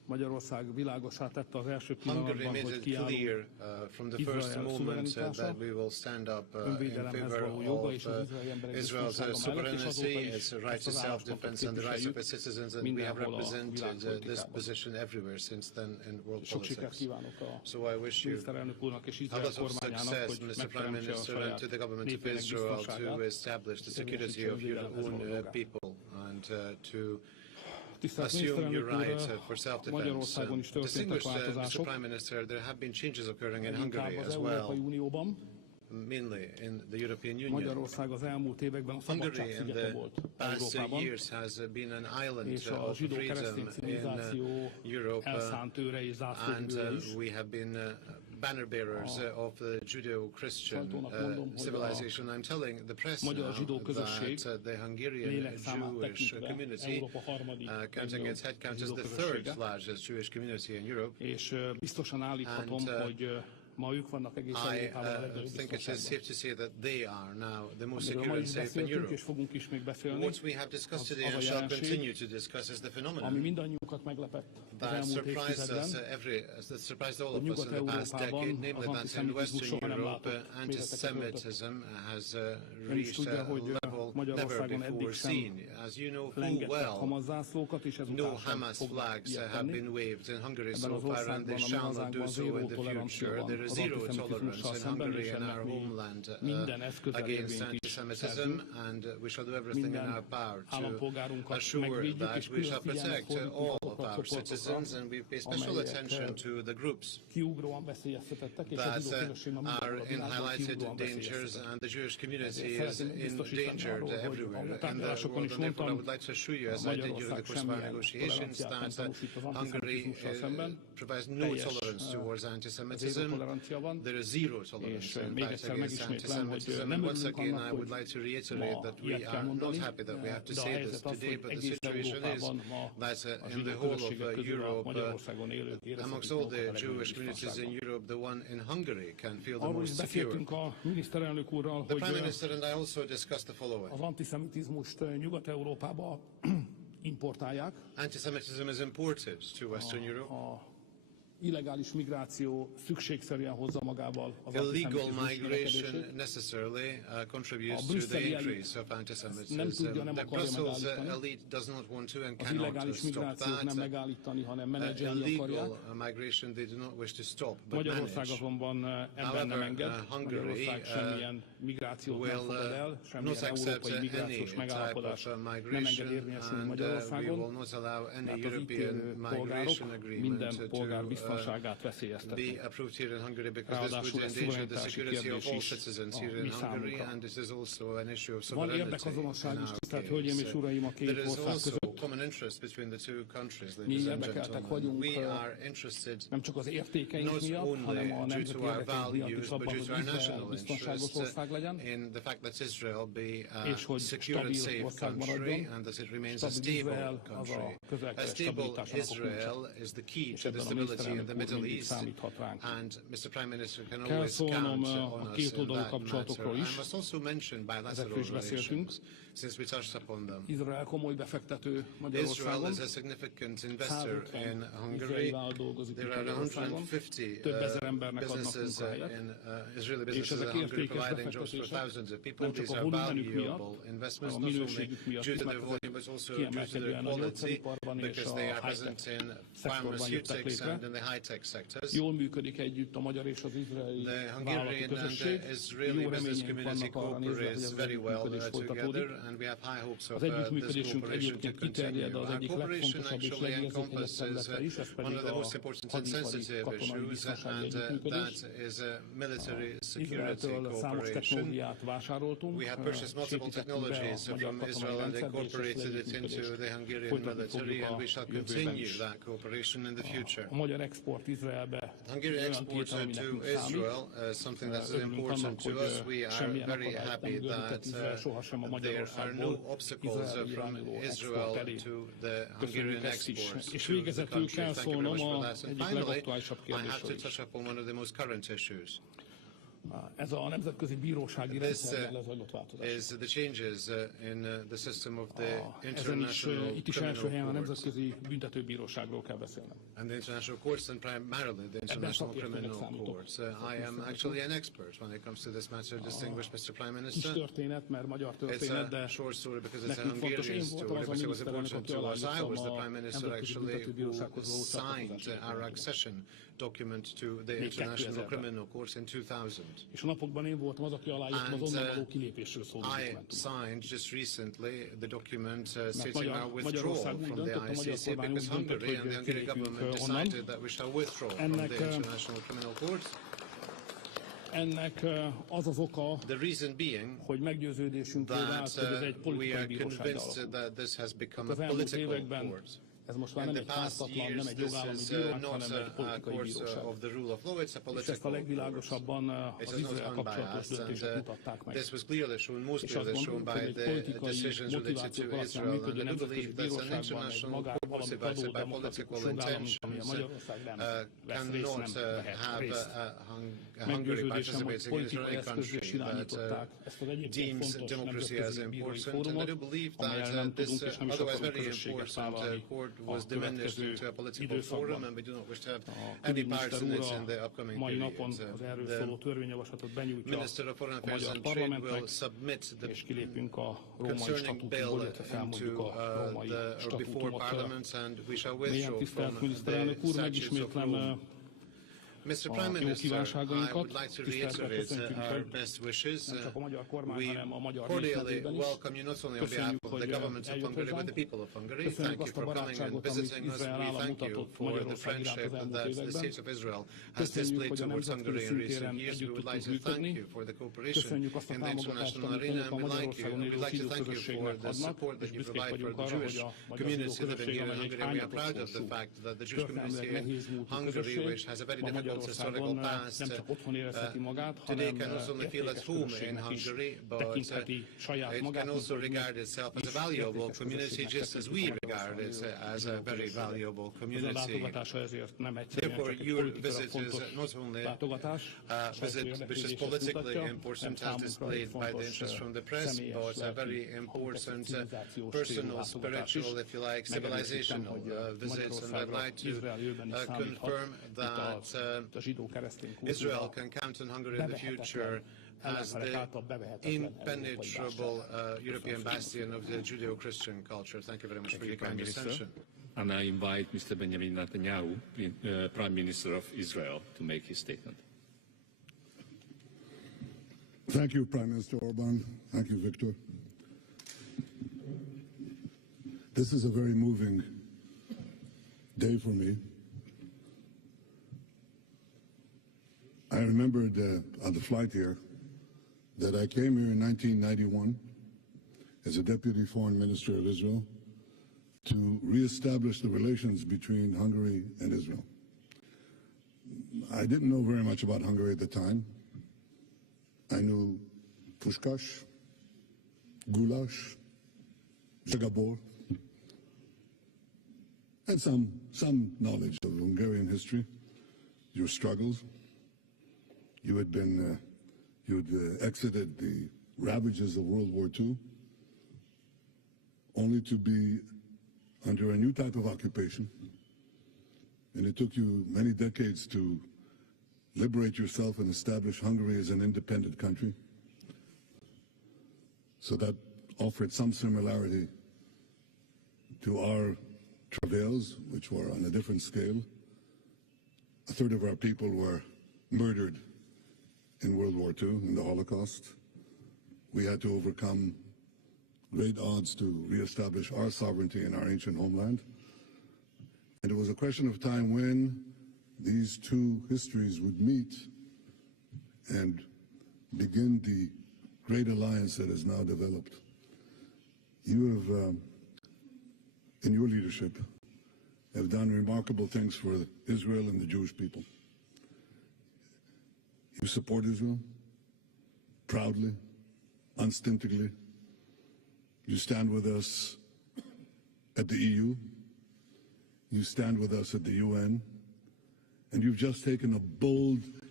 Magyarország világossá tette az első Hungary pillanatban, made hogy it kiállunk clear from the first Izrael moment that szuverenitása, we will stand up in önvédelemhez favor való joga of és az izraeli emberek Israel's biztonsága mellett, és azóta sovereignty, its is right to ezt az álláspontot self-defense and the rights of its képviseljük citizens, and we have mindenhol a represented this világpolitikában. position everywhere since then in world Sok sikert politics. kívánok a So I wish you miniszterelnök úrnak és a Izrael lot of kormányának, success, hogy Mr. Prime megteremtse a Minister, and saját to the government of népének Israel to biztonságát, establish the security of your own people and to Tisztelt assume your miniszterelnök right úr, for self-defense. Magyarországon is történtek Distinguished Mr. változások, Prime Minister, there have been changes occurring in Hungary inkább az as well, Európai Unióban. mainly in the European Union. Magyarország az elmúlt években a Hungary szabadság in szigete the volt past Európában, years has been an island és a of zsidó-keresztény freedom in civilizáció Europe, elszánt őre és and zászlóvivője is. we have been banner bearers of the Judeo-Christian civilization. I'm telling the press magyar zsidó now közösség that the Hungarian lélekszámát Jewish tekintve community, Európa harmadik counting its headcount, is the third largest Jewish community in Europe. és biztosan állíthatom, And, hogy ma ők vannak egész Európában a legnagyobb think it is safe biztonságban. to say that they are now the most Amiről secure ma and is safe in beszéltünk, Europe. és fogunk is még beszélni, What we have discussed today az and a shall jelenség, continue to discuss is the ami phenomenon mindannyiunkat meglepett az that elmúlt surprised us évtizedben, that surprised all hogy of us in the past decade, Nyugat-Európában namely az that in antiszemitizmus Western soha nem Europe látott méreteket öltött. antisemitism has Nem is reached tudja, a hogy level never Magyarországon before eddig sem seen. As you know full lengettek well, Hamas zászlókat, és no ezután sem Hamas fognak flags ilyet have tenni. been waved in Hungary Ebben so az far, and they országban, a mi shall not do hazánkban so zéró in the tolerancia future. van There is az zero antiszemitizmussal tolerance in szemben, Hungary és and our ennek mi homeland minden eszközzel against érvényt is antisemitism, szerzünk. and we shall do everything in Minden our power to állampolgárunkat assure megvédjük, és that we külön shall figyelmet protect fordítunk all of azokra a our csoportokra, citizens, and we pay special attention to the groups kiugróan veszélyeztetettek, és a that zsidó közösség ma mindenhol are a in világban highlighted kiugróan dangers, veszélyeztetett. and the Jewish community is Szeretném biztosítani endangered arról, hogy everywhere a in the tárgyalásokon world, is and therefore I mondtam, would like to assure you, as I did during the Magyarország course of our semmilyen negotiations, toleranciát nem that tanúsít az Hungary antiszemitizmussal szemben. provides no Teljes tolerance towards zéró antisemitism. tolarencia van, There is zero és tolerance in még fact egyszer against megismétlem, hogy antisemitism. nem And once örülünk again, annak, I would hogy like to reiterate ma that we ilyet kell are not mondani, happy that we have to de a say this helyzet az, today, hogy but the egész situation is Európában ma that a in zsidó the whole of közösségek közül a Europe, Magyarországon élők amongst érezhetik all magukat a the legnagyobb Jewish communities in biztonságban. Europe, the one in Hungary can feel the Arról is most secure. beszéltünk a miniszterelnök úrral, The hogy Prime Minister and I also discussed the following. az antiszemitizmust Nyugat-Európába importálják. Antisemitism is imported to Western Europe. A illegális migráció szükségszerűen hozza magával az Illegal antiszemitizmus migration növekedését. necessarily contributes A to the brüsszeli increase of nem antisemitism. tudja, nem The akarja Brussels megállítani. elite does not want to and Az cannot illegális stop migrációt nem that. megállítani, hanem menedzselni akarják. Illegal migration they do not wish to stop, but Magyarország manage. azonban ebben nem enged. Magyarország semmilyen migrációt nem fogad el, semmilyen európai migrációs megállapodás nem enged érvényesülni Magyarországon, mert az itt élő polgárok minden polgár biztonságát veszélyeztetnek. Here in Hungary because this would endanger the security of all citizens here in Hungary, and this is also an issue of Van sovereignty. érdekazonosság is, tisztelt Hölgyeim és Uraim, a két There is ország also között. common interest between the two countries, Mi ladies and érdekeltek gentlemen. vagyunk, We are interested nem csak az értékeink not miatt, hanem only a due nemzeti to our érdekeink miatt values, is but abban, due to hogy our Izrael national biztonságos interest ország legyen, in the fact that Israel be és a hogy secure and stabil safe ország country, maradjon. and that it remains a Stabil stable Izrael az country. a közel-kelet A stable stabilitásának a kulcsa. Israel is the key És to the ebben a stability in the miniszterelnök úr Middle mindig East, számíthat ránk. and Mr. Prime Minister can Kell always szólnom count a on us in kétoldalú that kapcsolatokról matter. is. I must also mention bilateral Ezekről is beszéltünk. relations, since we touched upon them. Izrael komoly befektető Israel Magyarországon. is a significant investor 150 in Hungary. izraeli vállalat dolgozik There itt are Magyarországon. 150 Több ezer embernek adnak businesses munkahelyet. in Israeli És businesses in ezek Hungary értékes providing jobs for befektetések, thousands of people. nem csak These a are volumenük miatt, valuable investments, hanem a not only minőségük miatt due is, to mert their ezek volume, but also due to their kiemelkedően a quality, gyógyszeriparban és because a they are high-tech present in szektorban jöttek pharmaceutics létre. and in the high-tech sectors. Jól működik együtt a magyar és az izraeli The vállalati Hungarian közösség. and Israeli Jó business reményeink community vannak arra nézve, hogy cooperates ez az very well együttműködés folytatódik. together, and we have high hopes of Az this együttműködésünk cooperation to egyébként continue. kiterjed az Our egyik cooperation legfontosabb és actually legérzékenyebb encompasses területre is, ez one pedig of the a most important and hadipari sensitive katonai issues, biztonsági and együttműködés. that is a military security Izraeltől számos cooperation. technológiát vásároltunk, We have purchased multiple sépítettünk be a technologies magyar from katonai Israel and rendszerbe, és ezt az incorporated it into együttműködést the Hungarian folytatni military, fogjuk and a we shall jövőben continue is. that cooperation in the future. A magyar export Izraelbe Hungary olyan export tétel, ami to nekünk számít. Israel, something that's Örülünk important annak, to us. hogy We are semmilyen very akadályt happy nem görített that Izrael sohasem a there are no Magyarországból obstacles Izraelbe from irányuló Israel export elé. to the Köszönjük Hungarian ezt is. exports És to the végezetül country. kell Thank you very szólnom much for a that. And egyik finally, legaktuálisabb I have to kérdésről is. touch upon one of the most current issues. Ez a nemzetközi bírósági rendszerben lezajlott változás. Is the changes in the system of the Ezen is itt is első helyen a Criminal Court. Nemzetközi Büntetőbíróságról kell beszélnem. And the international courts, and primarily the International Criminal Courts. I am actually an expert when it comes to this matter, distinguished Mr. Prime Kis Minister. történet, mert magyar It's történet, de a short story because it's a nekünk fontos. Én Hungarian voltam story, az a but it was miniszterelnök, important aki to us. I was the aláírtam Prime a Minister Nemzetközi actually who Büntetőbírósághoz való signed our csatlakozási accession document to the Még International 2000-ben. Criminal Courts in 2000. És a napokban én voltam az, aki aláírtam az onnan való kilépésről szóló I dokumentumot. signed just recently the document stating Magyar- our Magyarország withdrawal úgy from the döntött, a magyar ICC kormány because úgy döntött, Hungary and hogy the Hungarian kilépünk government onnan. decided that we shall withdraw from Ennek, the International Criminal Court. Ennek az az oka, The reason being hogy meggyőződésünkről vált, that hogy ez egy we politikai are bíróság convinced alapú. that this has become a Az elmúlt political években court. ez most már In nem the egy past pártatlan, years, nem egy this jogállami is bíróság, not hanem egy a politikai court bíróság. of the rule of law, it's a És ezt a political court. legvilágosabban It az is not Izrael kapcsolatos unbiased, döntések and mutatták meg. this was clearly shown, most És azt clearly shown gondoljuk, hogy by egy the politikai decisions related motivációk to alapján Israel, működő and I nemzetközi believe that's an bíróságban egy international magát court valamit supervised adó by demokratikus political jogállam, mint amilyen intentions, Magyarország nem vesz részt, cannot nem vehet have részt. Hungary Meggyőződésem, hogy participating in an politikai Israeli eszközzel country irányították that ezt az egyébként deems fontos democracy as nemzetközi bírói important, and I fórumot, do believe amelyel nem that this tudunk és nem is otherwise akarunk very közösséget important vállalni court a was diminished következő into a political forum, időszakban. and we do not wish to have A any parts külügyminiszter in úr this in the a upcoming mai napon period. az erről The szóló törvényjavaslatot benyújtja Minister of Foreign a Affairs magyar and Trade will parlamentnek, submit the és kilépünk a római concerning bill statútumból, illetve felmondjuk into a római or before statútumot. Parliament, and we shall Mélyen withdraw tisztelt from miniszterelnök the úr, statutes of megismétlem rule. Mr. Prime jó Minister, I kívánságainkat, would like to tisztelettel reiterate köszöntjük our meg best wishes. nem csak a magyar kormány, We hanem a magyar nép cordially nevében is. welcome you not only on behalf Köszönjük, of the hogy government of eljött Hungary, but hozzánk. the people of Hungary. Köszönjük Thank you azt a for coming and barátságot, amit visiting us. Izrael We állam thank you mutatott for the Magyarország iránt friendship az elmúlt that the években. state of Israel has Köszönjük, displayed hogy a towards Hungary nemzetközi in recent szintéren years. We együtt would like tudtunk to thank működni. you for the cooperation Köszönjük azt a in the támogatást, international amit arena, önök and a we Magyarországon élő like to zsidó thank you for közösségnek the adnak, support és that you büszkék provide for vagyunk the arra, hogy Jewish a magyar zsidó community living közösség, here in amely egy Hungary. We are proud of hányatos the fact that the Jewish community történelmileg in nehéz múltú Hungary, közösség which has a very ma difficult historical Magyarországon past, nem csak otthon érezheti magát, today hanem can not only feel at értékes home in közösségnek is Hungary, but tekintheti saját it magát, can also mint regard itself as a valuable community, just as we regard it as a very valuable Ez a community. látogatása ezért nem egyszerűen Therefore, csak egy your politikailag visit is fontos not only látogatás, a visit which is politically important as displayed by the interest from the press, but a very important personal, spiritual, if you like, civilizational visits. And I'd like to confirm that Israel can count on Hungary in the future as the impenetrable European bastion of the Judeo-Christian culture. Thank you very much for your kind attention. And I invite Mr. Benjamin Netanyahu, Prime Minister of Israel, to make his statement. Thank you, Prime Minister Orban. Thank you, Viktor. This is a very moving day for me. I remembered on the flight here that I came here in 1991 as a Deputy Foreign Minister of Israel to reestablish the relations between Hungary and Israel. I didn't know very much about Hungary at the time. I knew Pushkash, Goulash, Zsigabor, and some knowledge of Hungarian history, your struggles. You had exited the ravages of World War II, only to be under a new type of occupation. And it took you many decades to liberate yourself and establish Hungary as an independent country. So that offered some similarity to our travails, which were on a different scale. A third of our people were murdered in World War II, in the Holocaust. We had to overcome great odds to reestablish our sovereignty in our ancient homeland. And it was a question of time when these two histories would meet and begin the great alliance that is now developed. You have, in your leadership, have done remarkable things for Israel and the Jewish people. You support Israel proudly, unstintedly. You stand with us at the EU. You stand with us at the UN. And you've just taken a bold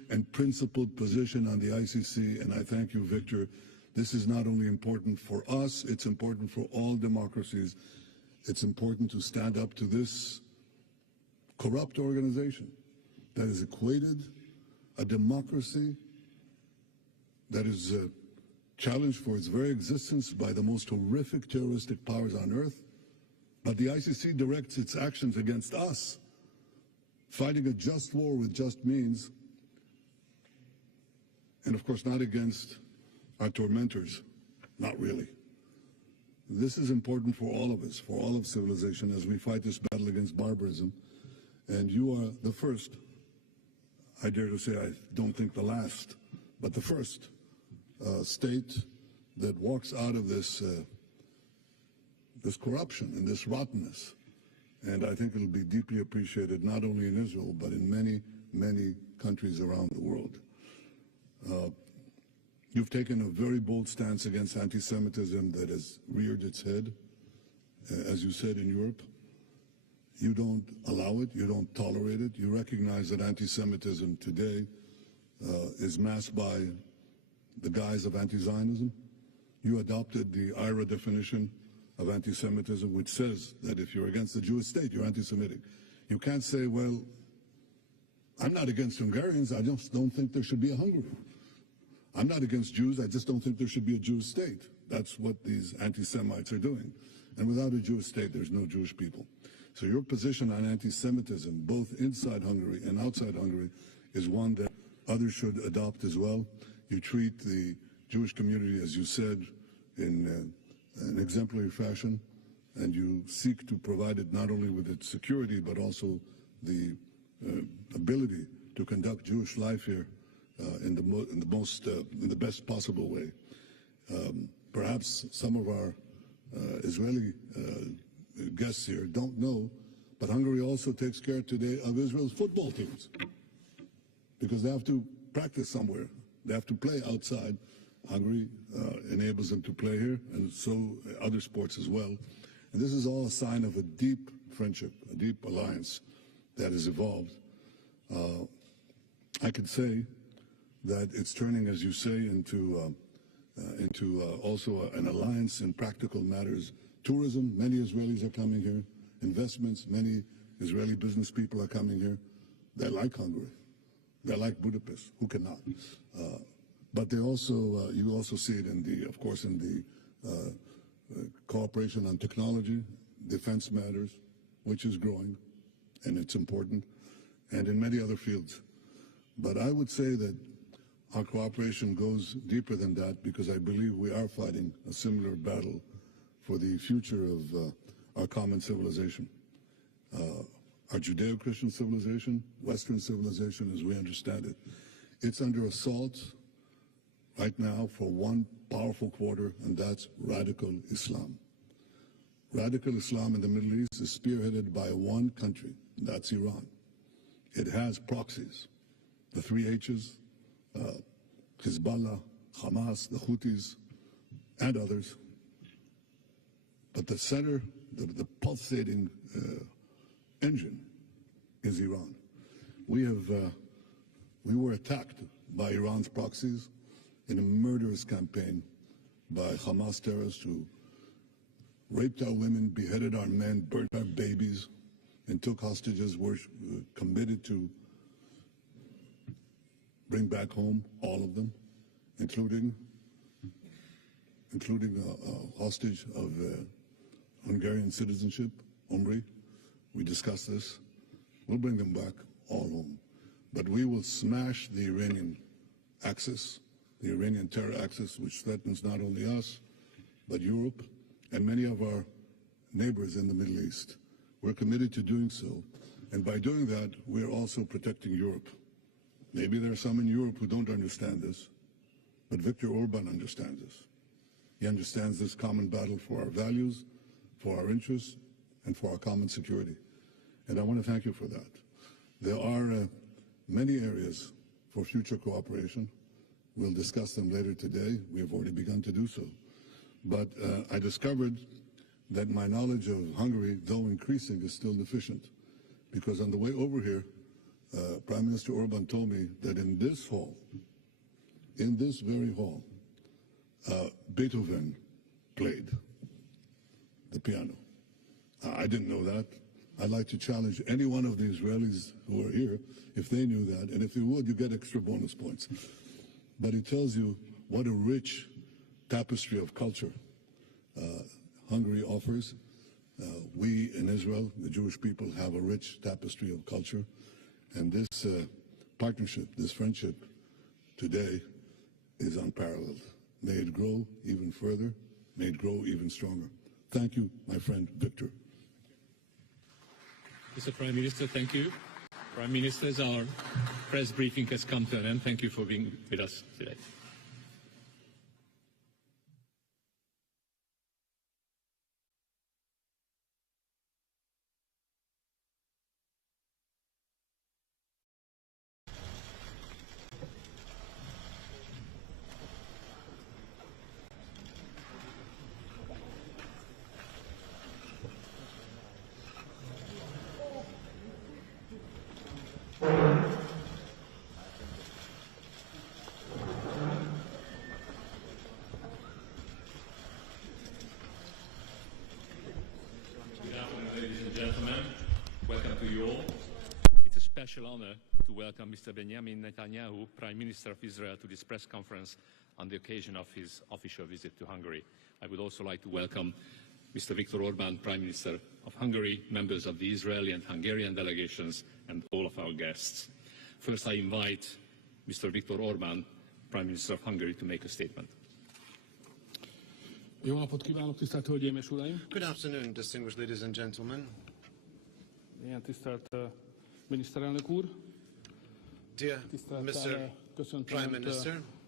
and principled position on the ICC, and I thank you, Viktor. This is not only important for us, it's important for all democracies. It's important to stand up to this corrupt organization that has equated a democracy that is challenged for its very existence by the most horrific terroristic powers on earth. But the ICC directs its actions against us. Fighting a just war with just means, and of course not against our tormentors, not really. This is important for all of us, for all of civilization, as we fight this battle against barbarism. And you are the first, I dare to say, I don't think the last, but the first state that walks out of this this corruption and this rottenness. And I think it'll be deeply appreciated not only in Israel, but in many, many countries around the world. You've taken a very bold stance against anti-Semitism that has reared its head, as you said, in Europe. You don't allow it, you don't tolerate it. You recognize that anti-Semitism today is masked by the guise of anti-Zionism. You adopted the IRA definition of anti-Semitism, which says that if you're against the Jewish state, you're anti-Semitic. You can't say, well, I'm not against Hungarians, I just don't think there should be a Hungary. I'm not against Jews, I just don't think there should be a Jewish state. That's what these anti-Semites are doing. And without a Jewish state, there's no Jewish people. So your position on anti-Semitism, both inside Hungary and outside Hungary, is one that others should adopt as well. You treat the Jewish community, as you said, in an exemplary fashion, and you seek to provide it not only with its security, but also the ability to conduct Jewish life here in the best possible way. Perhaps some of our Israeli guests here don't know, but Hungary also takes care today of Israel's football teams because they have to practice somewhere. They have to play outside. Hungary enables them to play here, and so other sports as well. And this is all a sign of a deep friendship, a deep alliance that has evolved. I could say that it's turning, as you say, into also an alliance in practical matters. Tourism, many Israelis are coming here. Investments, many Israeli business people are coming here. They like Hungary. They like Budapest. Who cannot? But they also, you also see it in the, of course, in the cooperation on technology, defense matters, which is growing, and it's important, and in many other fields. But I would say that our cooperation goes deeper than that because I believe we are fighting a similar battle for the future of our common civilization. Our Judeo-Christian civilization, Western civilization as we understand it, it's under assault right now for one powerful quarter, and that's radical Islam. Radical Islam in the Middle East is spearheaded by one country, that's Iran. It has proxies, the three H's, Hezbollah, Hamas, the Houthis, and others. But the center, the pulsating engine is Iran. We were attacked by Iran's proxies in a murderous campaign by Hamas terrorists who raped our women, beheaded our men, burnt our babies, and took hostages. Were committed to bring back home all of them, including a hostage of Hungarian citizenship, Omri. We discussed this. We'll bring them back all home. But we will smash the Iranian axis, the Iranian terror axis, which threatens not only us, but Europe and many of our neighbors in the Middle East. We're committed to doing so. And by doing that, we're also protecting Europe. Maybe there are some in Europe who don't understand this, but Viktor Orban understands this. He understands this common battle for our values, for our interests, and for our common security. And I want to thank you for that. There are many areas for future cooperation. We'll discuss them later today. We have already begun to do so. But I discovered that my knowledge of Hungary, though increasing, is still deficient. Because on the way over here, Prime Minister Orban told me that in this hall, in this very hall, Beethoven played the piano. I didn't know that. I'd like to challenge any one of the Israelis who are here, if they knew that, and if they would, you get extra bonus points. But it tells you what a rich tapestry of culture Hungary offers. We in Israel, the Jewish people, have a rich tapestry of culture, and this partnership, this friendship today is unparalleled. May it grow even further, may it grow even stronger. Thank you, my friend Viktor. Mr. Prime Minister, thank you. Prime Ministers, our press briefing has come to an end. Thank you for being with us today. Gentlemen, welcome to you all. It's a special honor to welcome Mr. Benjamin Netanyahu, Prime Minister of Israel, to this press conference on the occasion of his official visit to Hungary. I would also like to welcome Mr. Viktor Orban, Prime Minister of Hungary, members of the Israeli and Hungarian delegations, and all of our guests. First, I invite Mr. Viktor Orban, Prime Minister of Hungary, to make a statement. Jó napot kívánok, tisztelt Hölgyeim és Uraim! Good afternoon, distinguished ladies and gentlemen. Ilyen tisztelt miniszterelnök úr! Dear Mr. Prime Minister,